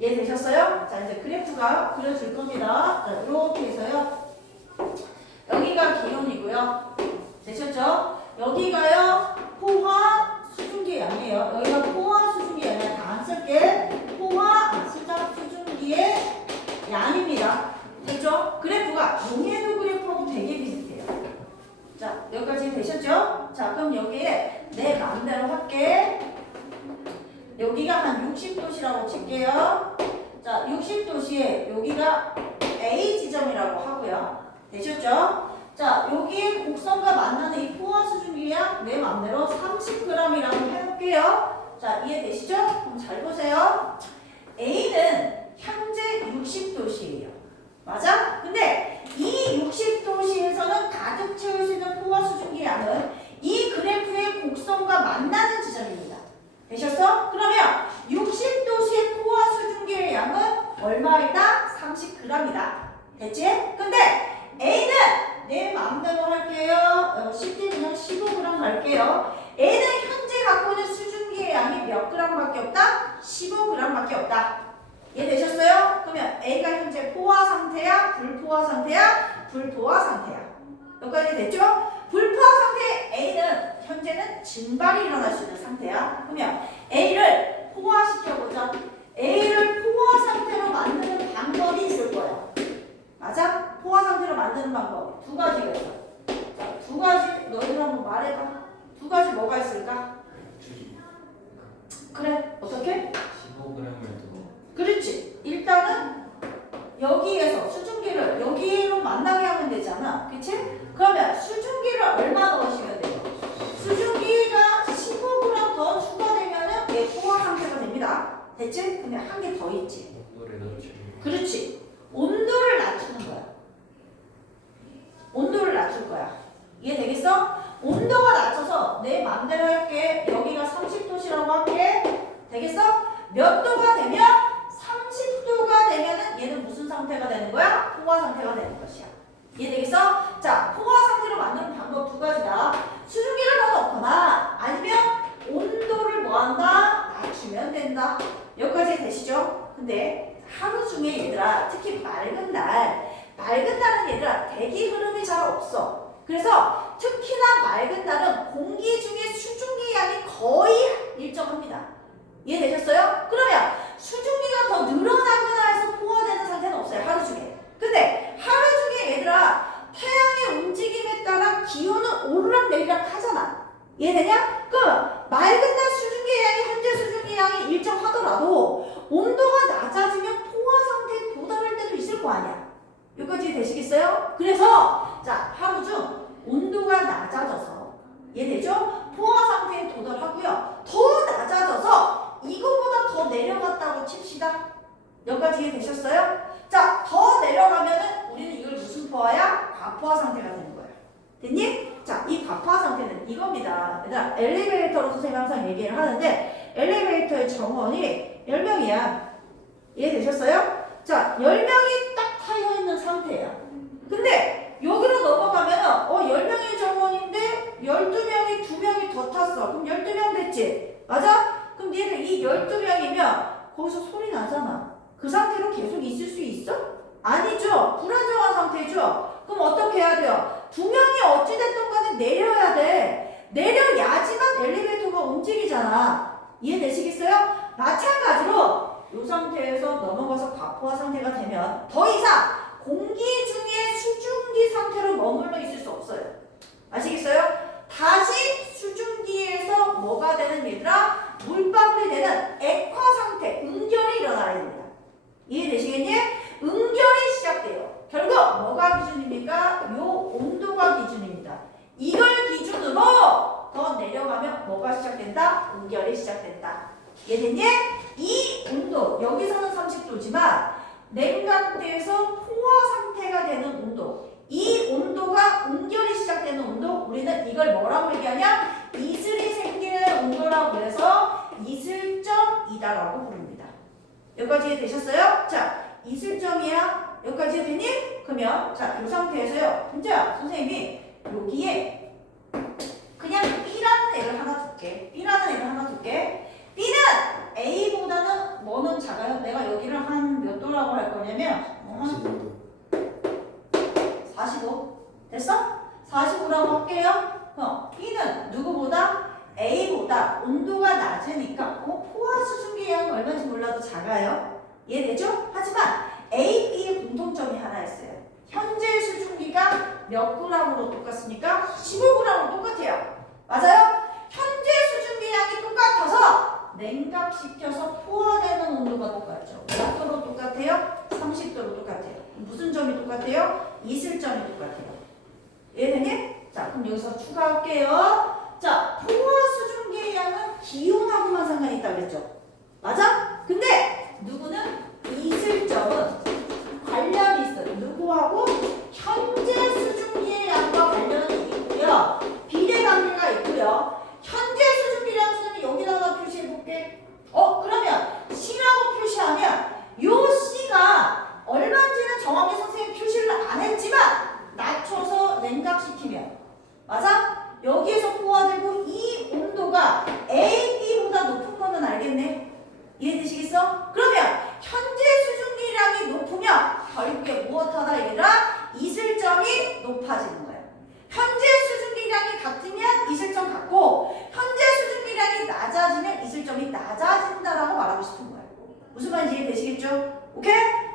이해되셨어요? 자, 이제 그래프가 그려질 겁니다. 자, 이렇게 해서요. 여기가 기온이고요. 되셨죠? 여기가요. 포화 수증기의 양이에요. 여기가 포화 수증기의 양이야. 다 안 쓸게. 포화 수증기의 양입니다. 됐죠? 그래프가 용해도 그래프하고 되게 비슷해요. 자, 여기까지 되셨죠? 자, 그럼 여기에 내 마음대로 할게. 여기가 한 60도씨라고 칠게요. 자, 60도씨에 여기가 A 지점이라고 하고요. 되셨죠? 자, 여기 곡선과 만나는 이 포화 수증기량 내 마음대로 30g이라고 해볼게요. 자, 이해되시죠? 그럼 잘 보세요. A는 현재 60도씨예요. 맞아? 근데 이 60도씨에서는 가득 채울 수 있는 포화 수증기 양은 이 그래프의 곡선과 만나는 지점입니다. 되셨어? 그러면 60도씨의 포화 수증기의 양은 얼마이다? 30g이다. 됐지? 근데 A는 내 마음대로 할게요. 쉽게 그냥 15g 갈게요. A는 현재 갖고 있는 수증기의 양이 몇 g밖에 없다? 15g밖에 없다. 이해되셨어요? 그러면 A가 현재 포화 상태야? 불포화 상태야? 불포화 상태야. 여기까지 됐죠? 불포화 상태의 A는 현재는 증발이 일어날 수 있는 상태야. 그러면 A를 포화시켜보자. A를 포화 상태로 만드는 방법이 있을 거야. 맞아? 포화 상태로 만드는 방법 두 가지가 있어. 자, 두 가지 너희들 한번 말해봐. 두 가지 뭐가 있을까? 그래, 어떻게? 15g을 두고 그렇지. 일단은 여기에서 수증기를 여기로 만나게 하면 되잖아. 그치? 그러면 수증기를 얼마 넣으시면 돼요? 수증기가 15g 더 추가되면은 얘 포화 상태가 됩니다. 됐지? 근데 한 개 더 있지. 온도를 낮추는 그렇지. 온도를 낮추는 거야. 온도를 낮출 거야. 이해되겠어? 온도가 낮춰서 내 맘대로 할게. 여기가 30도씨라고 할게. 되겠어? 몇 도가 되면 30도가 되면은 얘는 무슨 상태가 되는 거야? 포화 상태가 되는 것이야. 이해되겠어? 자, 포화 상태로 만드는 방법 두 가지다. 수증기를 더 넣거나 아니면 온도를 뭐한다? 낮추면 된다. 여기까지 되시죠? 근데 하루 중에 얘들아, 특히 맑은 날은 얘들아 대기 흐름이 잘 없어. 그래서 특히나 맑은 날은 공기 중에 수증기 양이 거의 일정합니다. 이해되셨어요? 그러면 수증기가 더 늘어나거나 해서 포화되는 상태는 없어요. 하루 중에. 근데 하루 중에 얘들아 태양의 움직임에 따라 기온은 오르락내리락 하잖아. 이해되냐? 그럼 맑은 날 수증기 양이 현재 수증기 양이 일정하더라도 온도가 낮아지면 포화 상태에 도달할 때도 있을 거 아니야. 여기까지 되시겠어요? 그래서 자, 하루 중 온도가 낮아져서 이해되죠? 포화 상태에 도달하고요. 더 낮아져서 이거보다 더 내려갔다고 칩시다. 여기까지 이해되셨어요? 자, 더 내려가면은 우리는 이걸 무슨 포화야? 과포화 상태가 되는 거야. 됐니? 자, 이 과포화 상태는 이겁니다. 얘들아, 엘리베이터로 선생님이 항상 얘기를 하는데 엘리베이터의 정원이 10명이야. 이해되셨어요? 자, 10명이 딱 타여있는 상태야. 근데 여기로 넘어가면은 10명이 정원인데 12명이 2명이 더 탔어. 그럼 12명 됐지? 맞아? 그럼 얘는 이 12명이면 거기서 소리 나잖아. 그 상태로 계속 있을 수 있어? 아니죠. 불안정한 상태죠. 그럼 어떻게 해야 돼요? 2명이 어찌됐든 간에 내려야 돼. 내려야지만 엘리베이터가 움직이잖아. 이해되시겠어요? 마찬가지로 이 상태에서 넘어가서 과포화 상태가 되면 더 이상 공기 중에 수증기 상태로 머물러 있을 수 없어요. 아시겠어요? 다시 수증기에서 뭐가 되는 얘들아? 물방울이 되는 액화 상태, 응결이 일어나야 됩니다. 이해되시겠니? 응결이 시작돼요. 결국 뭐가 기준입니까? 요 온도가 기준입니다. 이걸 기준으로 더 내려가면 뭐가 시작된다? 응결이 시작된다. 이해됐니? 이 온도, 여기서는 30도지만 냉각대에서 포화 상태가 되는 온도, 이 온도가 응결이 시작되는 온도, 우리는 이걸 뭐라고 얘기하냐? 이슬이 생기는 온도라고 그래서 이슬점이다라고 부릅니다. 여기까지 이해되셨어요? 자, 이슬점이야. 여기까지 이해되니? 그러면 자, 이 상태에서요. 진짜 선생님이 여기에 그냥 B라는 애를 하나 둘게. B라는 애를 하나 둘게. B는 A보다는 뭐는 작아요? 내가 여기를 한 몇 도라고 할 거냐면 한 45. 됐어? 45라고 할게요. B는 누구보다? A보다 온도가 낮으니까 포화 수증기 양이 얼마인지 몰라도 작아요. 이해되죠? 하지만 A, B의 공통점이 하나 있어요. 현재 수증기가 몇 g으로 똑같습니까? 15g으로 똑같아요. 맞아요? 현재 수증기 양이 똑같아서 냉각시켜서 포화되는 온도가 똑같죠. 몇 도로 똑같아요? 30도로 똑같아요. 무슨 점이 똑같아요? 이슬점이 똑같아요. 이해되니? 자, 그럼 여기서 추가할게요. 자, 포화 수증기의 양은 기온하고만 상관이 있다고 그랬죠? 맞아? 근데 누구는 이슬점은 관련이 있어요. 누구하고? 현재 수증기의 양과 관련이 있고요. 비례관계가 있고요. 현재 수증기량수는 여기다가 표시해볼게. 그러면 C라고 표시하면 요 C가 얼마인지는 정확히 선생님이 표시를 안 했지만 낮춰서 냉각시키면 맞아? 여기에서 포화되고 이 온도가 A, B보다 높은 거는 알겠네? 이해되시겠어? 그러면 현재 수증기량이 높으면 결국에 무엇하다 얘들아? 이슬점이 높아지는 거예요. 현재 수증기량이 같으면 이슬점 같고 현재 수증기량이 낮아지면 이슬점이 낮아진다라고 말하고 싶은 거예요. 무슨 말인지 이해되시겠죠? 오케이?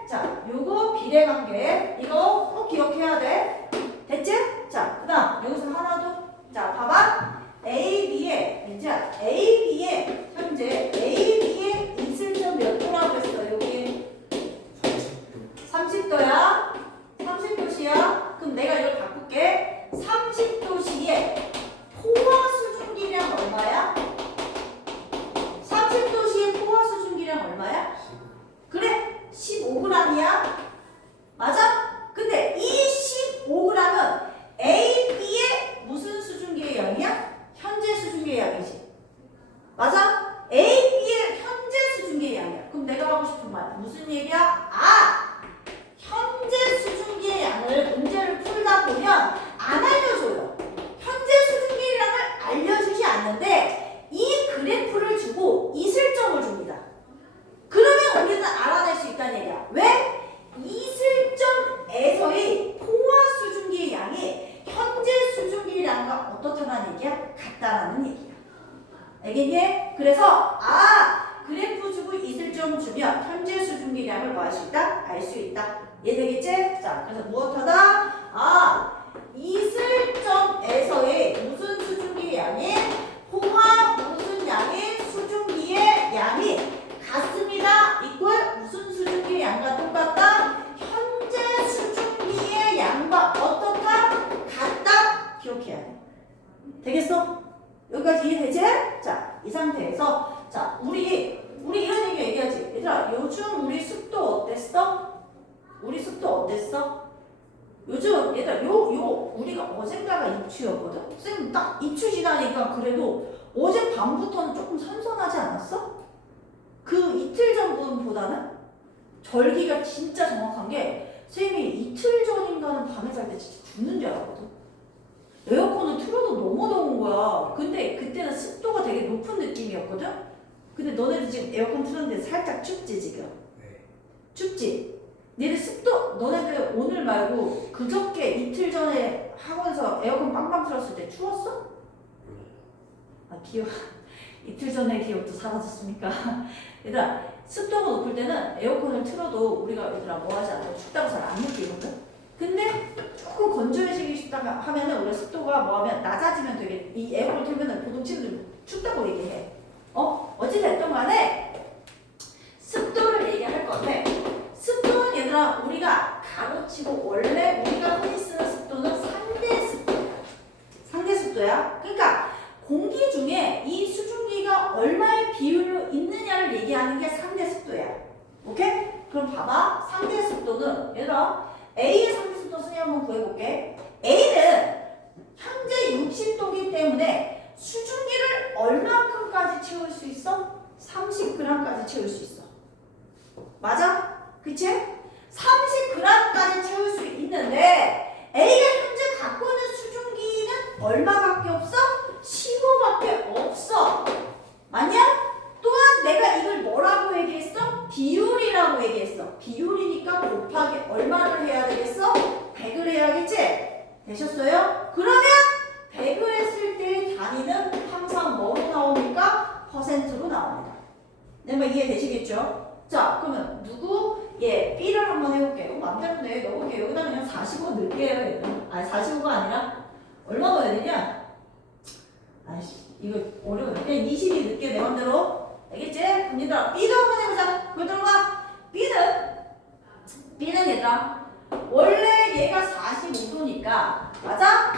자, 요거 비례관계 이거 꼭 기억해야 돼. 됐지? 자, 그 다음 여기서 하나 더. 자, 봐봐. A, B의 이제 A, B의 현재 A, B의 이슬점 몇 도라고 했어? 여기 30도야. 30도씨야. 그럼 내가 이걸 바꿀게. 30도씨의 포화 수증기량 얼마야? 30도씨의 포화 수증기량 얼마야? 그래, 15g이야. 맞아? 근데 이 15g은 A, B의 무슨 수증기의 양이야? 현재 수증기의 양이지. 맞아? A, B의 현재 수증기의 양이야. 그럼 내가 하고 싶은 말 무슨 얘기야? 현재 수증기의 양을 문제를 풀다 보면 안 알려줘요. 현재 수증기의 양을 알려주지 않는데 이 그래프를 주고 이슬점을 줍니다. 그러면 우리는 알아낼 수 있다는 얘기야. 왜? 이슬점에서의 포화 수증기의 양이 현재 수증기의 양과 어떻다는 얘기야? 같다라는 얘기야. 알겠니? 그래서 그래프 주고 이슬점 주면 현재 수증기의 양을 뭐 할 수 있다? 알 수 있다. 이해되겠지? 자, 그래서 무엇하다? 이슬점에서의 무슨 수증기의 양이 포화 무슨 양의 수증기의 양이 같습니다. 이꼴 무슨 수증기의 양과 똑같다? 현재 수증기의 양과 어떻다? 같다? 기억해야 돼. 되겠어? 여기까지 이해되지? 자, 이 상태에서 자, 우리 이런 얘기 얘기하지. 얘들아, 요즘 우리 습도 어땠어? 우리 습도 어땠어? 요즘 얘들아, 우리가 어젠가가 입추였거든? 쌤 딱 입추 지나니까 그래도 어제 밤부터는 조금 선선하지 않았어? 그 이틀 전보다는 절기가 진짜 정확한 게 쌤이 이틀 전인가는 밤에 잘 때 진짜 죽는 줄 알았거든. 에어컨을 틀어도 너무 더운 거야. 근데 그때는 습도가 되게 높은 느낌이었거든. 근데 너네들 지금 에어컨 틀었는데 살짝 춥지 지금? 네. 춥지? 니들 습도 너네들 오늘 말고 그저께 이틀 전에 학원에서 에어컨 빵빵 틀었을 때 추웠어? 기억 이틀 전의 기억도 사라졌습니까? 얘들아, 습도가 높을 때는 에어컨을 틀어도 우리가 얘들아 뭐 하지 않아? 춥다고 잘 안 느끼거든? 근데 조금 건조해지기 싶다가 하면은 우리가 습도가 뭐 하면 낮아지면 되게 이 에어컨을 틀면은 보통 친구들 춥다고 얘기해. 어찌됐든 간에 습도를 얘기할 건데 습도는 얘들아 우리가 가로치고 원래 우리가 흔히 쓰는 습도는 상대 습도야. 상대 습도야. 그러니까 공기 중에 이 수증기가 얼마의 비율로 있는 봐봐. 상대 습도는 얘들아 A의 상대 습도 순위 한번 구해볼게. A는 현재 60도기 때문에 수증기를 얼만큼까지 채울 수 있어? 30g까지 채울 수 있어. 맞아? 그치? 30g까지 채울 수 있는데 A가 현재 갖고 있는 수증기는 얼마밖에 없어? 15밖에 없어. 맞냐? 또한 내가 이걸 뭐라고 얘기했어? 비율이라고 얘기했어. 비율이니까 곱하기 얼마를 해야 되겠어? 100을 해야겠지? 되셨어요? 그러면 100을 했을 때 단위는 항상 뭐로 나옵니까? 퍼센트로 나옵니다. 내 말 이해되시겠죠? 자, 그러면 누구? 예, B를 한번 해볼게요. 맘대로 내. 넣어볼게요. 여기다 그냥 45 넣을게요. 얘는. 아니, 45가 아니라 얼마 넣어야 되냐? 아이씨, 이거 어려워. 그냥 22 넣을게, 내 맘대로. 알겠지? 그럼 얘들아, B도 한번 해보자. 그걸 들어봐. B는 얘들아, 원래 얘가 45도니까, 맞아?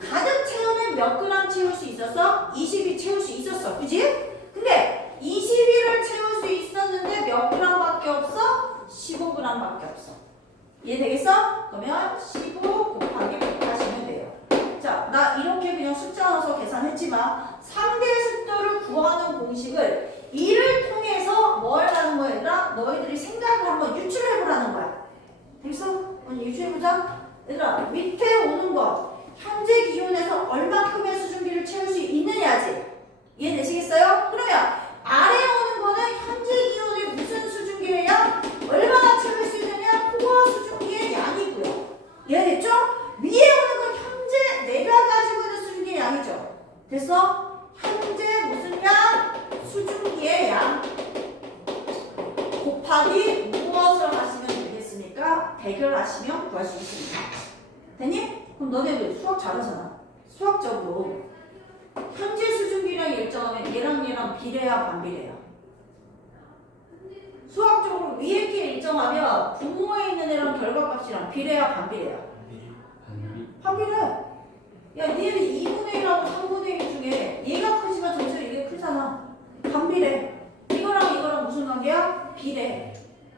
가득 채우면 몇 그램 채울 수 있었어? 20이 채울 수 있었어. 그지? 근데 21을 채울 수 있었는데 몇 g밖에 없어? 15g밖에 없어. 이해되겠어? 그러면 15 곱하기 100 하시면 돼요. 자, 나 이렇게 그냥 숫자 넣어서 계산했지만 상대 습도를 구하는 공식을 이를 통해서 뭘 하는 거야, 얘들아? 너희들이 생각을 한번 유출해보라는 거야. 됐어? 한번 유출해보자. 얘들아, 밑에 오는 거 현재 기온에서 얼마큼의 수증기를 채울 수 있느냐지? 이해되시겠어요? 그러면 아래에 오는 거는 현재 기온이 무슨 수증기의 양? 얼마나 채울 수 있느냐? 포화 수증기의 양이고요. 이해됐죠? 위에 오는 건 현재 내가 가지고 있는 수증기의 양이죠. 됐어? 현재 무슨 양? 수증기의 양 곱하기 무엇을 하시면 되겠습니까? 100을 하시면 구할 수 있습니다. 됐니? 그럼 너네들 수학 잘하잖아. 수학적으로 현재 수증기량 일정하면 얘랑 비례야 반비례야? 수학적으로 위에 게 일정하면 분모에 있는 애랑 결과값이랑 비례야 반비례야? 반비례. 야, 얘는 2분의 1하고 3분의 1 중에 얘가 크지만 전체로 이게 크잖아. 반비례. 이거랑 무슨 관계야? 비례.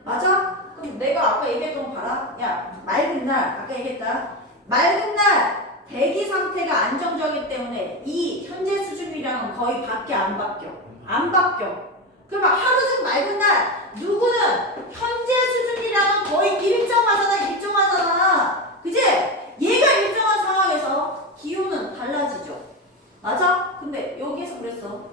맞아? 그럼 내가 아까 얘기했던 거 봐라. 야, 맑은 날 아까 얘기했다. 맑은 날 대기 상태가 안정적이기 때문에 이 현재 수증기량은 거의 밖에 안 바뀌어. 안 바뀌어. 그러면 하루 중 맑은 날 누구는 현재 수증기량은 거의 일정하잖아. 그지? 얘가 일정한 상황에서 기온은 달라지죠. 맞아? 근데 여기에서 그랬어.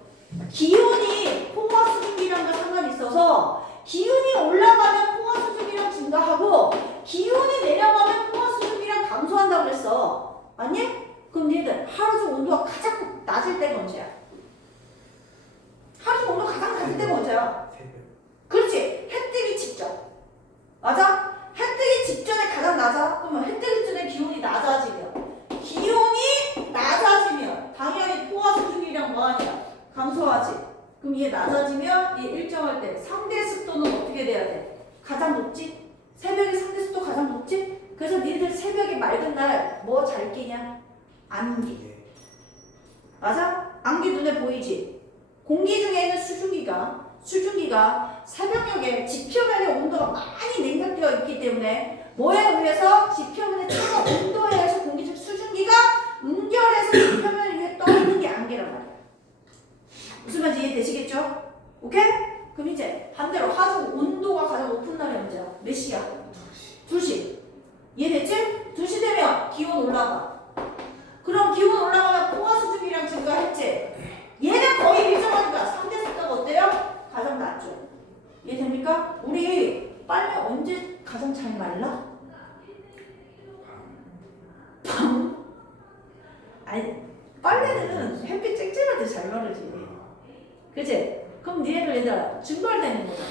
기온이 포화 수증기량과 상관이 있어서 기온이 올라가면 포화 수증기량 증가하고 기온이 내려가면 포화 수증기량 감소한다고 그랬어. 맞니? 그럼 얘들 하루 중 온도가 가장 낮을 때가 언제야? 하루 중 온도가 가장 낮을 때가 언제야? 그렇지. 해 뜨기 직전. 맞아? 해 뜨기 직전에 가장 낮아? 그러면 해 뜨기 전에 기온이 낮아지면 당연히 포화 수증기량 뭐하냐? 감소하지. 그럼 얘 낮아지면 얘 일정할 때 상대 습도는 어떻게 돼야 돼? 가장 높지? 새벽에 상대 습도 가장 높지? 그래서 니들 새벽에 맑은 날 뭐 잘 끼냐? 안기. 맞아? 안기 눈에 보이지? 공기 중에 있는 수증기가 새벽녘에 지표면의 온도가 많이 냉각되어 있기 때문에 뭐에 의해서 지표면의 차가 온도에 의해서 공기 중 수증기가 응결해서 지표면 위에 떠있는 게 안개란 말이야. 무슨 말인지 이해되시겠죠? 오케이? 그럼 이제 반대로 하루 온도가 가장 높은 날이 언제야? 몇 시야? 2시. 이해됐지? 2시 되면 기온 올라가. 그럼 기온 올라가면 포화 수증기량 증가했지? 얘는 거의 일정하니까 상대 습도가 어때요? 가장 낮죠. 이해됩니까? 우리 빨래 언제 가장 잘 말라? 밤? 아니, 빨래는 햇빛 쨍쨍할 때 잘 마르지. 그치? 그럼 니네들 얘들아 증발되는 거잖아.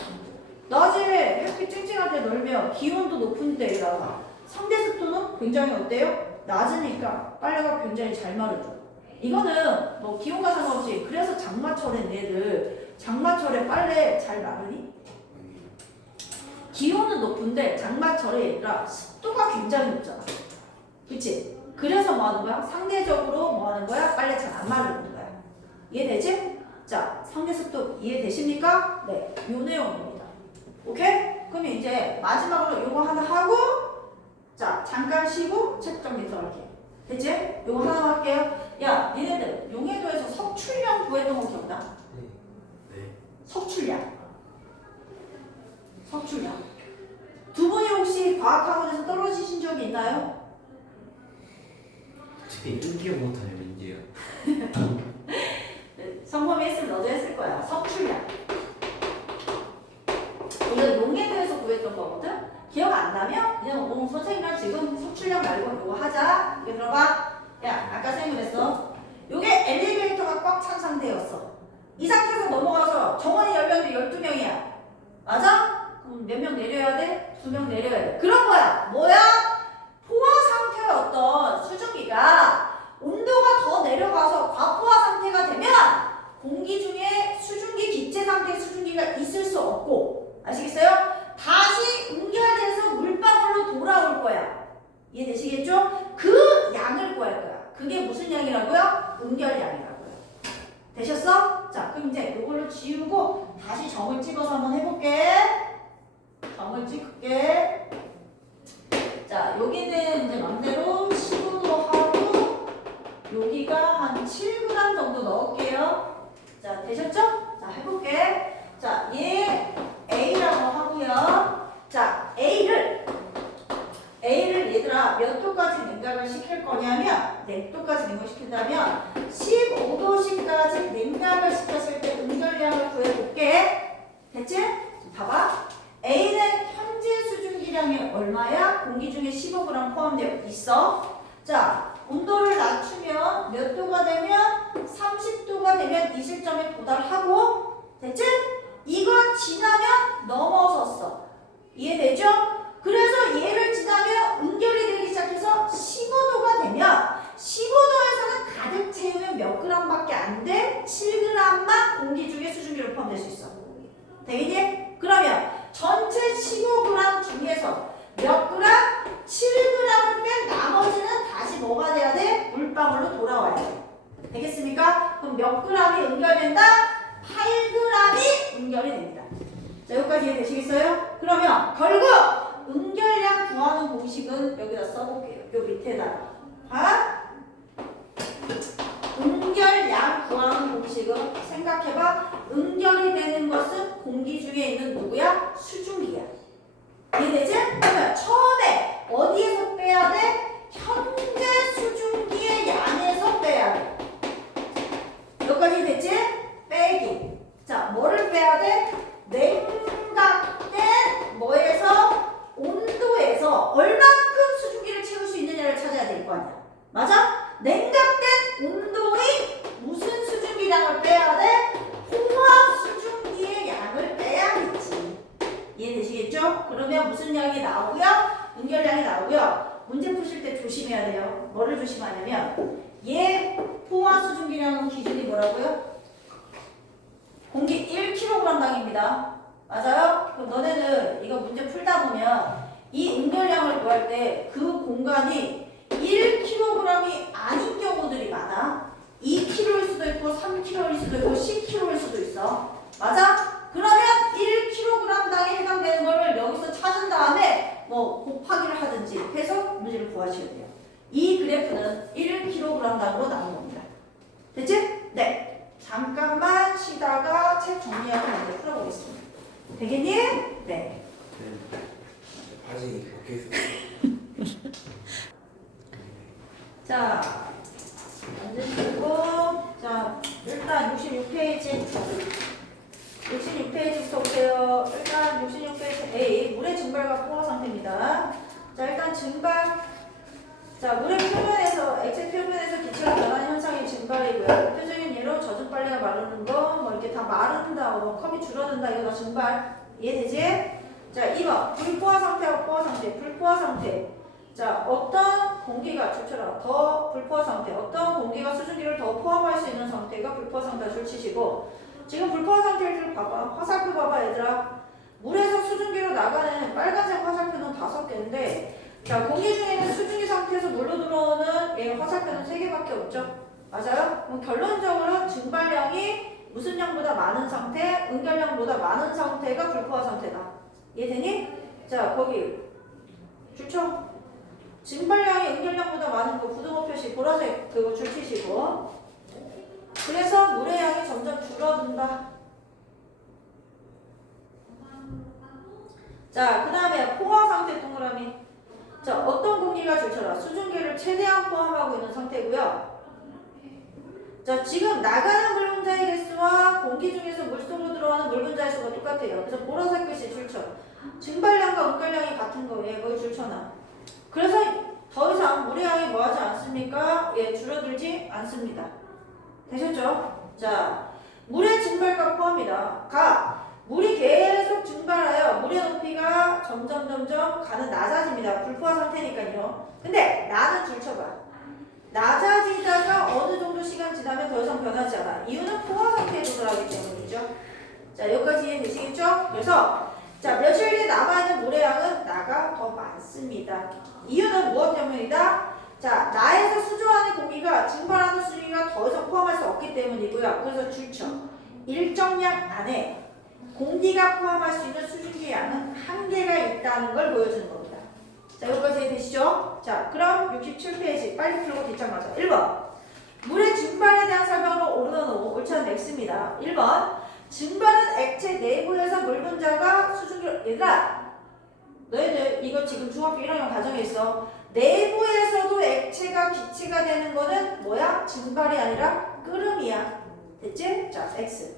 낮에 햇빛 쨍쨍할 때 널면 기온도 높은데 얘들아 상대 습도는 굉장히 어때요? 낮으니까 빨래가 굉장히 잘 마르죠. 이거는 뭐 기온과 상관없이 그래서 장마철에 얘들 장마철에 빨래 잘 마르니? 기온은 높은데 장마철에 얘들아 습도가 굉장히 높잖아. 그치? 그래서 뭐 하는 거야? 상대적으로 뭐 하는 거야? 빨래 잘 안 마르는 거야. 이해되지? 자, 상대 습도 이해되십니까? 네, 요 내용입니다. 오케이? 그러면 이제 마지막으로 요거 하나 하고 자 잠깐 쉬고 책 정리 들어갈게요. 됐지? 요거 하나 할게요. 야 니네들 용해도에서 석출량 구했던 거 기억나? 네. 석출량. 두 분이 혹시 과학학원에서 떨어지신 적이 있나요? 특히 인기어 못하네 민지야. 성범이 했으면 너도 했을 거야. 석출량. 이거 용해도에서 구했던 거거든? 기억 안 나면 그냥 선생님이랑 지금 석출량 말고 이거 하자. 이거 들어봐. 야 아까 선생님 그랬어. 요게 엘리베이터가 꽉 찬 상태였어. 이 상태에서 넘어가서 정원이 10명인데 12명이야. 맞아? 그럼 몇 명 내려야 돼? 2명 내려야 돼. 그런 거야. 뭐야? 포화 상태의 어떤 수증기가 온도가 더 내려가서 과포화 상태가 되면 공기 중에 수증기 기체 상태의 수증기가 있을 수 없고 아시겠어요? 다시 응결돼서 물방울로 돌아올 거야. 이해되시겠죠? 그 양을 구할 거야. 그게 무슨 양이라고요? 응결량이라고요. 되셨어? 자 그럼 이제 이걸로 지우고 다시 점을 찍어서 한번 해볼게. 점을 찍을게. 자 여기는 이제 맘대로 15도 하고 여기가 한 7g 정도 넣을게요. 자 되셨죠? 자 해볼게. 자 얘 A라고 하고요. 자 A를 얘들아 몇 도까지 냉각을 시킬 거냐면 몇 도까지 냉각을 시킨다면 15도씩까지 냉각을 시켰을 때 응결량을 구해볼게. 됐지? 봐봐. A는 현재 수증기량이 얼마야? 공기 중에 15g 포함되어 있어. 자 온도를 낮추면 몇 도가 되면 30도가 되면 이 실점에 도달하고 됐지? 이거 지나면 넘어섰어. 이해되죠? 그래서 얘를 지나면 응결이 되기 시작해서 15도가 되면 15도에서는 가득 채우면 몇 g밖에 안 돼? 7g만 공기 중에 수증기로 포함될 수 있어. 되겠니? 그러면 전체 15g 중에서 몇 g? 7g을 뺀 나머지는 다시 뭐가 돼야 돼? 물방울로 돌아와야 돼. 되겠습니까? 그럼 몇 g이 응결된다? 8g이 응결이 됩니다. 자, 여기까지 이해되시겠어요? 그러면 결국 응결량 구하는 공식은 여기다 써볼게요. 요 밑에다가. 응결량 구하는 공식은 생각해봐. 응결이 되는 것은 공기 중에 있는 누구야? 수증기야. 이해되지? 그러면 처음에 어디에서 빼야 돼? 현재 수증기의 양에서 빼야 돼. 여기까지 됐지? 빼기. 자, 뭐를 빼야 돼? 냉각된 뭐에서? 온도에서 얼만큼 수증기를 채울 수 있느냐를 찾아야 될 거 아니야. 맞아? 냉각된 온도의 무슨 수증기량을 빼야 돼? 포화 수증기의 양을 빼야겠지. 이해되시겠죠? 그러면 무슨 양이 나오고요? 응결량이 나오고요. 문제 푸실 때 조심해야 돼요. 뭐를 조심하냐면 얘 포화 수증기량 기준이 뭐라고요? 공기 1kg당입니다. 맞아요? 그럼 너네는 이거 문제 풀다 보면 이 응결량을 구할 때 그 공간이 1kg이 아닌 경우들이 많아. 2kg일 수도 있고 3kg일 수도 있고 10kg일 수도 있어. 맞아? 그러면 1kg당에 해당되는 거를 여기서 찾은 다음에 뭐 곱하기를 하든지 해서 문제를 구하셔야 돼요. 이 그래프는 1kg당으로 나온 겁니다. 됐지? 네. 잠깐만 쉬다가 책 정리하고 문제 풀어보겠습니다. 되겠니? 네. 바지 벗겨있어. 자, 앉으시고, 자, 일단 66페이지. 66페이지부터 보세요. 일단 66페이지 A, 물의 증발과 포화 상태입니다. 자, 일단 증발. 자, 물의 표면에서, 액체 표면에서 기체가 변하는 현상이 증발이고요. 대표적인 예로 젖은 빨래가 마르는 거, 뭐 이렇게 다 마른다, 뭐 컵이 줄어든다, 이거 다 증발. 이해되지? 자, 2번. 불포화 상태와 포화 상태. 불포화 상태. 자, 어떤 공기가, 저처럼 더 불포화 상태. 어떤 공기가 수증기를 더 포함할 수 있는 상태가 불포화 상태를 줄치시고, 지금 불포화 상태를 봐봐. 화살표 봐봐, 얘들아. 물에서 수증기로 나가는 빨간색 화살표는 5개인데, 자, 공기 중에 있는 수증기 상태에서 물로 들어오는 얘 화살표는 3개밖에 없죠? 맞아요? 그럼 결론적으로 증발량이 무슨 양보다 많은 상태, 응결량보다 많은 상태가 불포화 상태다. 이해되니? 자, 거기 줄쳐. 증발량이 응결량보다 많은 거 부등호 표시 보라색 그거 줄 치시고. 그래서 물의 양이 점점 줄어든다. 자, 그 다음에 포화 상태 동그라미. 자, 어떤 공기가 줄쳐라. 수증기를 최대한 포함하고 있는 상태고요. 자, 지금 나가는 물 분자의 개수와 공기 중에서 물속으로 들어가는 물 분자의 수가 똑같아요. 그래서 보라색 글씨 줄쳐. 증발량과 응결량이 같은 거예요. 거의 줄쳐나. 그래서 더 이상 물의 양이 뭐하지 않습니까? 예, 줄어들지 않습니다. 되셨죠? 자, 물의 증발과 포함이다. 물이 계속 증발하여 물의 높이가 점점 가는 낮아집니다. 불포화 상태니까요. 근데 나는 줄쳐봐. 낮아지다가 어느 정도 시간 지나면 더 이상 변하지 않아. 이유는 포화 상태에 도달하기 때문이죠. 자, 여기까지 이해되시겠죠? 그래서 자, 며칠 뒤에 남아있는 물의 양은 나가 더 많습니다. 이유는 무엇 때문이다? 자, 나에서 수조하는 공기가 증발하는 수증기가 더 이상 포함할 수 없기 때문이고요. 그래서 줄쳐. 일정량 안에 공기가 포함할 수 있는 수증기의 양은 한계가 있다는 걸 보여주는 겁니다. 자, 여기까지 이해되시죠? 자, 그럼 67페이지 빨리 풀고 뒷장 가자. 1번 물의 증발에 대한 설명으로 오르노 옳지 않은 X입니다. 1번 증발은 액체 내부에서 물 분자가 수증기로 얘들아 너희들 이거 지금 중학교 1학년 과정에 있어. 내부에서도 액체가 기체가 되는 거는 뭐야? 증발이 아니라 끓음이야. 됐지? 자, X.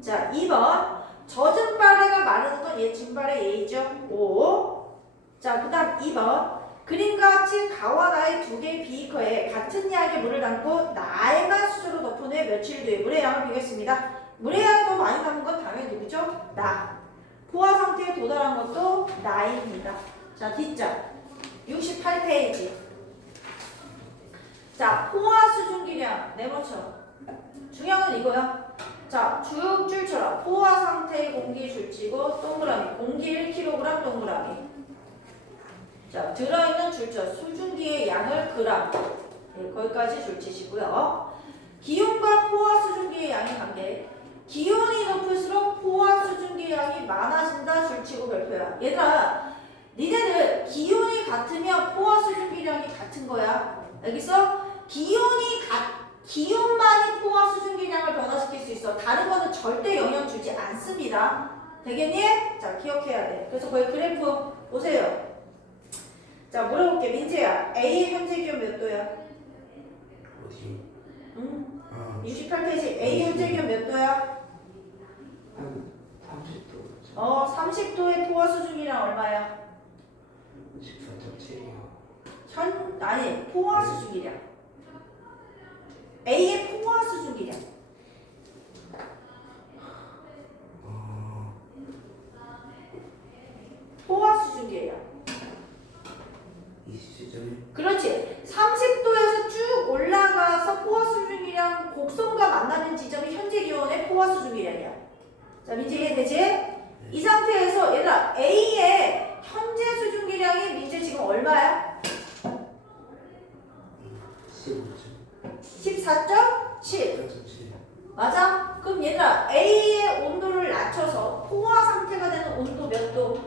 자, 2번 젖은 빨래가 마르는 건 얘 증발의 예이죠. O. 자, 그 다음 2번 그림과 같이 가와 나의 두 개의 비커에 같은 양의 물을 담고 나에만 수저로 덮은 후에 며칠 뒤에 물의 양을 비교했습니다. 물의 양이 더 많이 남은 건 당연히 누구죠? 나. 포화 상태에 도달한 것도 나입니다. 자, 뒷장 68페이지. 자, 포화 수증기량 네모쳐. 중요한 건 이거야. 자, 쭉 줄쳐라. 포화 상태의 공기 줄치고 동그라미. 공기 1kg 동그라미. 자, 들어있는 줄쳐. 수증기의 양을 그람. 네, 거기까지 줄치시고요. 기온과 포화 수증기의 양의 관계. 기온이 높을수록 포화 수증기의 양이 많아진다. 줄치고 별표야. 얘들아, 니네들 기온이 같으면 포화 수증기량이 같은 거야. 알겠어? 기온만이 포화 수증기량을 변화시킬 수 있어. 다른 거는 절대 영향 주지 않습니다. 되겠니? 자, 기억해야 돼. 그래서 거기 그래프 보세요. 자, 물어볼게. 민재야, A의 현재 기온 몇 도야? 어디? 응? 아, 68페이지 A 현재 기온 몇 도야? 한 30도. 30도의 포화 수증기량 얼마야? 14.7이요. 아니, 포화 수증기량. A의 포화 수증기량. 포화 수증기량. 27.1. 그렇지. 30도에서 쭉 올라가서 포화 수증기량 곡선과 만나는 지점이 현재 기온의 포화 수증기량이야. 자, 민재 이해되지? 이 상태에서 얘들아 A의 현재 수증기량이 민재 지금 얼마야? 14.7. 14.7. 맞아? 그럼 얘들아 A의 온도를 낮춰서 포화 상태가 되는 온도 몇 도?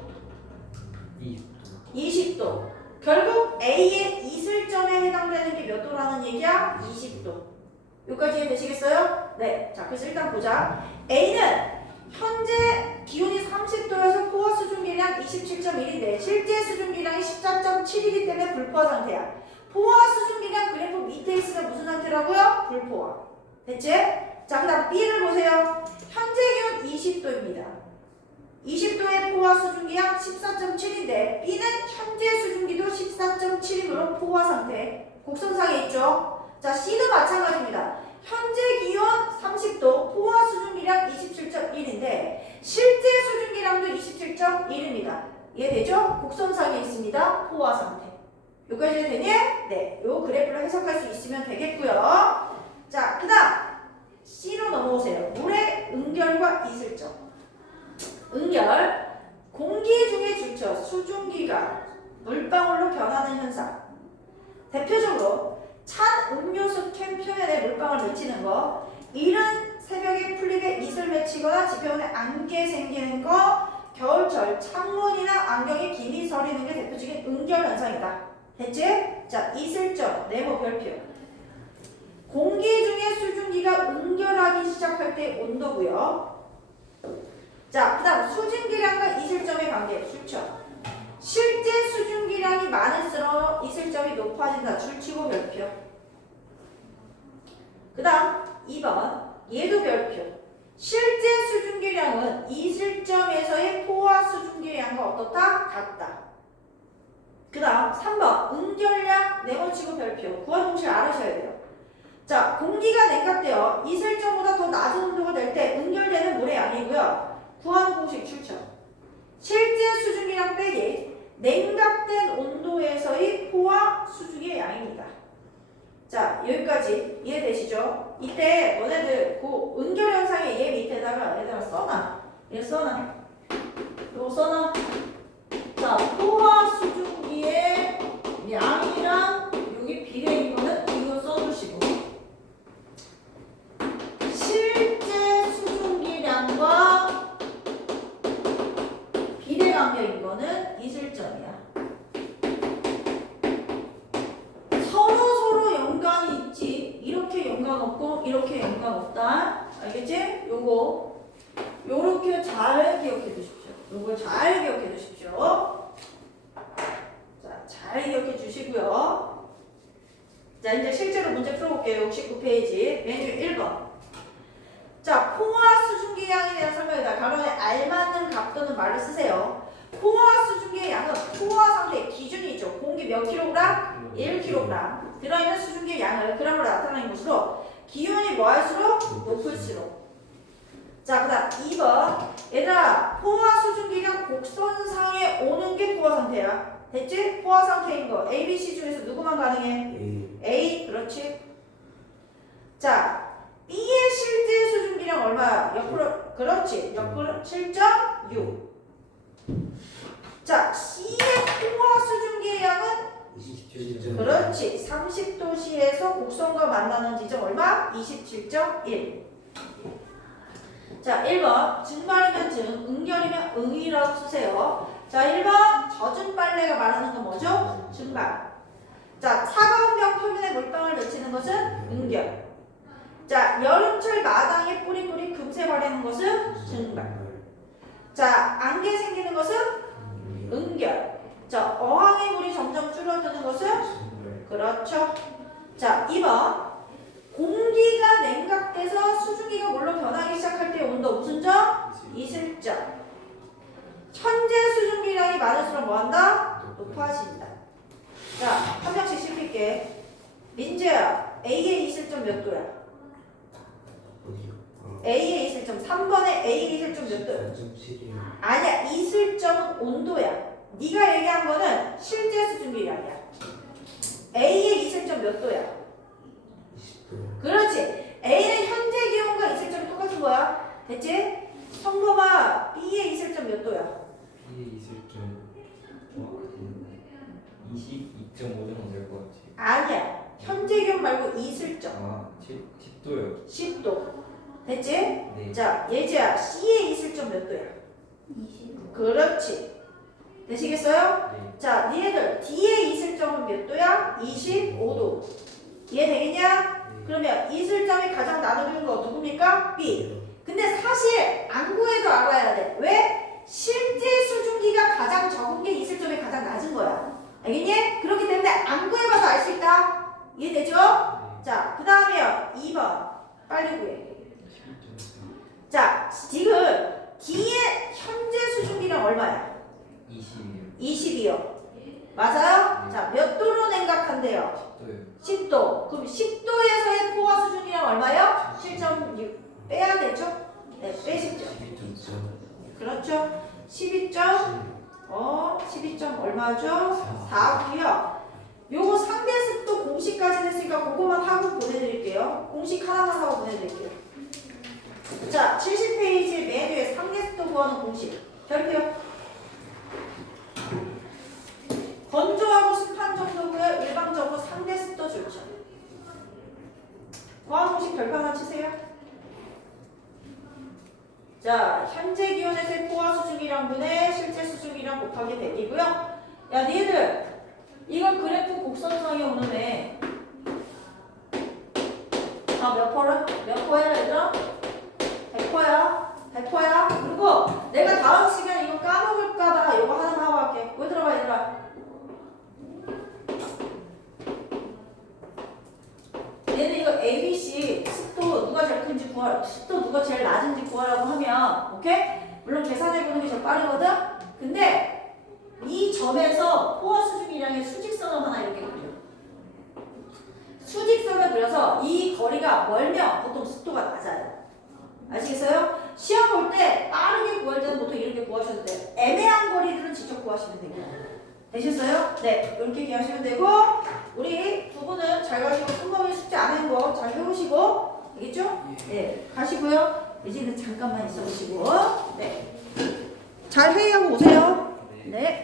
20도. 결국 A의 이슬점에 해당되는 게 몇 도라는 얘기야? 20도. 여기까지 이해되시겠어요? 네. 자, 그래서 일단 보자. A는 현재 기온이 30도여서 포화 수증기량 27.1인데 실제 수증기량이 14.7이기 때문에 불포화 상태야. 포화 수증기량 그래프 밑에 있으면 무슨 상태라고요? 불포화. 됐지? 자, 그 다음 B를 보세요. 현재 기온 20도입니다. 20도의 포화 수증기량 14.7인데 B는 현재 수증기도 14.7이므로 포화 상태. 곡선상에 있죠? 자, C도 마찬가지입니다. 현재 기온 30도, 포화 수증기량 27.1인데 실제 수증기량도 27.1입니다. 이해되죠? 곡선상에 있습니다. 포화 상태. 여기까지 이해되니? 네, 요 그래프를 해석할 수 있으면 되겠고요. 자, 그 다음 C로 넘어오세요. 물의 응결과 이슬점. 응결, 공기 중에 줄쳐 수증기가 물방울로 변하는 현상. 대표적으로 찬 음료수 캔 표면에 물방울 맺히는 거, 이른 새벽에 풀립의 이슬 붓을 맺히거나 지표면에 안개 생기는 거, 겨울철 창문이나 안경에 김이 서리는 게 대표적인 응결 현상이다. 됐지? 자, 이슬점, 네모 별표. 공기 중에 수증기가 응결하기 시작할 때 온도고요. 자, 그 다음 수증기량과 이슬점의 관계, 출처. 실제 수증기량이 많을수록 이슬점이 높아진다. 줄치고 별표. 그 다음 2번 얘도 별표. 실제 수증기량은 이슬점에서의 포화 수증기량과 어떻다? 같다. 그 다음 3번 응결량 네모치고 별표. 구한 공식 알아셔야 돼요. 자, 공기가 냉각되어 이슬점보다 더 낮은 온도가 될 때 응결되는 물의 양이고요. 구하는 공식 출처. 실제 수증기량 빼기 냉각된 온도에서의 포화 수증기의 양입니다. 자, 여기까지 이해되시죠? 이때 너네들 그 응결 현상의 얘 밑에다가 얘들아 써놔. 얘 써놔. 요거 써놔. 자, 포화 수증기의 양이랑 여기 비례인 거는 이거 써주시고, 실제 수증기량과 비례 관계인 거는 이슬점이야. 서로 연관이 있지. 이렇게 연관 없고 이렇게 연관 없다. 알겠지? 요렇게 잘 기억해 두십시오. 요걸 잘 기억해 두십시오. 자, 잘 기억해 주시고요. 자, 이제 실제로 문제 풀어볼게요. 69페이지 메뉴 1번. 자, 포화 수증기량에 대한 설명이다. 가로에 알맞는 값 또는 말을 쓰세요. 포화 수증기의 양은 포화 상태의 기준이 있죠. 공기 몇 킬로그램? 1kg. 들어있는 수증기의 양을 그램으로 나타내는 것으로 기온이 뭐 할수록? 높을수록. 자, 그 다음 2번. 얘들아, 포화 수증기량 곡선상에 오는 게 포화 상태야. 됐지? 포화 상태인 거 A, B, C 중에서 누구만 가능해? A. 그렇지. 자, B의 실제 수증기량 얼마야? 옆으로. 그렇지. 옆으로 7.6. 자, C의 포화 수증기의 양은 27점. 그렇지. 30도씨에서 곡선과 만나는 지점 얼마? 27.1. 자, 1번 증발이면 증, 응결이면 응이라고 쓰세요. 자, 1번 젖은 빨래가 말하는 건 뭐죠? 증발. 자, 차가운 병 표면에 물방울 맺히는 것은 응결. 자, 여름철 마당에 뿌리뿌리 금세 바르는 것은 증발. 자, 안개 생기는 것은 응결. 자, 어항의 물이 점점 줄어드는 것은 그렇죠. 자, 2번 공기가 냉각돼서 수증기가 물로 변하기 시작할 때 온도 무슨 점? 이슬점. 현재 수증기량이 많을수록 뭐한다? 높아진다. 자, 한 명씩 시킬게. 민재야, A의 이슬점 몇 도야? 어디요? A의 이슬점 3번에 A의 이슬점 몇 도야? 4.7이요. 아니야, 이슬점은 온도야. 네가 얘기한 거는 실제 수증기량이야. A의 이슬점 몇 도야? 20도요. 그렇지. A는 현재 기온과 이슬점이 똑같은 거야. 됐지? 성범아, B의 이슬점 몇 도야? B의 이슬점 22.5 정도 될 것 같지. 아니야. 현재 기온 말고 이슬점. 아, 10도요. 10도. 됐지? 네. 자, 예지야, C의 이슬점 몇 도야? 20. 그렇지. 되시겠어요? 네. 자, 니네들 D의 이슬점은 몇 도야? 25도. 이해되겠냐? 네. 그러면 이슬점이 가장 나누는 거 누굽니까? B. 근데 사실 안 구해도 알아야 돼. 왜? 실제 수증기가 가장 적은 게 이슬점이 가장 낮은 거야. 알겠니? 그렇기 때문에 안 구해봐도 알 수 있다. 이해되죠? 네. 자, 그 다음에요. 2번. 빨리 구해. 11.4. 자, 지금 D의 현재 수증기량 얼마야? 20이요. 20이요. 맞아요? 네. 자, 몇 도로 냉각한대요? 10도요. 10도. 그럼 10도에서의 포화 수증기량 얼마요? 7.6. 빼야 되죠? 네, 빼십시오. 12.4. 그렇죠? 12점 얼마죠? 4고요. 요거 상대습도 공식까지 됐으니까 그거만 하고 보내드릴게요. 공식 하나만 하고 보내드릴게요. 자, 70페이지 맨 위에 상대습도 구하는 공식. 별표. 건조하고 습한 정도고요. 일반적으로 상대습도 좋죠. 구하는 공식 별표 하나 치세요. 자, 현재 기온에서의 포화 수증기량 분의 실제 수증기량 곱하기 100이고요. 야, 니들 이거 그래프 곡선상에 오는 애. 아, 몇 퍼야? 몇 퍼야, 얘들아? 100퍼야. 100퍼야. 그리고 내가 다음 시간에 이거 까먹을까봐 이거 하나만 하고 할게. 왜 들어봐, 얘들아? 얘는 이거 ABC 습도 누가 제일 큰지 구하라. 습도 누가 제일 낮은지 구하라고 하면, 오케이? 물론 계산해보는 게 제일 빠르거든? 근데 이 점에서 포화 수증기량의 수직선을 하나 이렇게 그려. 수직선을 그려서 이 거리가 멀면 보통 습도가 낮아요. 아시겠어요? 시험 볼 때 빠르게 구할 때는 보통 이렇게 구하셔도 돼요. 애매한 거리들은 직접 구하시면 됩니다. 되셨어요? 네, 이렇게 기하시면 되고 우리 두 분은 잘 가시고 손범위 숙제 안 하는 거 잘 해오시고 알겠죠? 네, 가시고요. 이제는 잠깐만 있어보시고 네, 잘 회의하고 오세요. 네. 네.